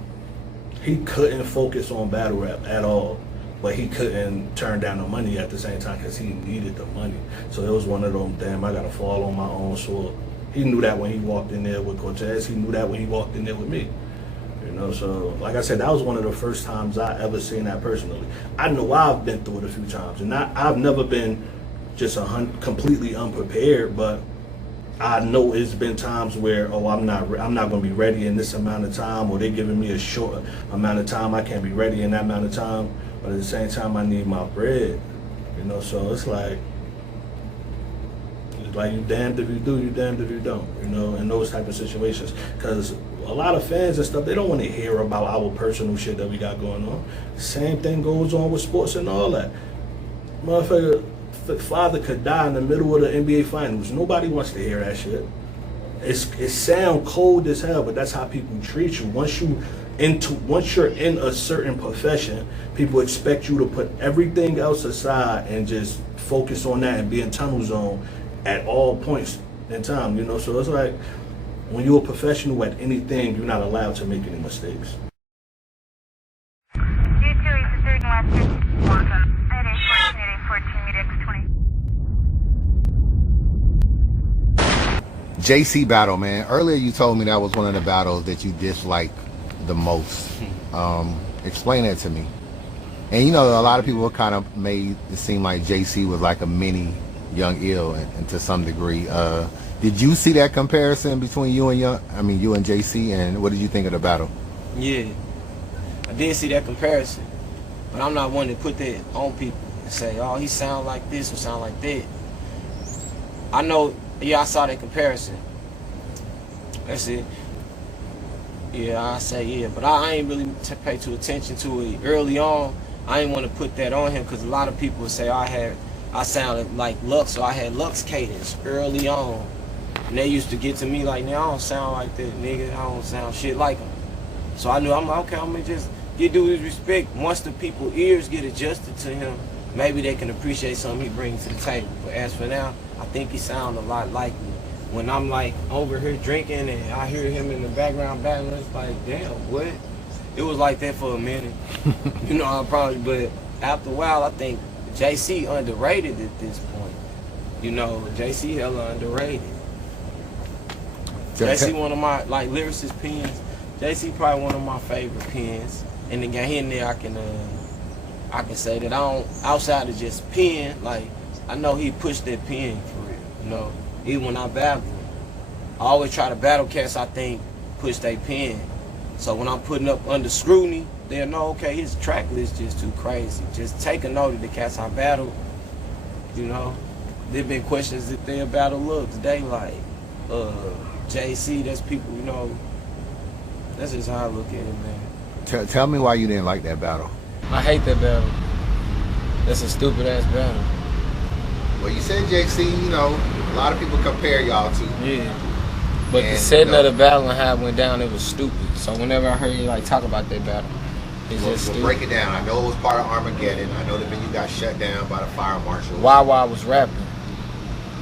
he couldn't focus on battle rap at all, but he couldn't turn down the money at the same time because he needed the money. So it was one of them, damn, I gotta fall on my own sword. He knew that when he walked in there with Cortez. He knew that when he walked in there with me. You know, so like I said, that was one of the first times I ever seen that personally. I know I've been through it a few times, and I've never been just completely unprepared, but I know it's been times where, I'm not gonna be ready in this amount of time, or they're giving me a short amount of time. I can't be ready in that amount of time, but at the same time, I need my bread. You know, so it's like you damned if you do, you damned if you don't. You know, in those type of situations, because a lot of fans and stuff, they don't want to hear about our personal shit that we got going on. Same thing goes on with sports and all that. Motherfucker, father could die in the middle of the NBA finals. Nobody wants to hear that shit. It sound cold as hell, but that's how people treat you. Once you're in a certain profession, people expect you to put everything else aside and just focus on that and be in tunnel zone at all points in time. You know, so it's like when you're a professional at anything, you're not allowed to make any mistakes. JC battle, man. Earlier you told me that was one of the battles that you disliked the most. Explain that to me. And you know, a lot of people kind of made it seem like JC was like a mini Young Ill, and to some degree. Did you see that comparison between you and you and JC, and what did you think of the battle? Yeah, I did see that comparison, but I'm not one to put that on people and say, oh, he sound like this or sound like that. I know, yeah, I saw that comparison. That's it. Yeah, I say yeah, but I ain't really pay too attention to it early on. I ain't want to put that on him because a lot of people would say I sounded like Lux, so I had Lux cadence early on. And they used to get to me like, "Nigga, I don't sound like that, nigga. I don't sound shit like him." So I knew, I'm like, okay, I'm gonna just give dude his respect. Once the people's ears get adjusted to him, maybe they can appreciate something he brings to the table. But as for now, I think he sounds a lot like me. When I'm like over here drinking and I hear him in the background battling, it's like, damn, what? It was like that for a minute. You know, but after a while, I think JC underrated at this point. You know, JC hella underrated. JC one of my lyricist pens. JC probably one of my favorite pens. And again, here and there I can say that I don't, outside of just pen, like I know he pushed that pen for real. You know, even when I battle, I always try to battle cats I think push their pen. So when I'm putting up under scrutiny, they'll know, okay, his track list just too crazy. Just take a note of the cats I battle. You know, there've been questions if they battle looks. They like JC. That's people, you know. That's just how I look at it, man. Tell me why you didn't like that battle. I hate that battle. That's a stupid ass battle. Well, you said JC, you know, a lot of people compare y'all to. Yeah. But the setting of the battle and how it went down, it was stupid. So whenever I heard you like talk about that battle, it's just stupid. Break it down. I know it was part of Armageddon. I know the venue got shut down by the fire marshal. Why was rapping?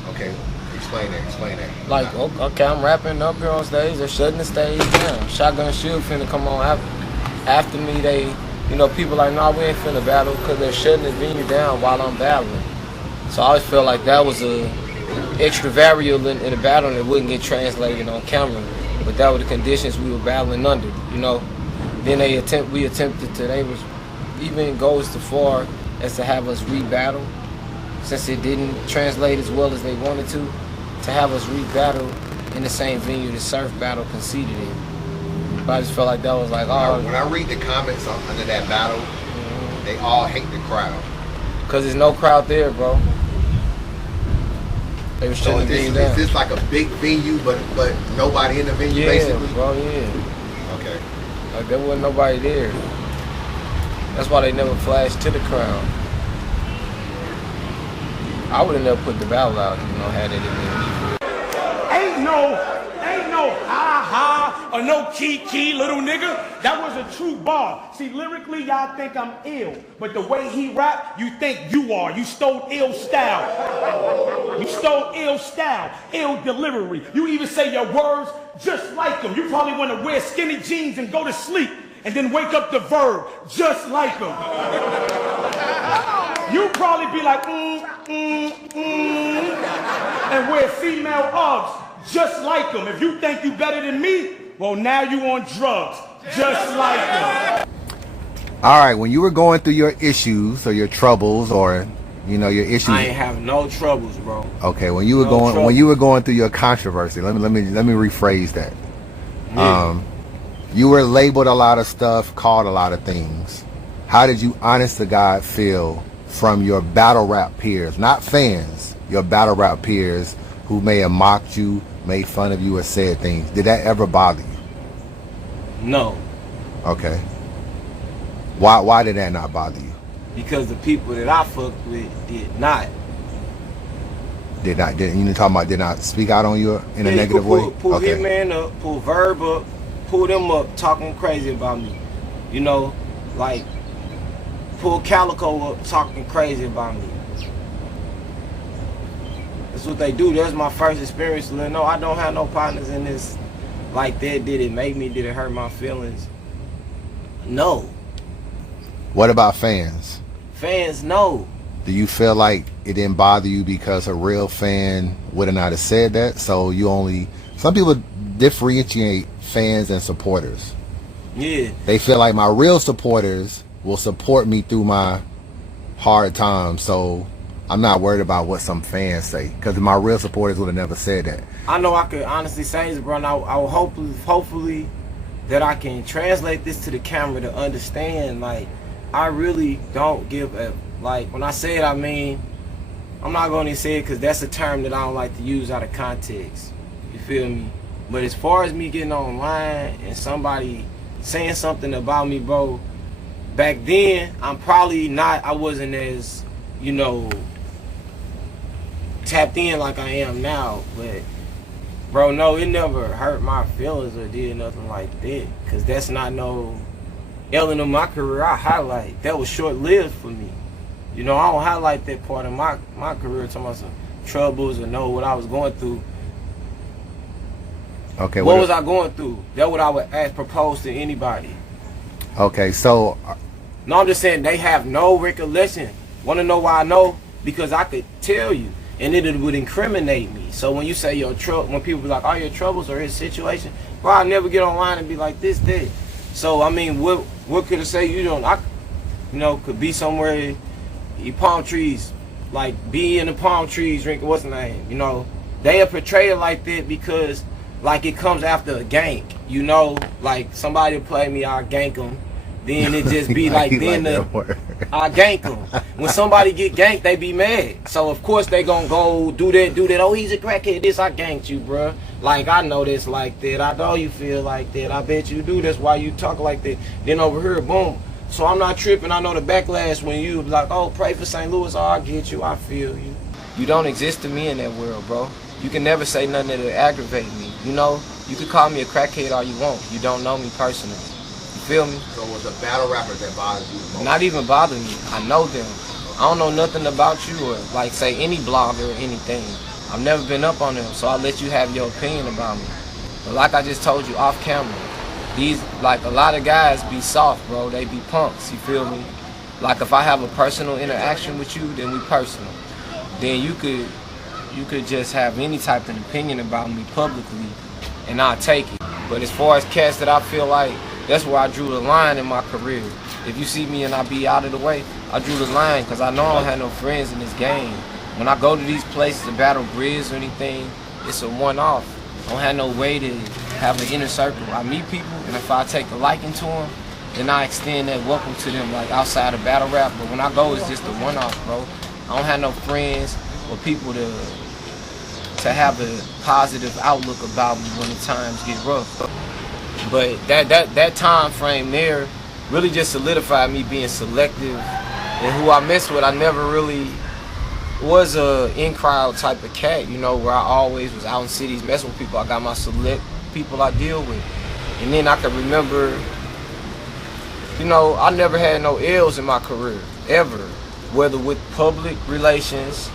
Okay, explain that. Like, okay, I'm rapping up here on stage. They're shutting the stage down. Shotgun Shield finna come on after me. They, you know, people like, nah, we ain't finna battle because they're shutting the venue down while I'm battling. So I always felt like that was a extra variable in the battle and it wouldn't get translated on camera. But that were the conditions we were battling under, you know. Then they was even goes so far as to have us rebattle, since it didn't translate as well as they wanted to have us rebattle in the same venue the Surf battle conceded in. But I just felt like that was like, oh. When I read the comments under that battle, they all hate the crowd. Cause there's no crowd there, bro. They were shutting the venue down. Is this like a big venue, but nobody in the venue, basically? Yeah, bro, yeah. Okay. Like there wasn't nobody there. That's why they never flashed to the crowd. I would have never put the battle out, you know, had it in there. Ain't no ha or no key little nigga. That was a true bar. See, lyrically, y'all think I'm ill, but the way he rap, you think you are. You stole ill style. You stole ill style, ill delivery. You even say your words just like him. You probably want to wear skinny jeans and go to sleep and then wake up the verb just like him. You probably be like, and wear female Uggs just like him. If you think you better than me, well, now you on drugs just like him. All right, when you were going through your issues or your troubles or, you know, your issues. I ain't have no troubles, bro. Okay, when you were going through your controversy, let me rephrase that. Yeah. You were labeled a lot of stuff, called a lot of things. How did you, honest to God, feel from your battle rap peers, not fans, your battle rap peers who may have mocked you, made fun of you, or said things? Did that ever bother you? No. Okay. Why did that not bother you? Because the people that I fucked with did not. You talking about did not speak out on you in a negative way? Pull Hitman up, pull Verb up, pull them up talking crazy about me. You know, like pull Calico up talking crazy about me. That's what they do. That's my first experience. No, I don't have no partners in this like that. Did it make me? Did it hurt my feelings? No. What about fans? Fans, no. Do you feel like it didn't bother you because a real fan would have not have said that? So you only, some people differentiate fans and supporters. Yeah. They feel like my real supporters will support me through my hard times, so I'm not worried about what some fans say, because my real supporters would have never said that. I know I could honestly say this, bro, and I will hopefully that I can translate this to the camera to understand, like, I really don't give a, like, when I say it, I mean, I'm not going to say it because that's a term that I don't like to use out of context. You feel me? But as far as me getting online and somebody saying something about me, bro, back then, I wasn't as, you know, tapped in like I am now. But, bro, no, it never hurt my feelings or did nothing like that. Because that's not no element of my career I highlight. That was short-lived for me. You know, I don't highlight that part of my career, talking about some troubles or know what I was going through. Okay. What was I going through? That's what I would propose to anybody. Okay, so. No, I'm just saying they have no recollection. Want to know why I know? Because I could tell you, and it would incriminate me. So when you say your trouble, when people be like, "Oh, your troubles or his situation," bro, I never get online and be like this, that. So I mean, what could I say? Could be somewhere, eat palm trees, like be in the palm trees drinking what's the name? You know, they portray it like that because like it comes after a gank. You know, like somebody will play me, I'll gank them. Then it just be like then I gank them. When somebody get ganked, they be mad. So of course they gonna go do that. Oh, he's a crackhead. This I ganked you, bruh. Like I know this like that. I know you feel like that. I bet you do. That's why you talk like that. Then over here, boom. So I'm not tripping. I know the backlash when you like, oh, pray for St. Louis. Oh, I get you. I feel you. You don't exist to me in that world, bro. You can never say nothing that'll aggravate me. You know, you can call me a crackhead all you want. You don't know me personally. You feel me? So it was the battle rappers that bothered you the most? Not even bother me. I know them. I don't know nothing about you or like say any blogger or anything. I've never been up on them, so I'll let you have your opinion about me. But like I just told you off camera, these like a lot of guys be soft, bro. They be punks. You feel me? Like if I have a personal interaction with you, then we personal. Then you could just have any type of opinion about me publicly, and I'll take it. But as far as cats that I feel like, that's where I drew the line in my career. If you see me and I be out of the way, I drew the line because I know I don't have no friends in this game. When I go to these places to battle Grizz or anything, it's a one-off. I don't have no way to have an inner circle. I meet people, and if I take a liking to them, then I extend that welcome to them like outside of battle rap. But when I go, it's just a one-off, bro. I don't have no friends or people to have a positive outlook about me when the times get rough. But that time frame there really just solidified me being selective, and who I mess with, I never really was a in-crowd type of cat, you know, where I always was out in cities messing with people. I got my select people I deal with. And then I can remember, you know, I never had no L's in my career, ever. Whether with public relations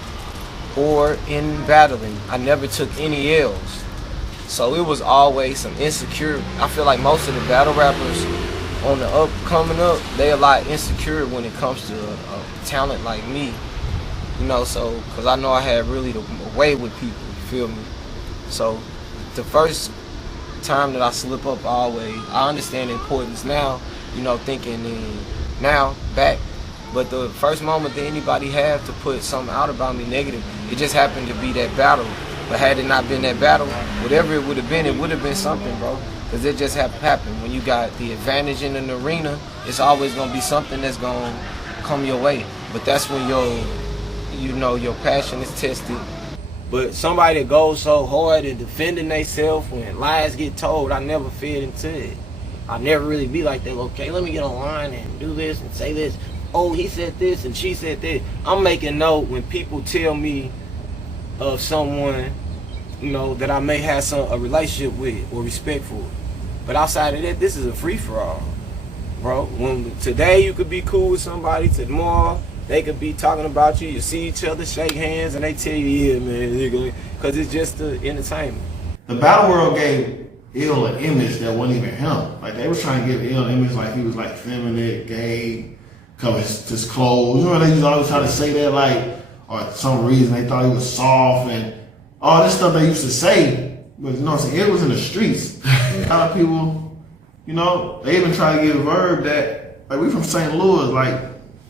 or in battling, I never took any L's. So it was always some insecure. I feel like most of the battle rappers on the coming up, they a lot insecure when it comes to a talent like me. You know, so, cause I know I had really the way with people, you feel me? So the first time that I slip up always, I understand the importance now, you know, thinking now, back. But the first moment that anybody had to put something out about me negative, it just happened to be that battle. But had it not been that battle, whatever it would have been something, bro. Because it just happened. When you got the advantage in an arena, it's always going to be something that's going to come your way. But that's when your passion is tested. But somebody that goes so hard in defending themselves when lies get told, I never fed into it. I never really be like that. Okay, let me get online and do this and say this. Oh, he said this and she said that. I'm making note when people tell me of someone, you know, that I may have a relationship with or respect for. But outside of that, this is a free-for-all, bro. When today you could be cool with somebody, tomorrow they could be talking about you. You see each other, shake hands, and they tell you, yeah, man, because it's just the entertainment. The battle world gave Ill an image that wasn't even him. Like they was trying to give Ill an image like he was like feminine, gay, cover his clothes. You know, they used to always try to say that, like, or for some reason they thought he was soft and all this stuff they used to say. But you know what I'm saying? It was in the streets. A lot of people, you know, they even try to give Verb that, like, we from St. Louis, like,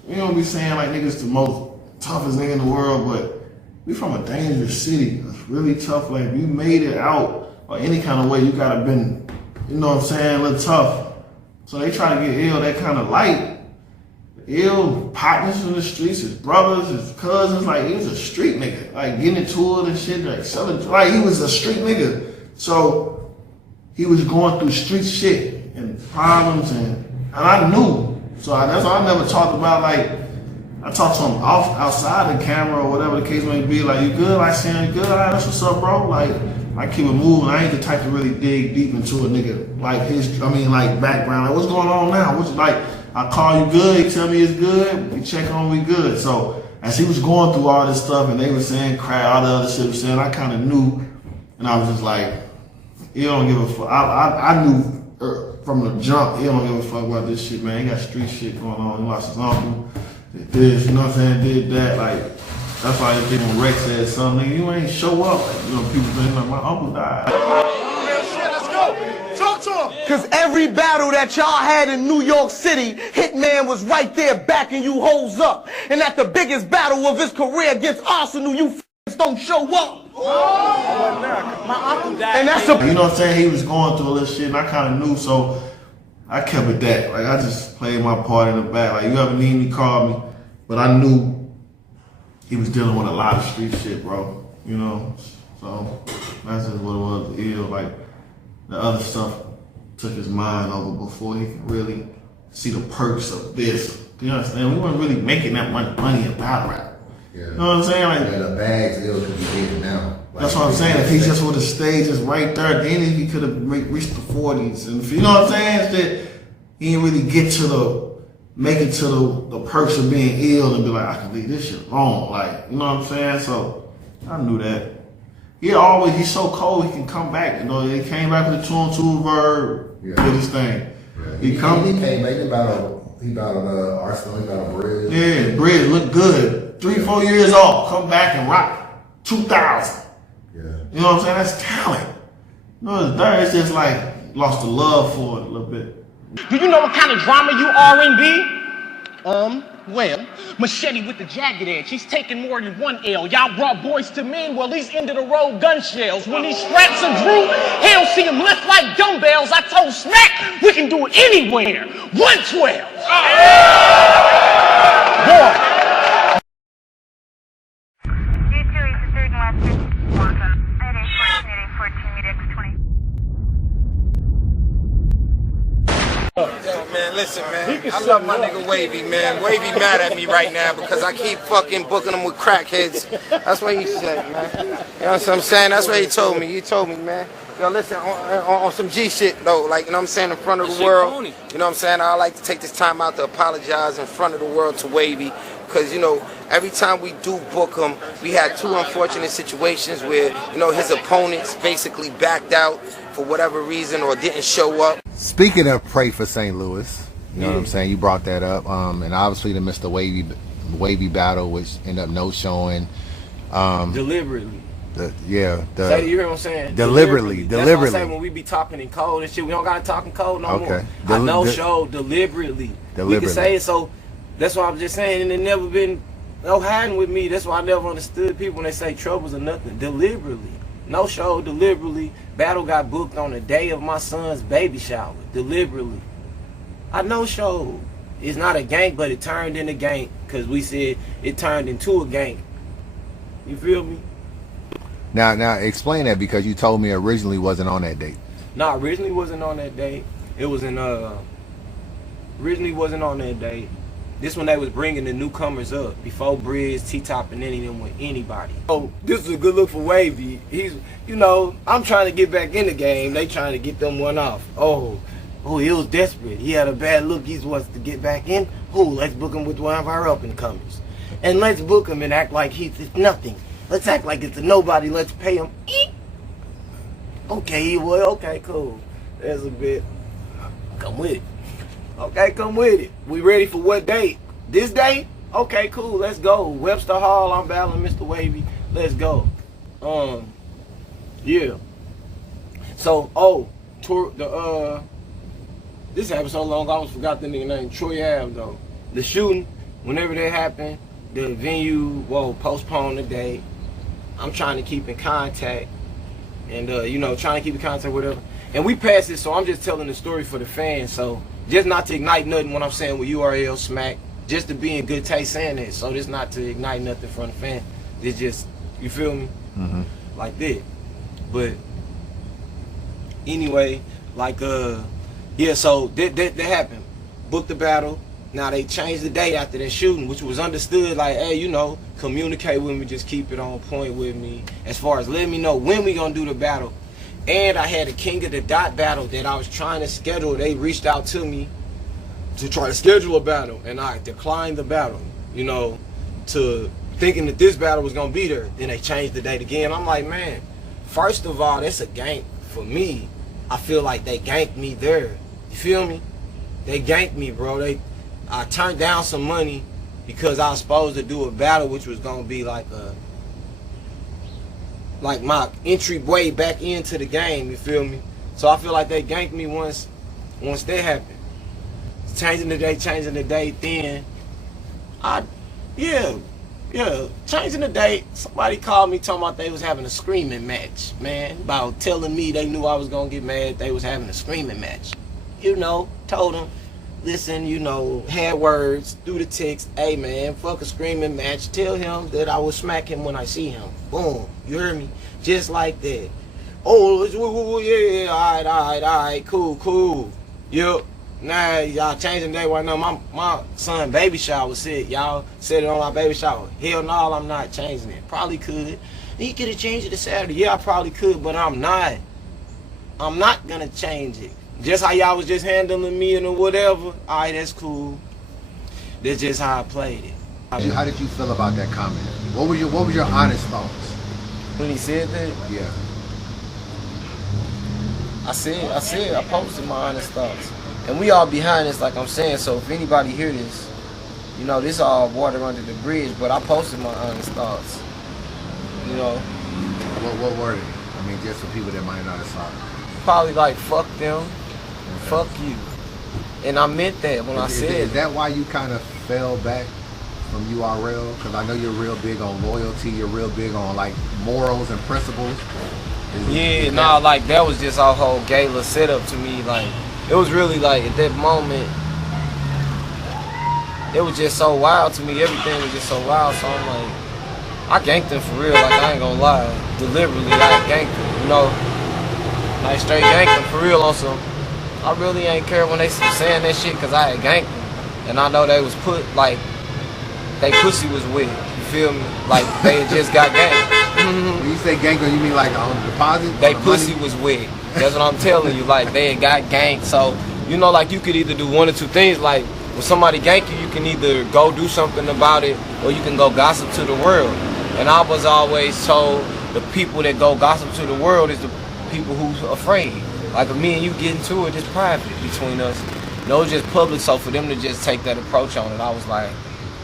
we don't be saying like niggas the most toughest nigga in the world, but we from a dangerous city. It's really tough. Like, if you made it out or any kind of way, you gotta been, you know what I'm saying, a little tough. So they try to get Ill that kind of light. Ill partners in the streets, his brothers, his cousins, like he was a street nigga, like getting into it and shit, like selling, like he was a street nigga. So he was going through street shit and problems, and I knew. So that's why I never talked about, like, I talked to him outside the camera or whatever the case may be, like, you good? Like, saying, you good? All right, that's what's up, bro. Like, I keep it moving. I ain't the type to really dig deep into a nigga, like like background. Like, what's going on now? What's like, I call you good, he tell me it's good, we check on we good. So as he was going through all this stuff and they were saying cry, all the other shit was saying, I kind of knew, and I was just like, he don't give a fuck. I knew from the jump, he don't give a fuck about this shit, man. He got street shit going on. He lost his uncle, did this, you know what I'm saying, did that. Like, that's why when Rex said something, you ain't show up. Like, you know, people think like, my uncle died. Let's go. Talk to him. Because every battle that y'all had in New York City, Hitman was right there backing you hoes up. And at the biggest battle of his career against Arsenal, you don't show up. My uncle died. And that's you know what I'm saying? He was going through all this shit, and I kind of knew. So I kept it that. Like, I just played my part in the back. Like, you ever need me, call me. But I knew he was dealing with a lot of street shit, bro. You know? So, that's just what it was. Ill. Like, the other stuff took his mind over before he could really see the perks of this. You understand? We weren't really making that much money in battle rap. Yeah. You know what I'm saying? Like, yeah, the bags Ill could be getting now. That's what I'm saying. If he just would have stayed just right there, then he could have reached the 40s. And if you know what I'm saying, it's that he didn't really get to make it to the perks of being ill and be like, I can leave this shit alone. Like, you know what I'm saying? So I knew that. He's so cold he can come back. You know, he came back with the 2-on-2 verb, did his thing. Yeah. He came back, he battled Arsenal, he battled Bridge. Yeah, Bridge looked good. 3-4 years off, come back and rock 2000. Yeah. You know what I'm saying? That's talent. You know, it's just like lost the love for it a little bit. Do you know what kind of drama you are in, B? Well, Machete with the jagged edge. He's taking more than one L. Y'all brought boys to men, well, these end of the road gun shells. When these straps are drew, he don't see them lift like dumbbells. I told Smack, we can do it anywhere. 112. Boy. Yo, man, listen, man. I love my nigga Wavy, man. Wavy mad at me right now because I keep fucking booking him with crackheads. That's what he said, man. You know what I'm saying? That's what he told me. He told me, man. Yo, listen, on some G shit, though, like, you know what I'm saying, in front of the world. You know what I'm saying? I like to take this time out to apologize in front of the world to Wavy. Because, you know, every time we do book him, we had 2 unfortunate situations where, you know, his opponents basically backed out for whatever reason or didn't show up. Speaking of pray for St. Louis, you know what I'm saying? You brought that up. And obviously the Mr. Wavy battle, which ended up no showing. Deliberately. You hear what I'm saying? Deliberately. That's what I say when we be talking in code and shit. We don't gotta talk in code no more. I no show deliberately. We can say it, so that's why I'm just saying, and it never been no hiding with me. That's why I never understood people when they say troubles or nothing. Deliberately. No show, deliberately. Battle got booked on the day of my son's baby shower. Deliberately. I no show. It's not a gank, but it turned into gank because we said it turned into a gank. You feel me? Now explain that, because you told me originally wasn't on that date. No, originally wasn't on that date. It was in originally wasn't on that date. This one they was bringing the newcomers up before Bridge, T-Top, and any of them with anybody. Oh, this is a good look for Wavy. He's, you know, I'm trying to get back in the game. They trying to get them one off. Oh, he was desperate. He had a bad look. He wants to get back in. Let's book him with one of our up-and-comers. And let's book him and act like he's nothing. Let's act like it's a nobody. Let's pay him. Okay, well, okay, cool. There's a bit. Come with it. Okay, come with it. We ready for what date? This date? Okay, cool. Let's go. Webster Hall. I'm battling Mr. Wavy. Let's go. Yeah. So, this happened so long I almost forgot the nigga name. Troy Ave, though. The shooting, whenever that happened, the venue, postponed the date. I'm trying to keep in contact and, you know, trying to keep in contact with whatever. And we passed it, so I'm just telling the story for the fans. So just not to ignite nothing when I'm saying with URL Smack, just to be in good taste saying that. So this not to ignite nothing from the fans. It's just, you feel me? Mm-hmm. Like that. But anyway, like, yeah, so that happened. Booked the battle. Now they changed the date after that shooting, which was understood, like, hey, you know, communicate with me, just keep it on point with me as far as letting me know when we gonna do the battle. And I had a King of the Dot battle that I was trying to schedule. They reached out to me to try to schedule a battle, and I declined the battle, you know, to thinking that this battle was gonna be there. Then they changed the date again. I'm like, man, first of all, that's a gank for me. I feel like they ganked me there. You feel me? They ganked me, bro. I turned down some money because I was supposed to do a battle which was gonna be like my entry way back into the game, you feel me? So I feel like they ganked me once that happened. Changing the date, then changing the date. Somebody called me talking about they was having a screaming match, man, about telling me they knew I was gonna get mad. They was having a screaming match. You know, told him, listen, you know, had words through the text. Hey man, fuck a screaming match. Tell him that I will smack him when I see him. Boom. You heard me? Just like that. Oh, yeah, all right, cool. Yup. Nah, y'all changing the day right now. My son baby shower said, y'all said it on my baby shower. Hell no, I'm not changing it. Probably could. He could have changed it to Saturday. Yeah, I probably could, but I'm not. I'm not gonna change it. Just how y'all was just handling me and whatever. All right, that's cool. That's just how I played it. How did you feel about that comment? What was your honest thoughts? When he said that? Yeah. I posted my honest thoughts. And we all behind this, like I'm saying, so if anybody hear this, you know, this all water under the bridge, but I posted my honest thoughts. You know. What were they? I mean, just for people that might not have saw it. Probably like, fuck them, fuck you. And I meant that when I said Is that why you kind of fell back from URL? Because I know you're real big on loyalty, you're real big on like morals and principles. Like that was just our whole gala setup to me. Like, it was really like, at that moment, it was just so wild to me. Everything was just so wild. So I'm like, I ganked them for real. Like, I ain't gonna lie. Deliberately, I ganked them, you know. Like, straight ganked them for real on some. I really ain't care when they saying that shit, because I had ganked them. And I know they was like, they pussy was wet. You feel me? Like, they had just got ganked. When you say ganked, you mean like on the deposit? They pussy was wet. That's what I'm telling you. Like, they had got ganked. So, you know, like, you could either do one or two things. Like, when somebody gank you, you can either go do something about it, or you can go gossip to the world. And I was always told the people that go gossip to the world is the people who's afraid. Like, if me and you get into it, it's private between us. No, it's just public. So for them to just take that approach on it, I was like,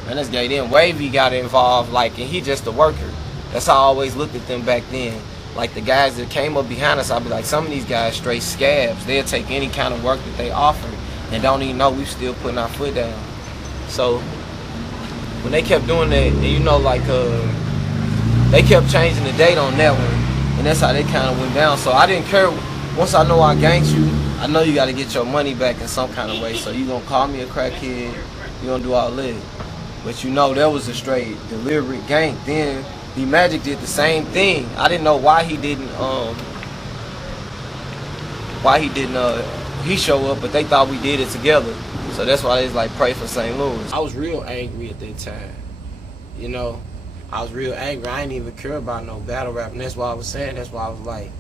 man, that's gay. Then Wavy got involved, like, and he just a worker. That's how I always looked at them back then. Like, the guys that came up behind us, I'd be like, some of these guys straight scabs. They'll take any kind of work that they offer and don't even know we still putting our foot down. So when they kept doing that, and you know, like, they kept changing the date on that one, and that's how they kind of went down. So I didn't care. Once I know I ganked you, I know you got to get your money back in some kind of way. So you gonna call me a crackhead, you gonna do all that. But you know, that was a straight deliberate gank. Then D Magic did the same thing. I didn't know why he didn't he show up, but they thought we did it together. So that's why they was like, pray for St. Louis. I was real angry at that time. You know, I was real angry. I didn't even care about no battle rap, and that's why I was saying, that's why I was like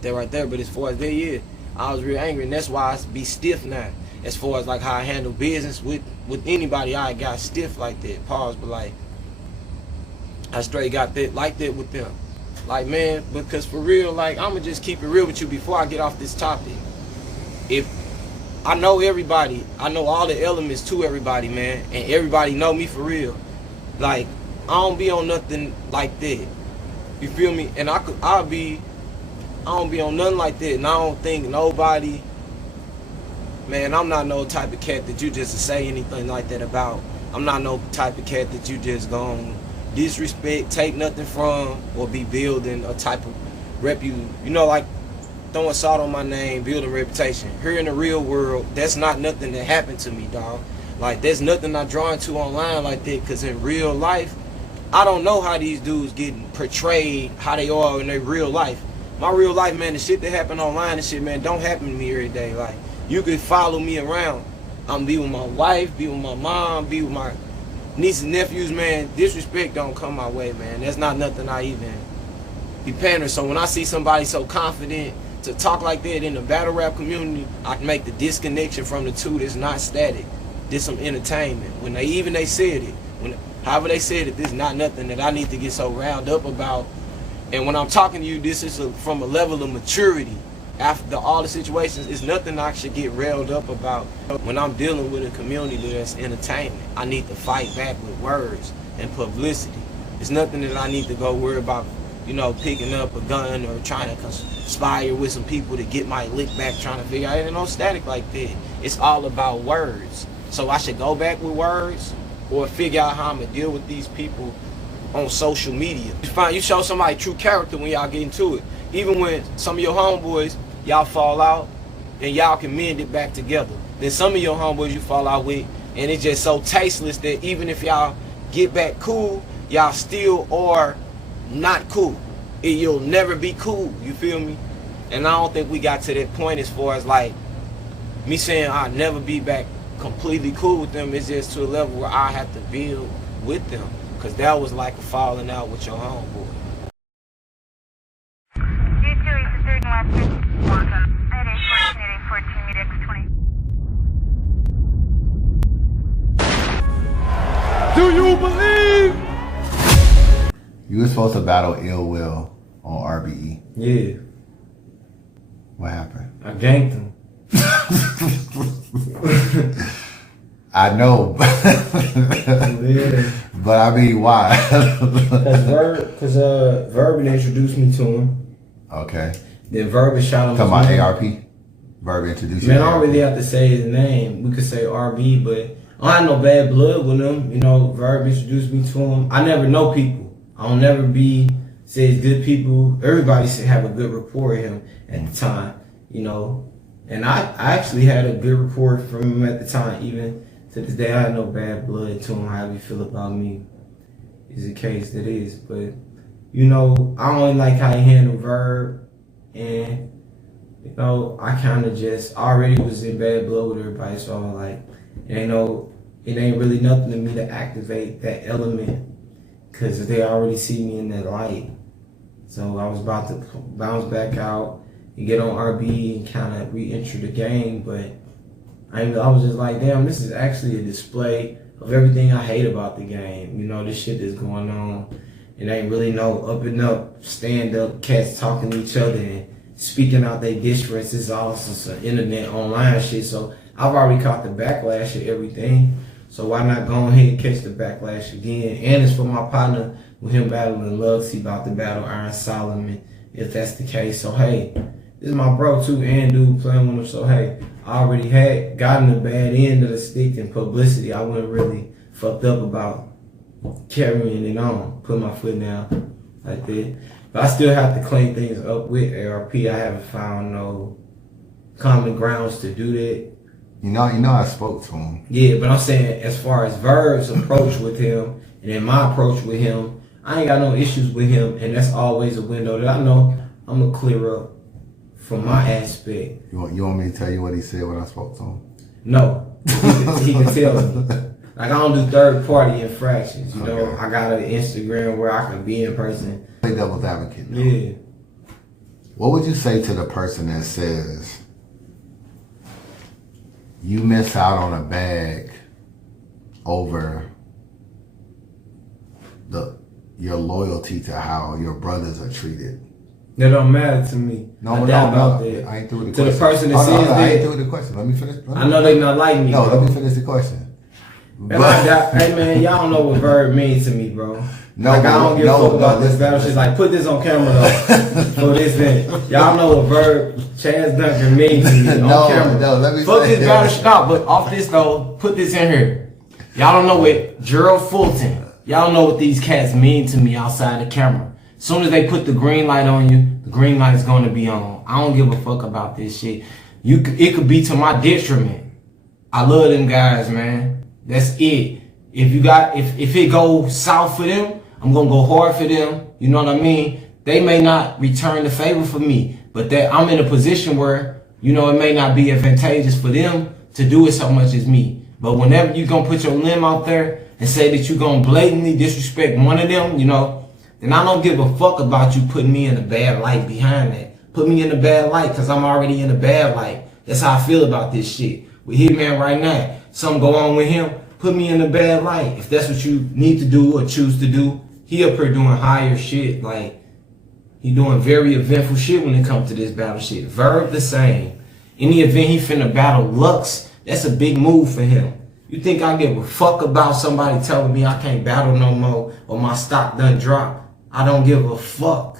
that right there. But as far as that, yeah, I was real angry, and that's why I be stiff now. As far as like how I handle business with anybody, I got stiff like that. Pause, but like, I straight got that like that with them. Like, man, because for real, like, I'ma just keep it real with you before I get off this topic. If I know everybody, I know all the elements to everybody, man, and everybody know me for real. Like, I don't be on nothing like that. You feel me? And I don't be on nothing like that, and I don't think nobody, man, I'm not no type of cat that you just say anything like that about. I'm not no type of cat that you just gonna disrespect, take nothing from, or be building a type of you know, like throwing salt on my name, building reputation. Here in the real world, that's not nothing that happened to me, dog. Like, there's nothing I draw into online like that, because in real life, I don't know how these dudes getting portrayed, how they are in their real life. My real life, man, the shit that happen online and shit, man, don't happen to me every day. Like, you could follow me around. I'm be with my wife, be with my mom, be with my nieces and nephews, man. Disrespect don't come my way, man. That's not nothing I even be pandering. So when I see somebody so confident to talk like that in the battle rap community, I can make the disconnection from the two. That's not static. This some entertainment. When they said it, however they said it, this is not nothing that I need to get so riled up about. And when I'm talking to you, this is from a level of maturity. After all the situations, it's nothing I should get railed up about. When I'm dealing with a community that's entertainment, I need to fight back with words and publicity. It's nothing that I need to go worry about, you know, picking up a gun or trying to conspire with some people to get my lick back, trying to figure out. Ain't no static like that. It's all about words. So I should go back with words or figure out how I'm going to deal with these people on social media. You show somebody true character when y'all get into it. Even when some of your homeboys, y'all fall out, and y'all can mend it back together. than some of your homeboys you fall out with, and it's just so tasteless that even if y'all get back cool, y'all still are not cool. You'll never be cool, you feel me? And I don't think we got to that point as far as like me saying I'll never be back completely cool with them. It's just to a level where I have to build with them, because that was like a falling out with your homeboy. Do you believe? You were supposed to battle Ill Will on RBE. Yeah. What happened? I ganked him. I know. Yeah. But I mean, why? Because Verb introduced me to him. Okay. Then Verb shot him. Talking about ARP? Verb introduced you. Man, I don't really have to say his name. We could say RB, but I had no bad blood with him. You know, Verb introduced me to him. I never know people. I don't never say it's good people. Everybody should have a good rapport with him at the time, you know. And I actually had a good rapport from him at the time. Even to this day, I had no bad blood to him. However you feel about me is the case that is. But, you know, I only like how he handled Verb. And, you know, I kind of just already was in bad blood with everybody. So I'm like, it ain't really nothing to me to activate that element, because they already see me in that light. So I was about to bounce back out and get on RB and kind of re-enter the game, but I was just like, damn, this is actually a display of everything I hate about the game. You know, this shit that's going on. It ain't really no up and up, stand up cats talking to each other and speaking out their difference. It's all some internet online shit. So I've already caught the backlash of everything. So why not go ahead and catch the backlash again? And it's for my partner with him battling Lugs. He about to battle Iron Solomon, if that's the case. So hey, this is my bro too, and dude playing with him. So hey, I already had gotten the bad end of the stick in publicity. I wasn't really fucked up about carrying it on, put my foot down like that. But I still have to clean things up with ARP. I haven't found no common grounds to do that. You know, I spoke to him. Yeah, but I'm saying as far as Verb's approach with him and then my approach with him, I ain't got no issues with him, and that's always a window that I know I'm gonna clear up from my aspect. You want me to tell you what he said when I spoke to him? No, he can tell me. Like, I don't do third party infractions. You know, I got an Instagram where I can be in person. Play devil's advocate. Though. Yeah. What would you say to the person that says you miss out on a bag over your loyalty to how your brothers are treated? That don't matter to me. No, I ain't through with the question. To the person that says that. I ain't through with the question. Let me finish. I know they not like me. No, bro. let me finish the question. Hey man, y'all don't know what Verb means to me, bro. No, like, I don't give a fuck about this battle listen. shit. Like, put this on camera though. For this event. Y'all know what Verb Chance Duncan means to me on camera. No, let me fuck this battle shit out, but off this though, put this in here. Y'all don't know what Gerald Fulton. Y'all don't know what these cats mean to me outside the camera. As soon as they put the green light on you, the green light is going to be on. I don't give a fuck about this shit. It could be to my detriment. I love them guys, man. That's it. If it goes south for them, I'm gonna go hard for them. You know what I mean? They may not return the favor for me, but that I'm in a position where, you know, it may not be advantageous for them to do it so much as me. But whenever you gonna put your limb out there and say that you gonna blatantly disrespect one of them, you know, then I don't give a fuck about you putting me in a bad light behind that. Put me in a bad light, because I'm already in a bad light. That's how I feel about this shit. With Hitman right now, something go on with him, put me in a bad light. If that's what you need to do or choose to do, he up here doing higher shit. Like, he doing very eventful shit when it comes to this battle shit. Verb the same. Any event he finna battle Lux, that's a big move for him. You think I give a fuck about somebody telling me I can't battle no more or my stock done dropped? I don't give a fuck.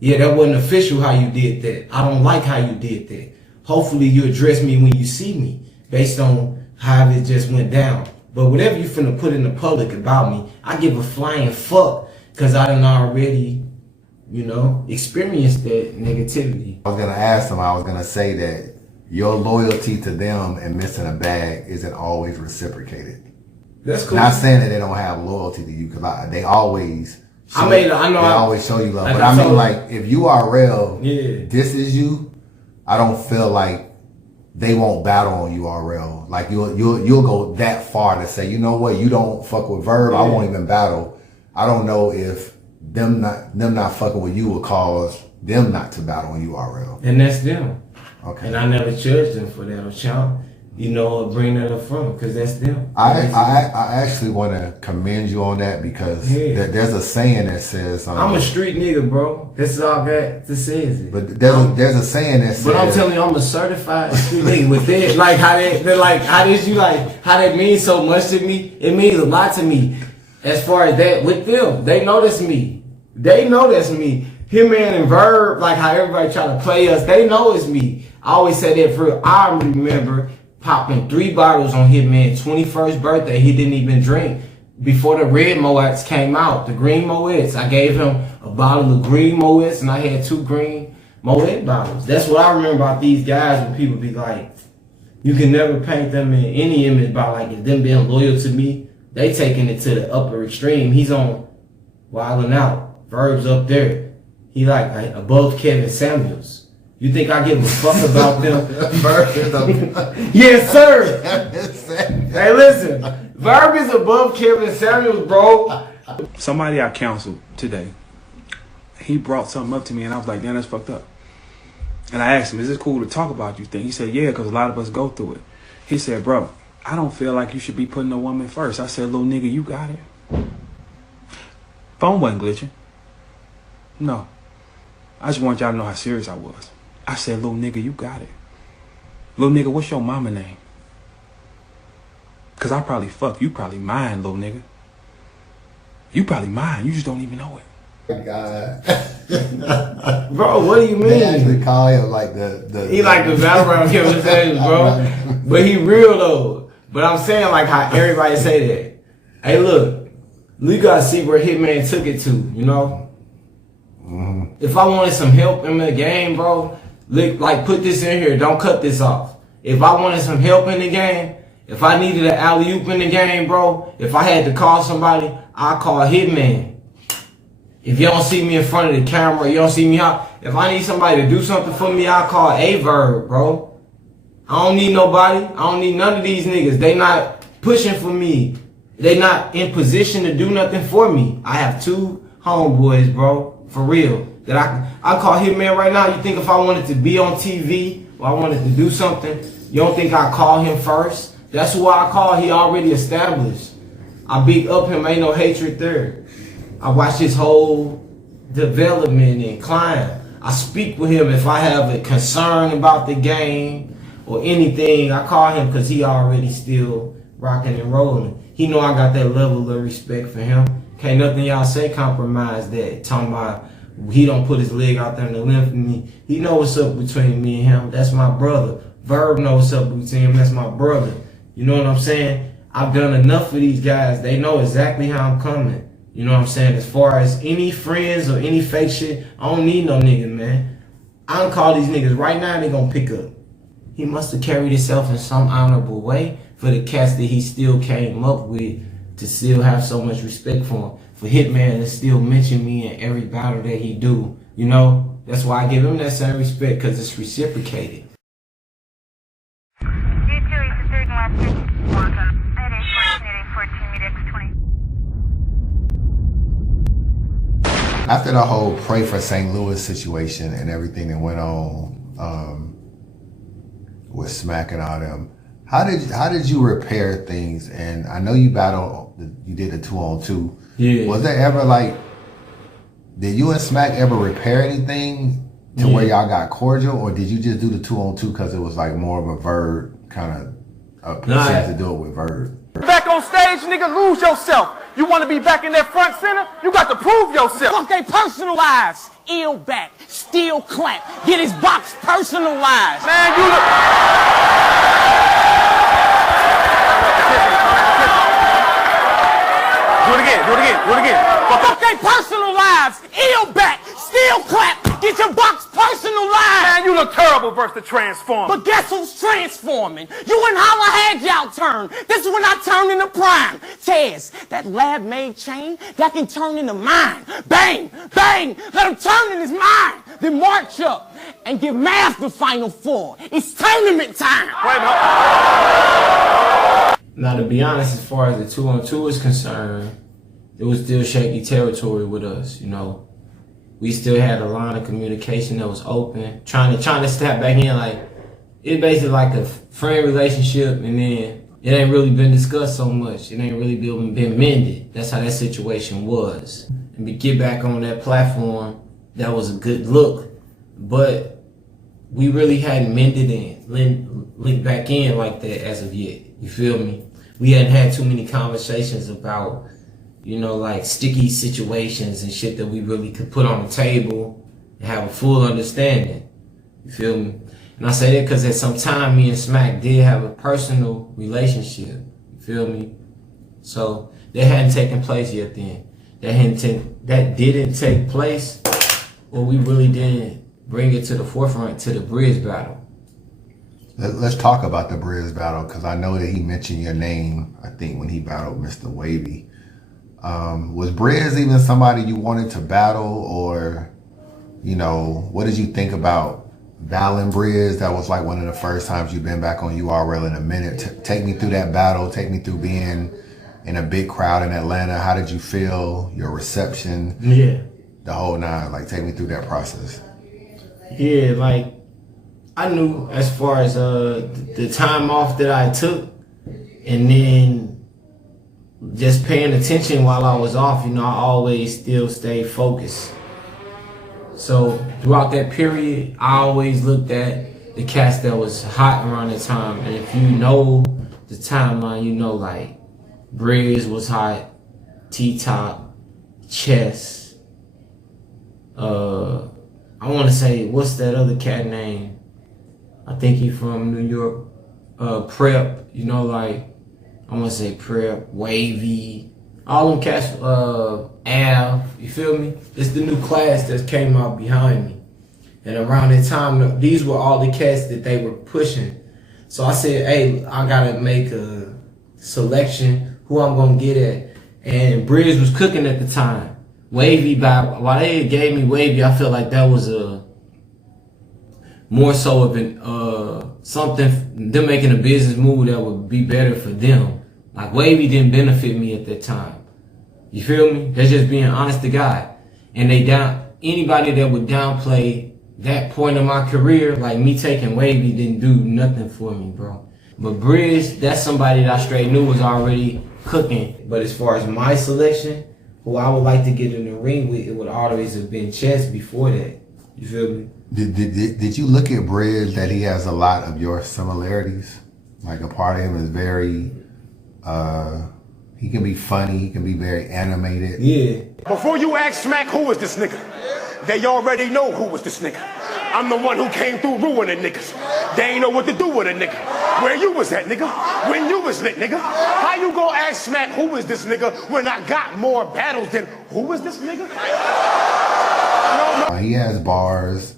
Yeah, that wasn't official how you did that. I don't like how you did that. Hopefully you address me when you see me based on how it just went down. But whatever you finna put in the public about me, I give a flying fuck, because I done already, you know, experienced that negativity. I was gonna ask him, I was gonna say that your loyalty to them and missing a bag isn't always reciprocated. That's cool. Not saying that they don't have loyalty to you, because they always show, I know. they always show you love. Like but I mean, like, if URL, this is you, I don't feel like they won't battle on URL. Like, you'll go that far to say, you know what, you don't fuck with Verb, I won't even battle. I don't know if them not fucking with you will cause them not to battle on URL. And that's them. Okay. And I never judged them for that or child, or bring that up from, because that's them. I actually want to commend you on that, because there's a saying that says I'm a street nigga, bro. That's all I got to say. Is it? But there's a saying that says, but I'm telling you, I'm a certified street nigga with that. Like how that means so much to me. It means a lot to me. As far as that, with them, they know that's me. They know that's me. Hitman and Verb, like how everybody try to play us, they know it's me. I always say that for real. I remember popping 3 bottles on Hitman's 21st birthday. He didn't even drink. Before the red Moats came out, the green Moats, I gave him a bottle of green Moats, and I had 2 green Moet bottles. That's what I remember about these guys, when people be like, you can never paint them in any image by like them being loyal to me. They taking it to the upper extreme. He's on Wildin' Out. Verb's up there. He like above Kevin Samuels. You think I give a fuck about them? Verb is above. Yes, sir. Hey, listen. Verb is above Kevin Samuels, bro. Somebody I counseled today, he brought something up to me, and I was like, damn, that's fucked up. And I asked him, is it cool to talk about you think? He said, yeah, because a lot of us go through it. He said, bro, I don't feel like you should be putting a woman first. I said, little nigga, you got it. Phone wasn't glitching. No. I just want y'all to know how serious I was. I said, little nigga, you got it. Little nigga, what's your mama name? Because I probably fuck. You probably mine, little nigga. You probably mine. You just don't even know it. God. Bro, what do you mean? They actually call him like he like the battleground Kevin Samuels, bro. But he real though. But I'm saying like how everybody say that. Hey, look, we gotta see where Hitman took it to, you know? Mm-hmm. If I wanted some help in the game, bro, like put this in here, don't cut this off. If I wanted some help in the game, if I needed an alley-oop in the game, bro, if I had to call somebody, I'd call Hitman. If you don't see me in front of the camera, you don't see me out. If I need somebody to do something for me, I'll call A-Verb, bro. I don't need nobody. I don't need none of these niggas. They not pushing for me. They not in position to do nothing for me. I have 2 homeboys, bro, for real. That I call Hitman right now. You think if I wanted to be on TV or I wanted to do something, you don't think I call him first? That's who I call. He already established. I beat up him. Ain't no hatred there. I watch his whole development and climb. I speak with him if I have a concern about the game or anything. I call him because he already still rocking and rolling. He know I got that level of respect for him. Can't nothing y'all say compromise that. Talking about he don't put his leg out there in the limb for me. He know what's up between me and him. That's my brother. Verb knows what's up between him. That's my brother. You know what I'm saying? I've done enough for these guys. They know exactly how I'm coming. You know what I'm saying? As far as any friends or any fake shit, I don't need no nigga, man. I don't call these niggas right now, they gonna pick up. He must have carried himself in some honorable way for the cats that he still came up with to still have so much respect for him. For Hitman to still mention me in every battle that he do. You know? That's why I give him that same respect, because it's reciprocated. After the whole Pray for St. Louis situation and everything that went on with Smack and all them, how did you repair things? And I know you you did a 2-on-2. Yeah. Was there ever like, did you and Smack ever repair anything to where y'all got cordial, or did you just do the 2-on-2 because it was like more of a Verb kind of chance to do it with Verb? Back on stage, nigga, lose yourself. You want to be back in that front center? You got to prove yourself. Fuck they personal lives. Ill back, steel clamp, get his box personalized. Man, you look. Do it again. Fuck they personal lives. Ill back, steel clamp, get your box personalized. Man, you look terrible, reverse the transform. But guess who's transforming? You and Holla had y'all turn. This is when I turn into prime. Tez, that lab-made chain, that can turn into mine. Bang, bang, let him turn in his mind. Then march up and give Math the final four. It's tournament time. Now, to be honest, as far as the 2-on-2 is concerned, it was still shaky territory with us, you know. We still had a line of communication that was open, trying to step back in. Like, it's basically like a friend relationship, and then it ain't really been discussed so much. It ain't really been mended. That's how that situation was. And to get back on that platform, that was a good look, but we really hadn't mended and linked back in like that as of yet. You feel me? We hadn't had too many conversations about, you know, like sticky situations and shit that we really could put on the table and have a full understanding. You feel me? And I say that because at some time me and Smack did have a personal relationship. You feel me? So that hadn't taken place yet then. That didn't take place, or we really didn't bring it to the forefront to the Bridge battle. Let's talk about the Bridge battle, because I know that he mentioned your name, I think, when he battled Mr. Wavy. Was Bridge even somebody you wanted to battle, or, you know, what did you think about battling Bridge? That was like one of the first times you've been back on URL in a minute. Take me through that battle. Take me through being in a big crowd in Atlanta. How did you feel? Your reception? Yeah. The whole nine. Like, take me through that process. Yeah, like, I knew as far as the time off that I took, and then just paying attention while I was off, you know, I always still stayed focused. So throughout that period, I always looked at the cast that was hot around the time. And if you know the timeline, you know, like Bridge was hot, T-Top, Chess, I want to say, what's that other cat name? I think he from New York. Prep, you know, like, I want to say Prep, Wavy, all them cats, Av, you feel me? It's the new class that came out behind me. And around that time, these were all the cats that they were pushing. So I said, hey, I got to make a selection, who I'm going to get at. And Bridge was cooking at the time. Wavy, while they gave me Wavy, I felt like that was more so of an something, them making a business move that would be better for them. Like, Wavy didn't benefit me at that time. You feel me? That's just being honest to God. And anybody that would downplay that point of my career, like me taking Wavy, didn't do nothing for me, bro. But Bridge, that's somebody that I straight knew was already cooking. But as far as my selection, who I would like to get in the ring with, it would always have been Chess before that. You feel me? Did you look at Bridge that he has a lot of your similarities? Like, a part of him is very, he can be funny, he can be very animated. Yeah. Before you ask Smack who is this nigga, they already know who was this nigga. I'm the one who came through ruining niggas. They ain't know what to do with a nigga. Where you was at, nigga? When you was lit, nigga? How you gonna ask Smack who is this nigga when I got more battles than who is this nigga? He has bars.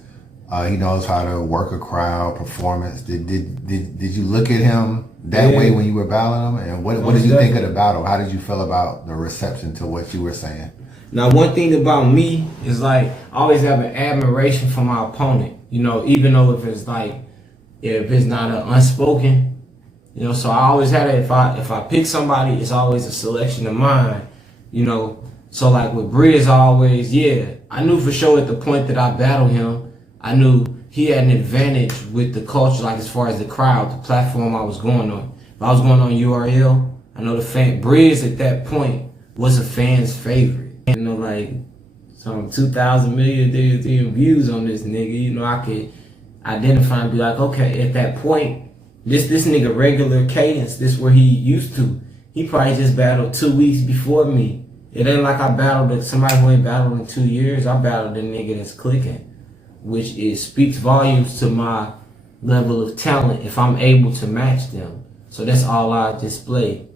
He knows how to work a crowd, performance. Did you look at him that way when you were battling him? And what did you think of the battle? How did you feel about the reception to what you were saying? Now, one thing about me is, like, I always have an admiration for my opponent. You know, even though if it's not an unspoken, you know. So I always had it. If I pick somebody, it's always a selection of mine. You know. So like with Bridge, I knew for sure at the point that I battled him, I knew he had an advantage with the culture, like as far as the crowd, the platform I was going on. If I was going on URL, I know Bridge at that point was a fan's favorite. You know, like some 2,000 million views on this nigga. You know, I could identify and be like, okay, at that point, this nigga regular cadence, this where he used to. He probably just battled 2 weeks before me. It ain't like I battled somebody who ain't battled in 2 years. I battled a nigga that's clicking, which speaks volumes to my level of talent if I'm able to match them. So that's all I display.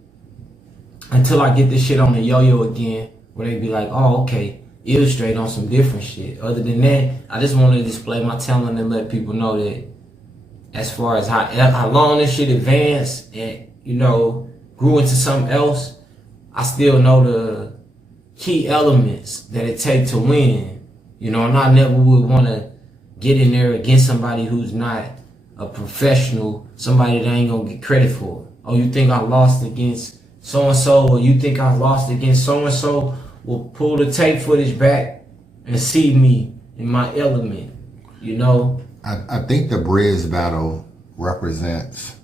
Until I get this shit on the yo-yo again, where they be like, oh, okay, illustrate on some different shit. Other than that, I just want to display my talent and let people know that as far as how long this shit advanced and, you know, grew into something else, I still know the key elements that it takes to win. You know, and I never would want to get in there against somebody who's not a professional, somebody that ain't gonna get credit for it. Oh, you think I lost against so-and-so, or you think I lost against so-and-so? Well, pull the tape footage back and see me in my element, you know? I think the Briz battle represents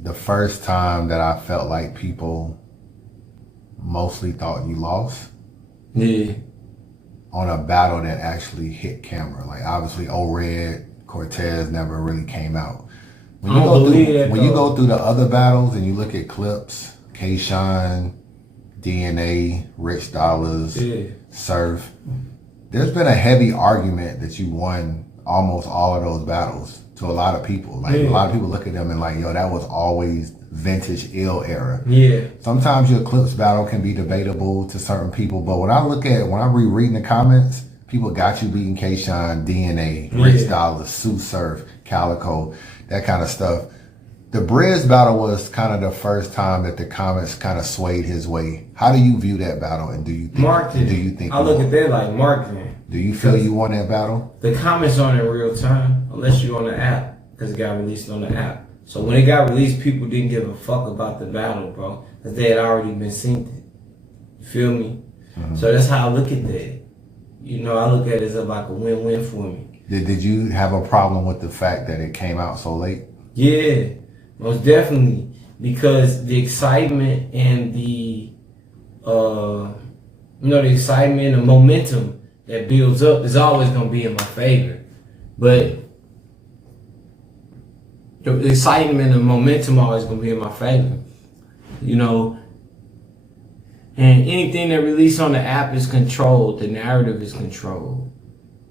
the first time that I felt like people mostly thought you lost. Yeah. On a battle that actually hit camera. Like, obviously, O-Red, Cortez never really came out. When you go through the other battles and you look at clips, K-Shine, DNA, Rich Dollars, Surf, there's been a heavy argument that you won almost all of those battles to a lot of people. Like, a lot of people look at them and like, yo, that was always vintage ill era. Yeah. Sometimes your clips battle can be debatable to certain people, but when I'm rereading the comments, people got you beating K-Shine, DNA, Rich Dollars, Sue Surf, Calico, that kind of stuff. The Briz battle was kind of the first time that the comments kind of swayed his way. How do you view that battle, and do you think marketing? Do you think I look at that like marketing. Do you feel you won that battle? The comments aren't in real time unless you're on the app, because it got released on the app. So when it got released, people didn't give a fuck about the battle, bro, because they had already been synced it. You feel me? So that's how I look at that. You know, I look at it as like a win-win for me. Did you have a problem with the fact that it came out so late? Yeah, most definitely, because the excitement and the the excitement and the momentum that builds up is always gonna be in my favor, but the excitement and momentum always gonna be in my favor, you know. And anything that released on the app is controlled. The narrative is controlled.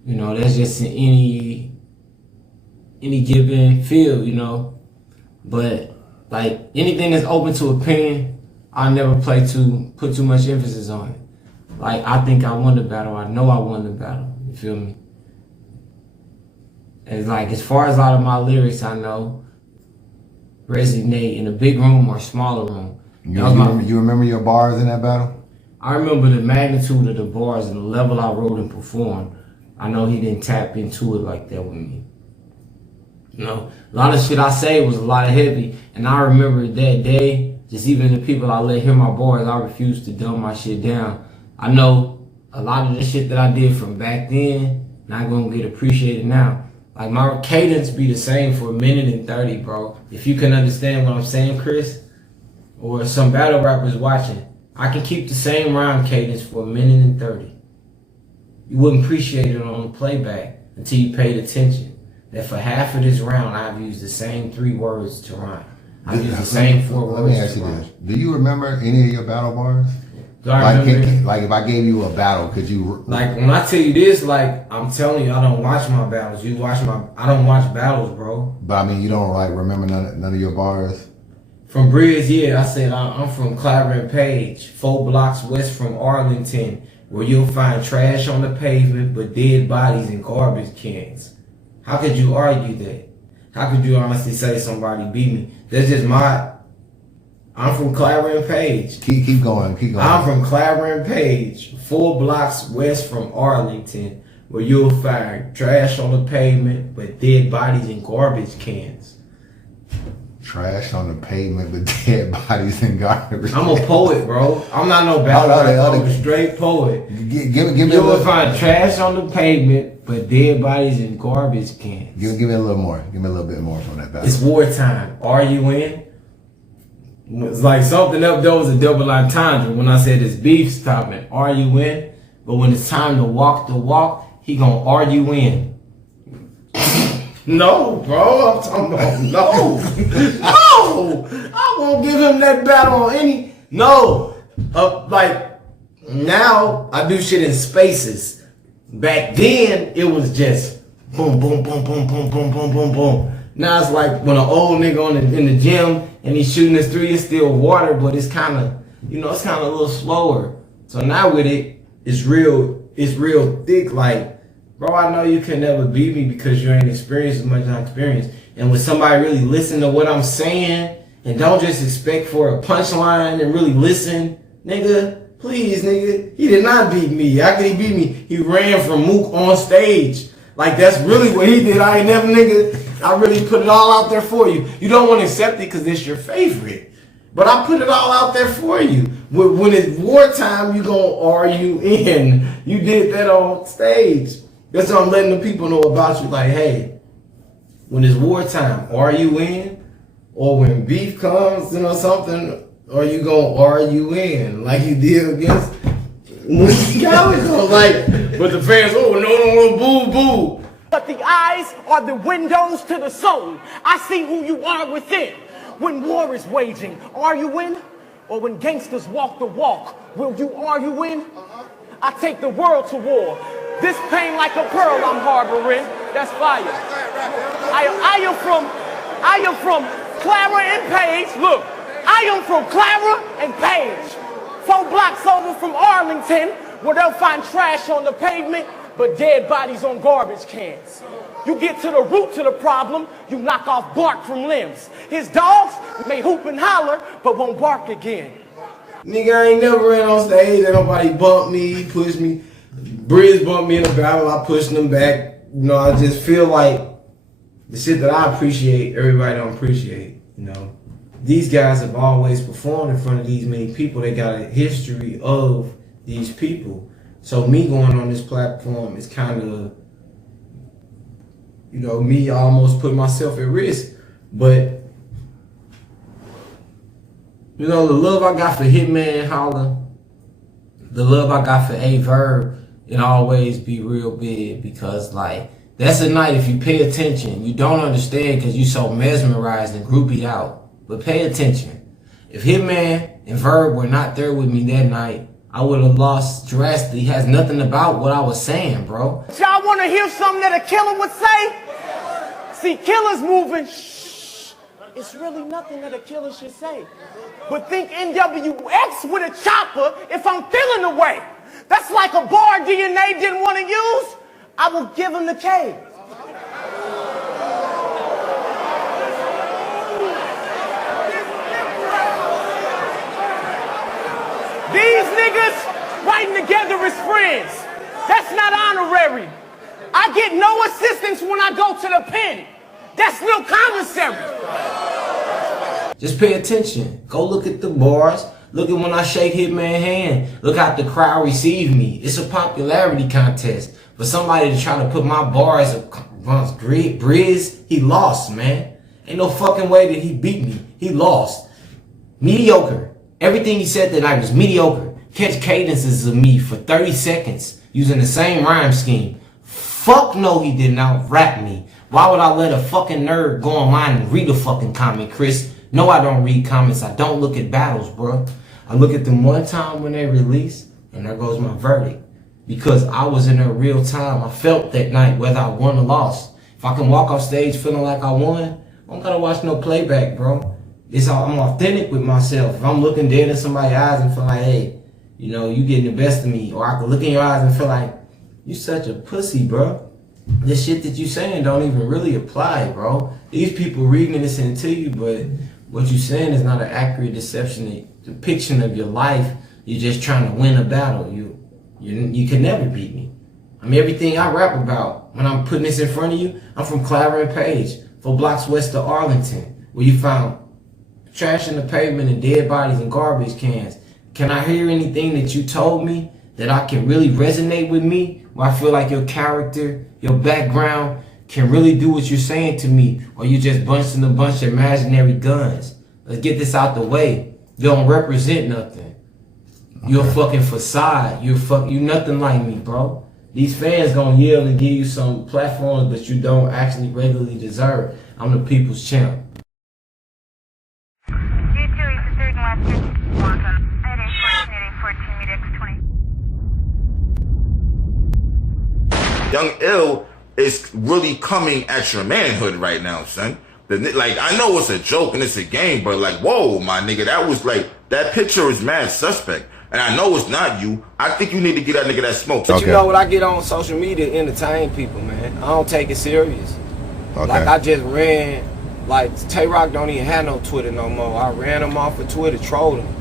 You know, that's just in any given field, you know. But like anything that's open to opinion, I never put too much emphasis on it. Like, I think I won the battle. I know I won the battle. You feel me? And like, as far as a lot of my lyrics, I know resonate in a big room or smaller room. You remember your bars in that battle? I remember the magnitude of the bars and the level I wrote and performed. I know he didn't tap into it like that with me. You know, a lot of shit I say was a lot of heavy, and I remember that day, just even the people I let hear my bars, I refused to dumb my shit down. I know a lot of the shit that I did from back then not gonna get appreciated now. Like, my cadence be the same for 1:30, bro. If you can understand what I'm saying, Chris, or some battle rappers watching, I can keep the same rhyme cadence for 1:30. You wouldn't appreciate it on playback until you paid attention. That for half of this round, I've used the same 3 words to rhyme. I've used the same 4 words. Let me ask you this: do you remember any of your battle bars? Like, if I gave you a battle, could you? Like, when I tell you this, like, I'm telling you, I don't watch my battles. I don't watch battles, bro. But I mean, you don't like remember none of your bars? From Briz, yeah, I said I'm from Clavering Page, 4 blocks west from Arlington, where you'll find trash on the pavement but dead bodies in garbage cans. How could you argue that? How could you honestly say somebody beat me? That's just I'm from Clavering Page. Keep going. I'm from Clavering Page, 4 blocks west from Arlington, where you'll find trash on the pavement but dead bodies in garbage cans. Trash on the pavement but dead bodies in garbage. I'm a poet, bro. I'm not no battle. I'm a straight poet. Give me You'll find trash on the pavement but dead bodies in garbage cans. Give me a little more. Give me a little bit more from that battle. It's wartime. Are you in? It's like something up there was a double entendre when I said it's beef stopping. Are you in? But when it's time to walk the walk, he gonna argue in. No, bro. I'm talking about no. No. I won't give him that battle on any. No. Like, now I do shit in spaces. Back then, it was just boom, boom, boom, boom, boom, boom, boom, boom, boom. Now it's like when an old nigga in the gym and he's shooting his 3, it's still water, but it's kind of, it's kind of a little slower. So now with it, it's real thick, like bro, I know you can never beat me because you ain't experienced as much as I experienced. And when somebody really listen to what I'm saying and don't just expect for a punchline and really listen, nigga, please, nigga, he did not beat me. How could he beat me? He ran from Mook on stage. Like, that's really what he did. I ain't never, nigga, I really put it all out there for you. You don't want to accept it because it's your favorite. But I put it all out there for you. When it's wartime, you gonna argue in. You did that on stage. That's what I'm letting the people know about you. Like, hey, when it's wartime, are you in? Or when beef comes, you know, something, are you gonna argue in? Like you did against like, but the fans, oh, no, boo, boo. But the eyes are the windows to the soul. I see who you are within. When war is waging, are you in? Or when gangsters walk the walk, will you argue in? I take the world to war. This pain like a pearl I'm harboring. That's fire. I am from Clara and Page. Look, I am from Clara and Page. 4 blocks over from Arlington, where they'll find trash on the pavement, but dead bodies on garbage cans. You get to the root to the problem, you knock off bark from limbs. His dogs may hoop and holler, but won't bark again. Nigga, I ain't never ran on stage and nobody bumped me, pushed me. Briz bumped me in a battle, I pushed them back. You know, I just feel like the shit that I appreciate, everybody don't appreciate, you know. These guys have always performed in front of these many people. They got a history of these people. So me going on this platform is kind of, you know, me almost putting myself at risk. But, you know, the love I got for Hitman Holla, the love I got for A-Verb, it'll always be real big because, like, that's a night if you pay attention. You don't understand because you so mesmerized and groupied out. But pay attention. If Hitman and Verb were not there with me that night, I would have lost drastically. It has nothing about what I was saying, bro. Y'all want to hear something that a killer would say? See, killers moving. Shh. It's really nothing that a killer should say. But think NWX with a chopper if I'm feeling the way. That's like a bar DNA didn't want to use. I will give him the K. These niggas writing together as friends. That's not honorary. I get no assistance when I go to the pen. That's no commissary. Just pay attention. Go look at the bars. Look at when I shake Hitman's hand. Look how the crowd receive me. It's a popularity contest. For somebody to try to put my bars against Briz, he lost, man. Ain't no fucking way that he beat me. He lost. Mediocre. Everything he said that night was mediocre. Catch cadences of me for 30 seconds using the same rhyme scheme. Fuck no, he did not rap me. Why would I let a fucking nerd go online and read a fucking comment, Chris? No, I don't read comments. I don't look at battles, bro. I look at them one time when they release, and there goes my verdict. Because I was in there real time. I felt that night whether I won or lost. If I can walk off stage feeling like I won, I don't gotta watch no playback, bro. I'm authentic with myself. If I'm looking dead in somebody's eyes and feel like, hey, you know, you getting the best of me. Or I can look in your eyes and feel like, you such a pussy, bro. This shit that you saying don't even really apply, bro. These people reading and listening to you, but what you saying is not an accurate depiction of your life. You're just trying to win a battle. You can never beat me. I mean, everything I rap about, when I'm putting this in front of you, I'm from Clara and Page, 4 blocks west of Arlington, where you found trash in the pavement and dead bodies and garbage cans. Can I hear anything that you told me that I can really resonate with me? Where I feel like your character, your background can really do what you're saying to me? Or you just bunching a bunch of imaginary guns? Let's get this out the way. You don't represent nothing. You're a fucking facade. You nothing like me, bro. These fans gonna yell and give you some platforms but you don't actually regularly deserve. I'm the people's champ. Young Ill is really coming at your manhood right now, son. Like, I know it's a joke and it's a game, but like, whoa, my nigga, that was like, that picture is mad suspect. and I know it's not you, I think you need to get that nigga that smoke. But you know what I get on social media to entertain people, man. I don't take it serious. Okay. Like I just ran, like Tay-Rock don't even have no Twitter no more. I ran him off of Twitter, trolled him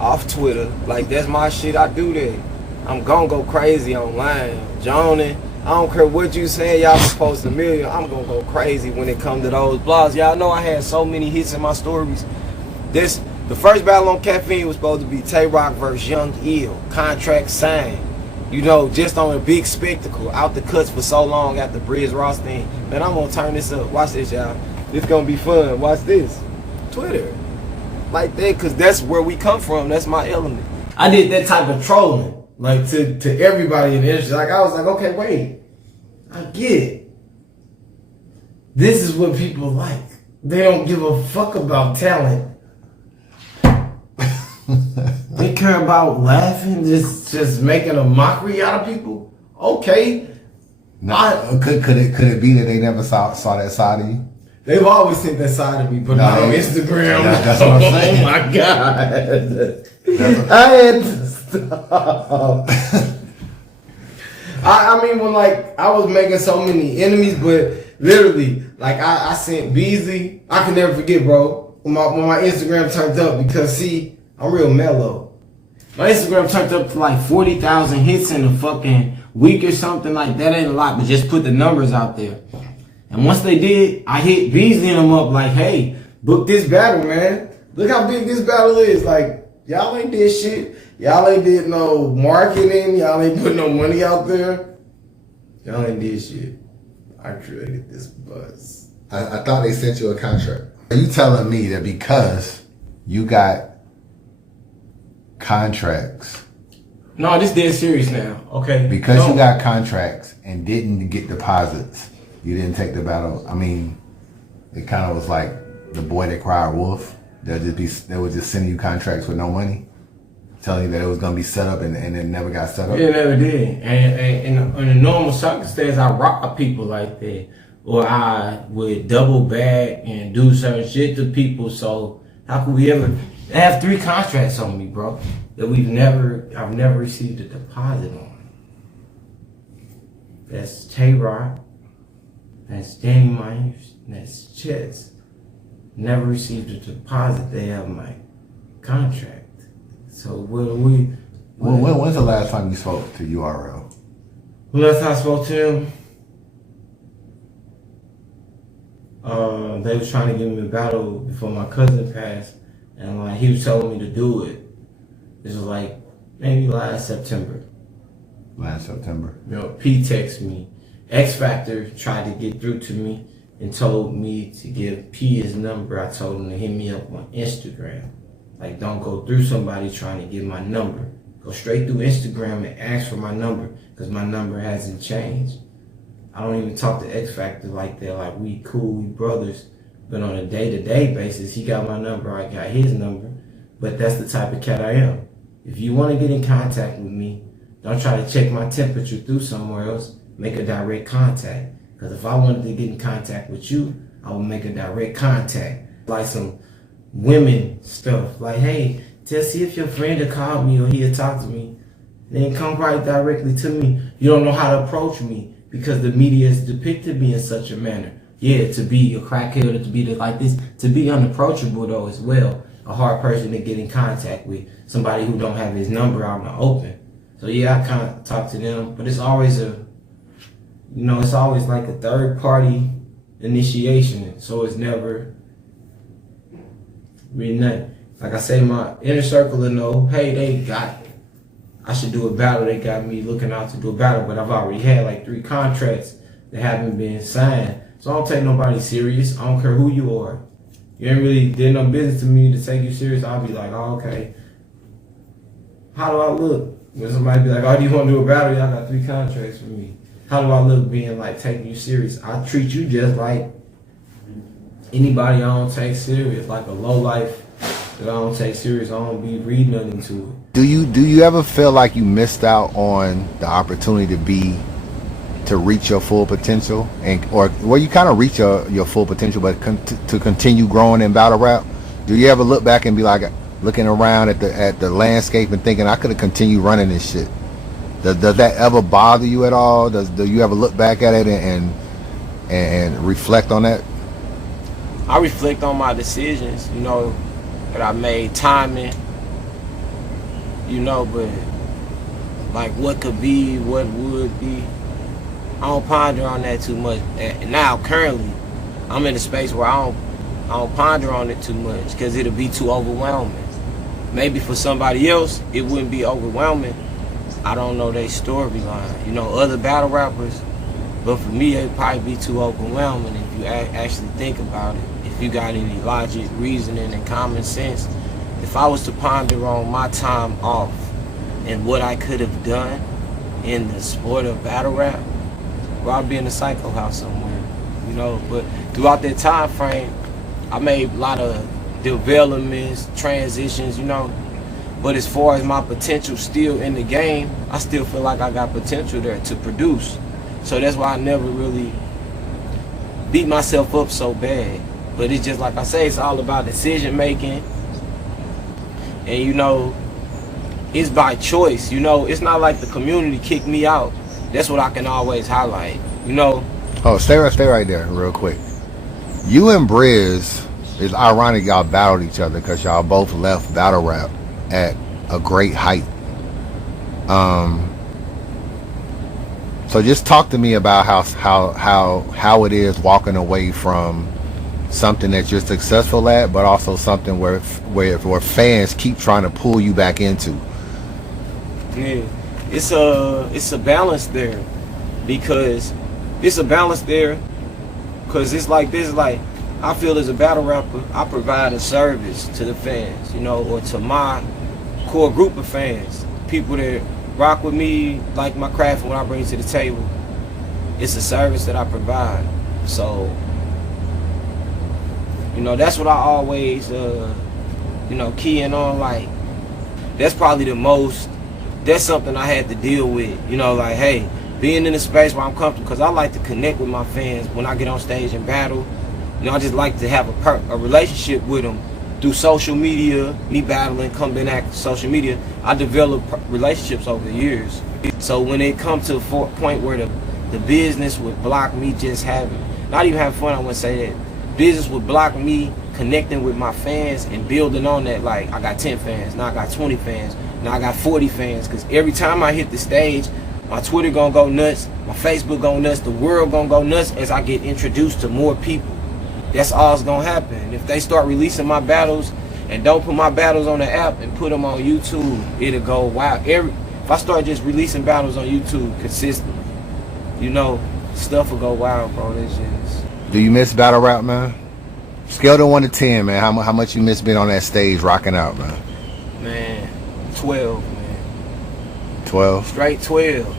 off Twitter. Like that's my shit, I do that. I'm gonna go crazy online. Johnny, I don't care what you say, y'all supposed to million. I'm gonna go crazy when it comes to those blogs. Y'all know I had so many hits in my stories. The first battle on Caffeine was supposed to be Tay-Rock versus Young Ill. Contract signed. You know, just on a big spectacle. Out the cuts for so long after Briz Ross thing. Man, I'm gonna turn this up. Watch this, y'all. This gonna be fun. Watch this. Twitter. Like that, cause that's where we come from. That's my element. I did that type of trolling. Like to everybody in the industry. Like I was like, okay, wait. I get it. This is what people like. They don't give a fuck about talent. They care about laughing, just making a mockery out of people. Okay. Now, could it be that they never saw that side of you? They've always seen that side of me, but not on Instagram. That's what I'm saying. Oh my God. I had to stop. I mean, when like I was making so many enemies, but literally, like I sent Beasley. I can never forget, bro, when my Instagram turned up, because see, I'm real mellow. My Instagram turned up to like 40,000 hits in a fucking week or something like that. Ain't a lot, but just put the numbers out there. And once they did, I hit Beasley and them up like, hey, book this battle, man. Look how big this battle is. Like, y'all ain't did shit. Y'all ain't did no marketing. Y'all ain't put no money out there. Y'all ain't did shit. I created this buzz. I thought they sent you a contract. Are you telling me that because you got contracts? No, this dead serious now. Okay. Because you got contracts and didn't get deposits, you didn't take the battle. I mean, it kind of was like the boy that cried wolf. They were just sending you contracts with no money, telling you that it was gonna be set up, and it never got set up. It never did. And in a normal circumstance, I rob people like that, or I would double back and do certain shit to people. So how could we ever? They have 3 contracts on me, bro, that I've never received a deposit on. That's Tay-Rock, that's Danny Myers, that's Chess. Never received a deposit. They have my contract. So when's the last time you spoke to URL? The last time I spoke to him, they was trying to give me a battle before my cousin passed. And like he was telling me to do it. This was like maybe last September. Last September. You know, P texted me. X Factor tried to get through to me and told me to give P his number. I told him to hit me up on Instagram. Like, don't go through somebody trying to get my number. Go straight through Instagram and ask for my number, because my number hasn't changed. I don't even talk to X Factor like that. Like, we cool, we brothers. But on a day-to-day basis, he got my number, I got his number. But that's the type of cat I am. If you want to get in contact with me, don't try to check my temperature through somewhere else. Make a direct contact. Because if I wanted to get in contact with you, I would make a direct contact. Like some women stuff. Like, hey, just see if your friend will call me or he'll talk to me. Then come right directly to me. You don't know how to approach me because the media has depicted me in such a manner. Yeah, to be a crackhead or to be like this, to be unapproachable though as well. A hard person to get in contact with. Somebody who don't have his number out in the open. So yeah, I kind of talk to them, but it's always it's always like a third party initiation. So it's never really nothing. Like I say, my inner circle will know, hey, I should do a battle. They got me looking out to do a battle, but I've already had like 3 contracts that haven't been signed. So I don't take nobody serious. I don't care who you are. You ain't really did no business to me to take you serious. I'll be like, oh, okay. How do I look? When somebody be like, oh, do you want to do a battle? Y'all got 3 contracts for me. How do I look being like taking you serious? I treat you just like anybody I don't take serious, like a low life that I don't take serious. I don't be reading nothing into it. Do you ever feel like you missed out on the opportunity to reach your full potential, or you kind of reach your full potential, but to continue growing in battle rap? Do you ever look back and be like, looking around at the landscape and thinking I could have continued running this shit? Does that ever bother you at all? Do you ever look back at it and reflect on that? I reflect on my decisions, you know, that I made, timing, you know, but like what could be, what would be. I don't ponder on that too much. Now, currently, I'm in a space where I don't ponder on it too much because it'll be too overwhelming. Maybe for somebody else, it wouldn't be overwhelming. I don't know their storyline, you know, other battle rappers. But for me, it'd probably be too overwhelming if you actually think about it. If you got any logic, reasoning, and common sense. If I was to ponder on my time off and what I could have done in the sport of battle rap, well, I'd be in a psycho house somewhere, you know. But throughout that time frame, I made a lot of developments, transitions, you know. But as far as my potential still in the game, I still feel like I got potential there to produce. So that's why I never really beat myself up so bad. But it's just like I say, it's all about decision making. And you know, it's by choice. You know, it's not like the community kicked me out. That's what I can always highlight, you know. Oh, stay right there real quick. You and Briz, it's ironic y'all battled each other because y'all both left battle rap at a great height. So just talk to me about how it is walking away from something that you're successful at, but also something where fans keep trying to pull you back into. Yeah, it's a balance there because it's like this. Like I feel as a battle rapper, I provide a service to the fans, you know, or to my core group of fans, people that rock with me, like my craft and what I bring to the table. It's a service that I provide. So, you know, that's what I always, you know, keying on. Like, that's probably that's something I had to deal with. You know, like, hey, being in a space where I'm comfortable, because I like to connect with my fans when I get on stage and battle. You know, I just like to have a relationship with them through social media, me battling, coming back to social media. I developed relationships over the years. So when it comes to a point where the business would block me just not even having fun, I wouldn't say that. Business would block me connecting with my fans and building on that. Like, I got 10 fans, now I got 20 fans, now I got 40 fans. Because every time I hit the stage, my Twitter gonna go nuts, my Facebook gonna nuts, the world gonna go nuts as I get introduced to more people. That's all's gonna happen. If they start releasing my battles and don't put my battles on the app and put them on YouTube, it'll go wild. If I start just releasing battles on YouTube consistently, you know, stuff will go wild, bro. That's just... Do you miss battle rap, man? Scale to 1 to 10, man. How much you miss being on that stage rocking out, man? Man, 12, man. 12? Straight 12.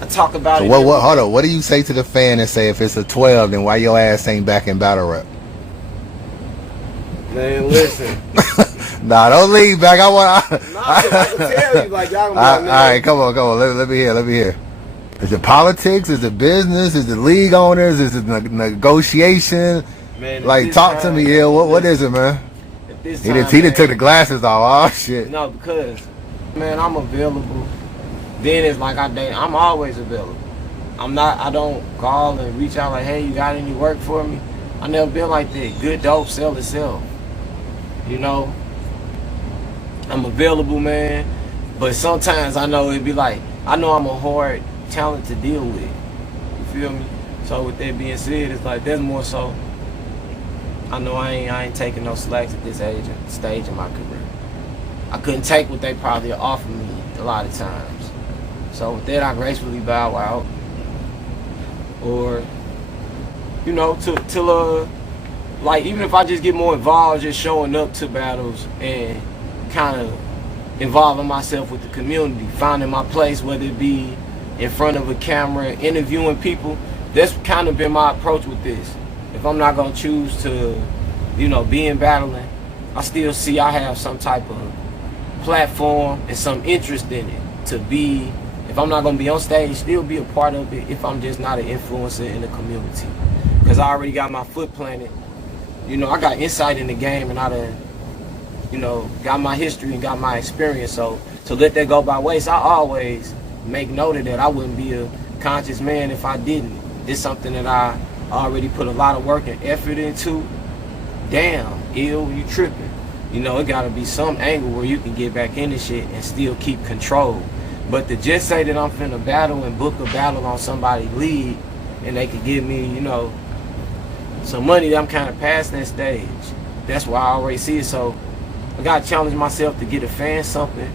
I talk about so it. Hold on. What do you say to the fan and say if it's a 12, then why your ass ain't back in battle rap? Man, listen. Nah, don't leave back. I can tell you, like, y'all gonna be all right, come on. Let me hear. Is it politics? Is it business? Is it league owners? Is it negotiation? Man, like, talk to me, yeah. What is it, man? He done took the glasses off. Oh shit. No, because, man, I'm available. Then it's like I'm always available. I don't call and reach out like, hey, you got any work for me? I never been like that. Good dope sell itself. You know? I'm available, man. But sometimes I know it'd be like, I know I'm a hard talent to deal with. You feel me? So with that being said, it's like that's more so. I know I ain't taking no slacks at this stage in my career. I couldn't take what they probably offer me a lot of times. So with that, I gracefully bow out. Or, you know, till like, even if I just get more involved, just showing up to battles and kind of involving myself with the community, finding my place, whether it be in front of a camera, interviewing people. That's kind of been my approach with this. If I'm not gonna choose to, you know, be in battling, I still see I have some type of platform and some interest in it to be. If I'm not gonna be on stage, still be a part of it if I'm just not an influencer in the community. Because I already got my foot planted. You know, I got insight in the game and I done you know, got my history and got my experience. So to let that go by waste, I always make note of that. I wouldn't be a conscious man if I didn't. It's something that I already put a lot of work and effort into. Damn, ill, you tripping. You know, it gotta be some angle where you can get back in this shit and still keep control. But to just say that I'm finna battle and book a battle on somebody's league and they could give me, you know, some money, I'm kind of past that stage. That's why I already see it. So I gotta challenge myself to get a fan something.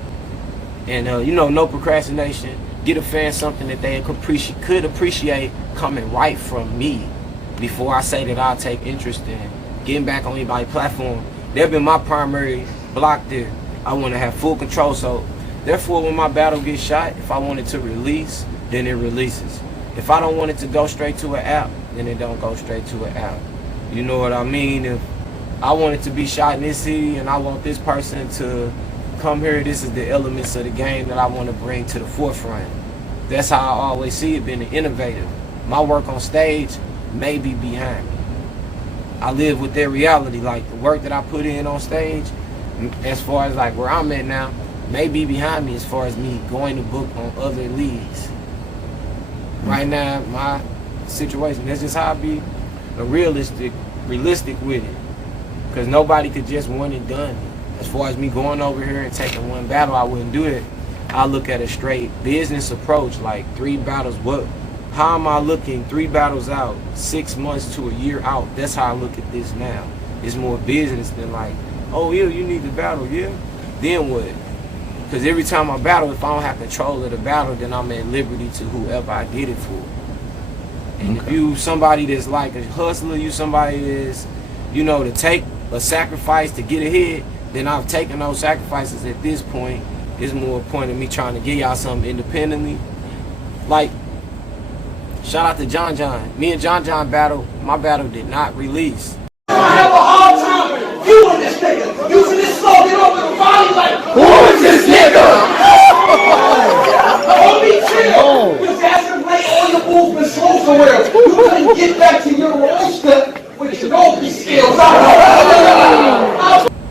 And, you know, no procrastination. Get a fan something that they could appreciate coming right from me before I say that I'll take interest in getting back on anybody's platform. They've been my primary block there. I want to have full control. So therefore, when my battle gets shot, if I want it to release, then it releases. If I don't want it to go straight to an app, then it don't go straight to an app. You know what I mean? If I want it to be shot in this city and I want this person to come here, this is the elements of the game that I want to bring to the forefront. That's how I always see it, being innovative. My work on stage may be behind me. I live with their reality, like the work that I put in on stage, as far as like where I'm at now, may be behind me as far as me going to book on other leagues. Right now, my situation, that's just how I be realistic with it. Because nobody could just one and done. As far as me going over here and taking one battle, I wouldn't do it. I look at a straight business approach, like 3 battles. How am I looking 3 battles out, 6 months to a year out? That's how I look at this now. It's more business than like, oh yeah, you need to battle, yeah? Then what? Because every time I battle, if I don't have control of the battle, then I'm at liberty to whoever I did it for. And if you somebody that's like a hustler, you somebody that's, you know, to take a sacrifice to get ahead, then I've taken those sacrifices at this point. It's more a point of me trying to get y'all something independently. Like, shout out to John John. Me and John John battle, my battle did not release. I have a hard time viewing this nigga, using this slogan over the body like, who is this nigga? Only chill, because as of late, all your movement slow somewhere. You couldn't get back to your roster with your ropey skills.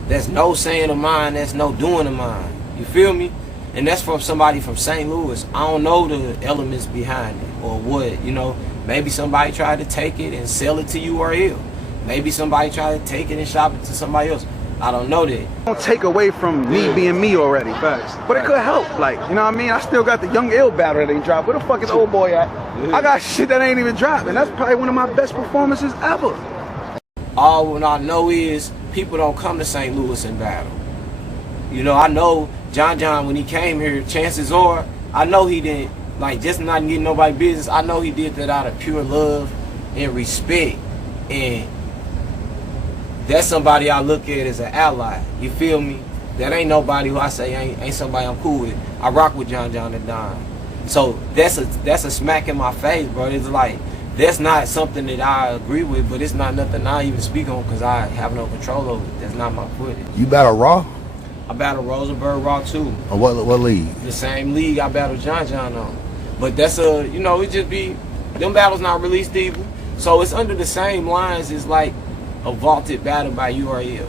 That's no saying of mine, that's no doing of mine. You feel me? And that's from somebody from St. Louis. I don't know the elements behind it or what, you know. Maybe somebody tried to take it and sell it to URL. Maybe somebody tried to take it and shop it to somebody else. I don't know that. Don't take away from me being me already. Facts. But it could help, like, you know what I mean? I still got the Young Ill battle that ain't dropped. Where the fuck is old boy at? I got shit that ain't even dropped, and that's probably one of my best performances ever. All what I know is people don't come to St. Louis and battle. You know, I know John John, when he came here, chances are, I know he didn't, like, just not getting nobody business. I know he did that out of pure love and respect. And that's somebody I look at as an ally. You feel me? That ain't nobody who I say ain't somebody I'm cool with. I rock with John John and Don. So that's a smack in my face, bro. It's like, that's not something that I agree with, but it's not nothing I even speak on because I have no control over it. That's not my footage. You battle Raw? I battled Rosenberg Raw too. Or what league? The same league I battled John John on. But that's you know, it just be, them battles not released either. So it's under the same lines as like a vaulted battle by URL.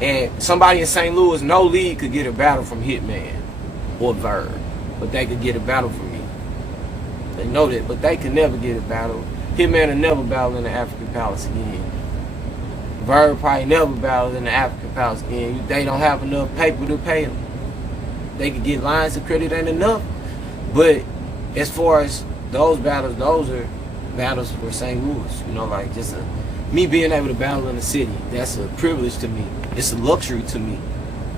And somebody in St. Louis, no league could get a battle from Hitman or Verb. But they could get a battle from me. They know that, but they could never get a battle. Hitman will never battle in the African Palace again. Verb probably never battled in the African Palace again. They don't have enough paper to pay them. They could get lines of credit, ain't enough. But as far as those battles, those are battles for St. Louis. You know, like just me being able to battle in the city, that's a privilege to me. It's a luxury to me.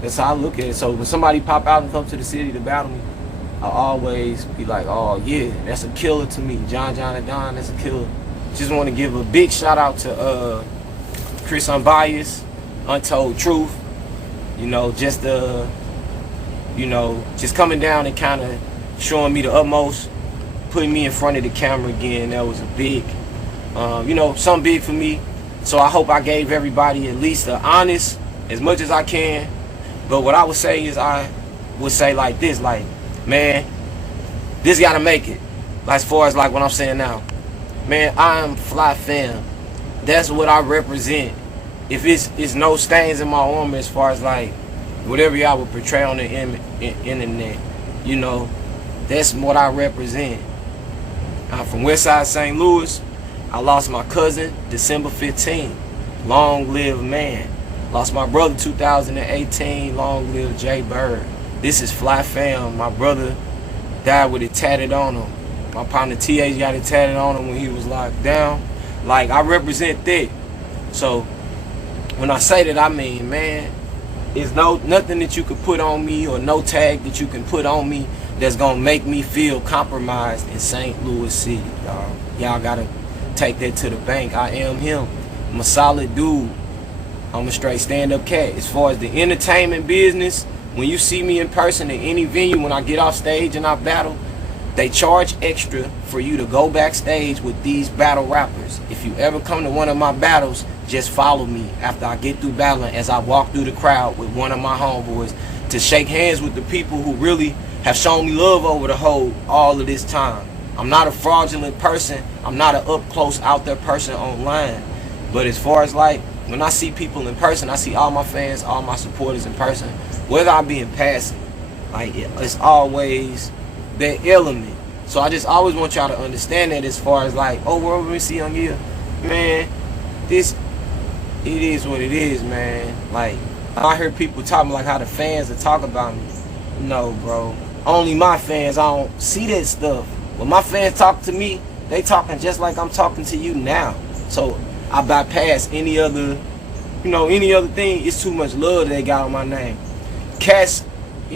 That's how I look at it. So when somebody pop out and come to the city to battle me, I always be like, oh yeah, that's a killer to me. John John and Don, that's a killer. Just want to give a big shout out to Chris Unbiased, Untold Truth. You know, just you know, just coming down and kind of showing me the utmost, putting me in front of the camera again. That was a big, you know, something big for me. So I hope I gave everybody at least the honest as much as I can. But what I would say is, I would say like this, like, man, this gotta make it. As far as like what I'm saying now, man, I am Fly Fam. That's what I represent. if it's no stains in my armor as far as like whatever y'all would portray on the internet, you know, that's what I represent. I'm from Westside St. Louis. I lost my cousin December 15th. Long live man. Lost my brother 2018. Long live Jay Bird. This is Fly Fam. My brother died with it tatted on him. My partner T.A. got it tatted on him when he was locked down. Like, I represent that. So when I say that, I mean, man, it's nothing that you could put on me or no tag that you can put on me that's gonna make me feel compromised in St. Louis City, y'all. Y'all gotta take that to the bank. I am him. I'm a solid dude. I'm a straight stand-up cat. As far as the entertainment business, when you see me in person at any venue, when I get off stage and I battle, they charge extra for you to go backstage with these battle rappers. If you ever come to one of my battles, just follow me after I get through battling as I walk through the crowd with one of my homeboys to shake hands with the people who really have shown me love over the whole all of this time. I'm not a fraudulent person. I'm not an up-close, out-there person online. But as far as like, when I see people in person, I see all my fans, all my supporters in person, whether I be in passing, like it's always that element. So I just always want y'all to understand that as far as like, oh, where we see on here, man, it is what it is, man. Like, I hear people talking like how the fans are talking about me. No, bro. Only my fans, I don't see that stuff. When my fans talk to me, they talking just like I'm talking to you now. So I bypass any other, any other thing. It's too much love they got on my name. Cats,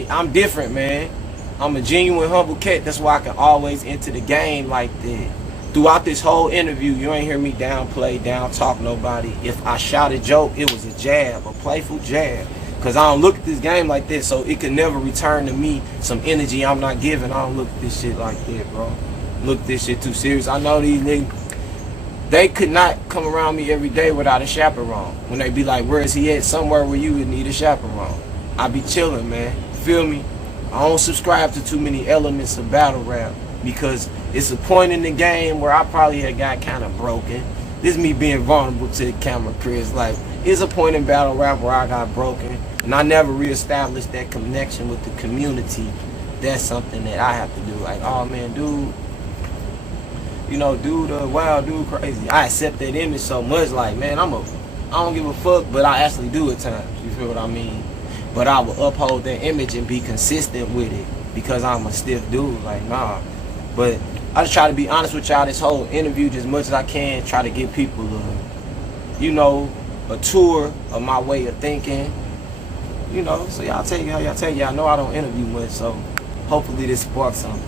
I'm different, man. I'm a genuine, humble cat. That's why I can always enter the game like that. Throughout this whole interview, you ain't hear me downplay, down talk nobody. If I shot a joke, it was a jab, a playful jab. Because I don't look at this game like this, so it can never return to me some energy I'm not giving. I don't look at this shit like that, bro. Look at this shit too serious. I know these niggas, they could not come around me every day without a chaperone. When they be like, where is he at? Somewhere where you would need a chaperone. I be chilling, man. Feel me? I don't subscribe to too many elements of battle rap because it's a point in the game where I probably had got kind of broken. This is me being vulnerable to the camera, Chris. Like, it's a point in battle rap where I got broken and I never reestablished that connection with the community. That's something that I have to do. Like, oh man, dude, dude, wild dude, crazy. I accept that image so much. Like, man, I don't give a fuck, but I actually do at times. You feel what I mean? But I will uphold that image and be consistent with it because I'm a stiff dude. Like, nah. But I just try to be honest with y'all this whole interview as much as I can. Try to give people a tour of my way of thinking. So y'all take y'all know I don't interview much, so hopefully this sparks something.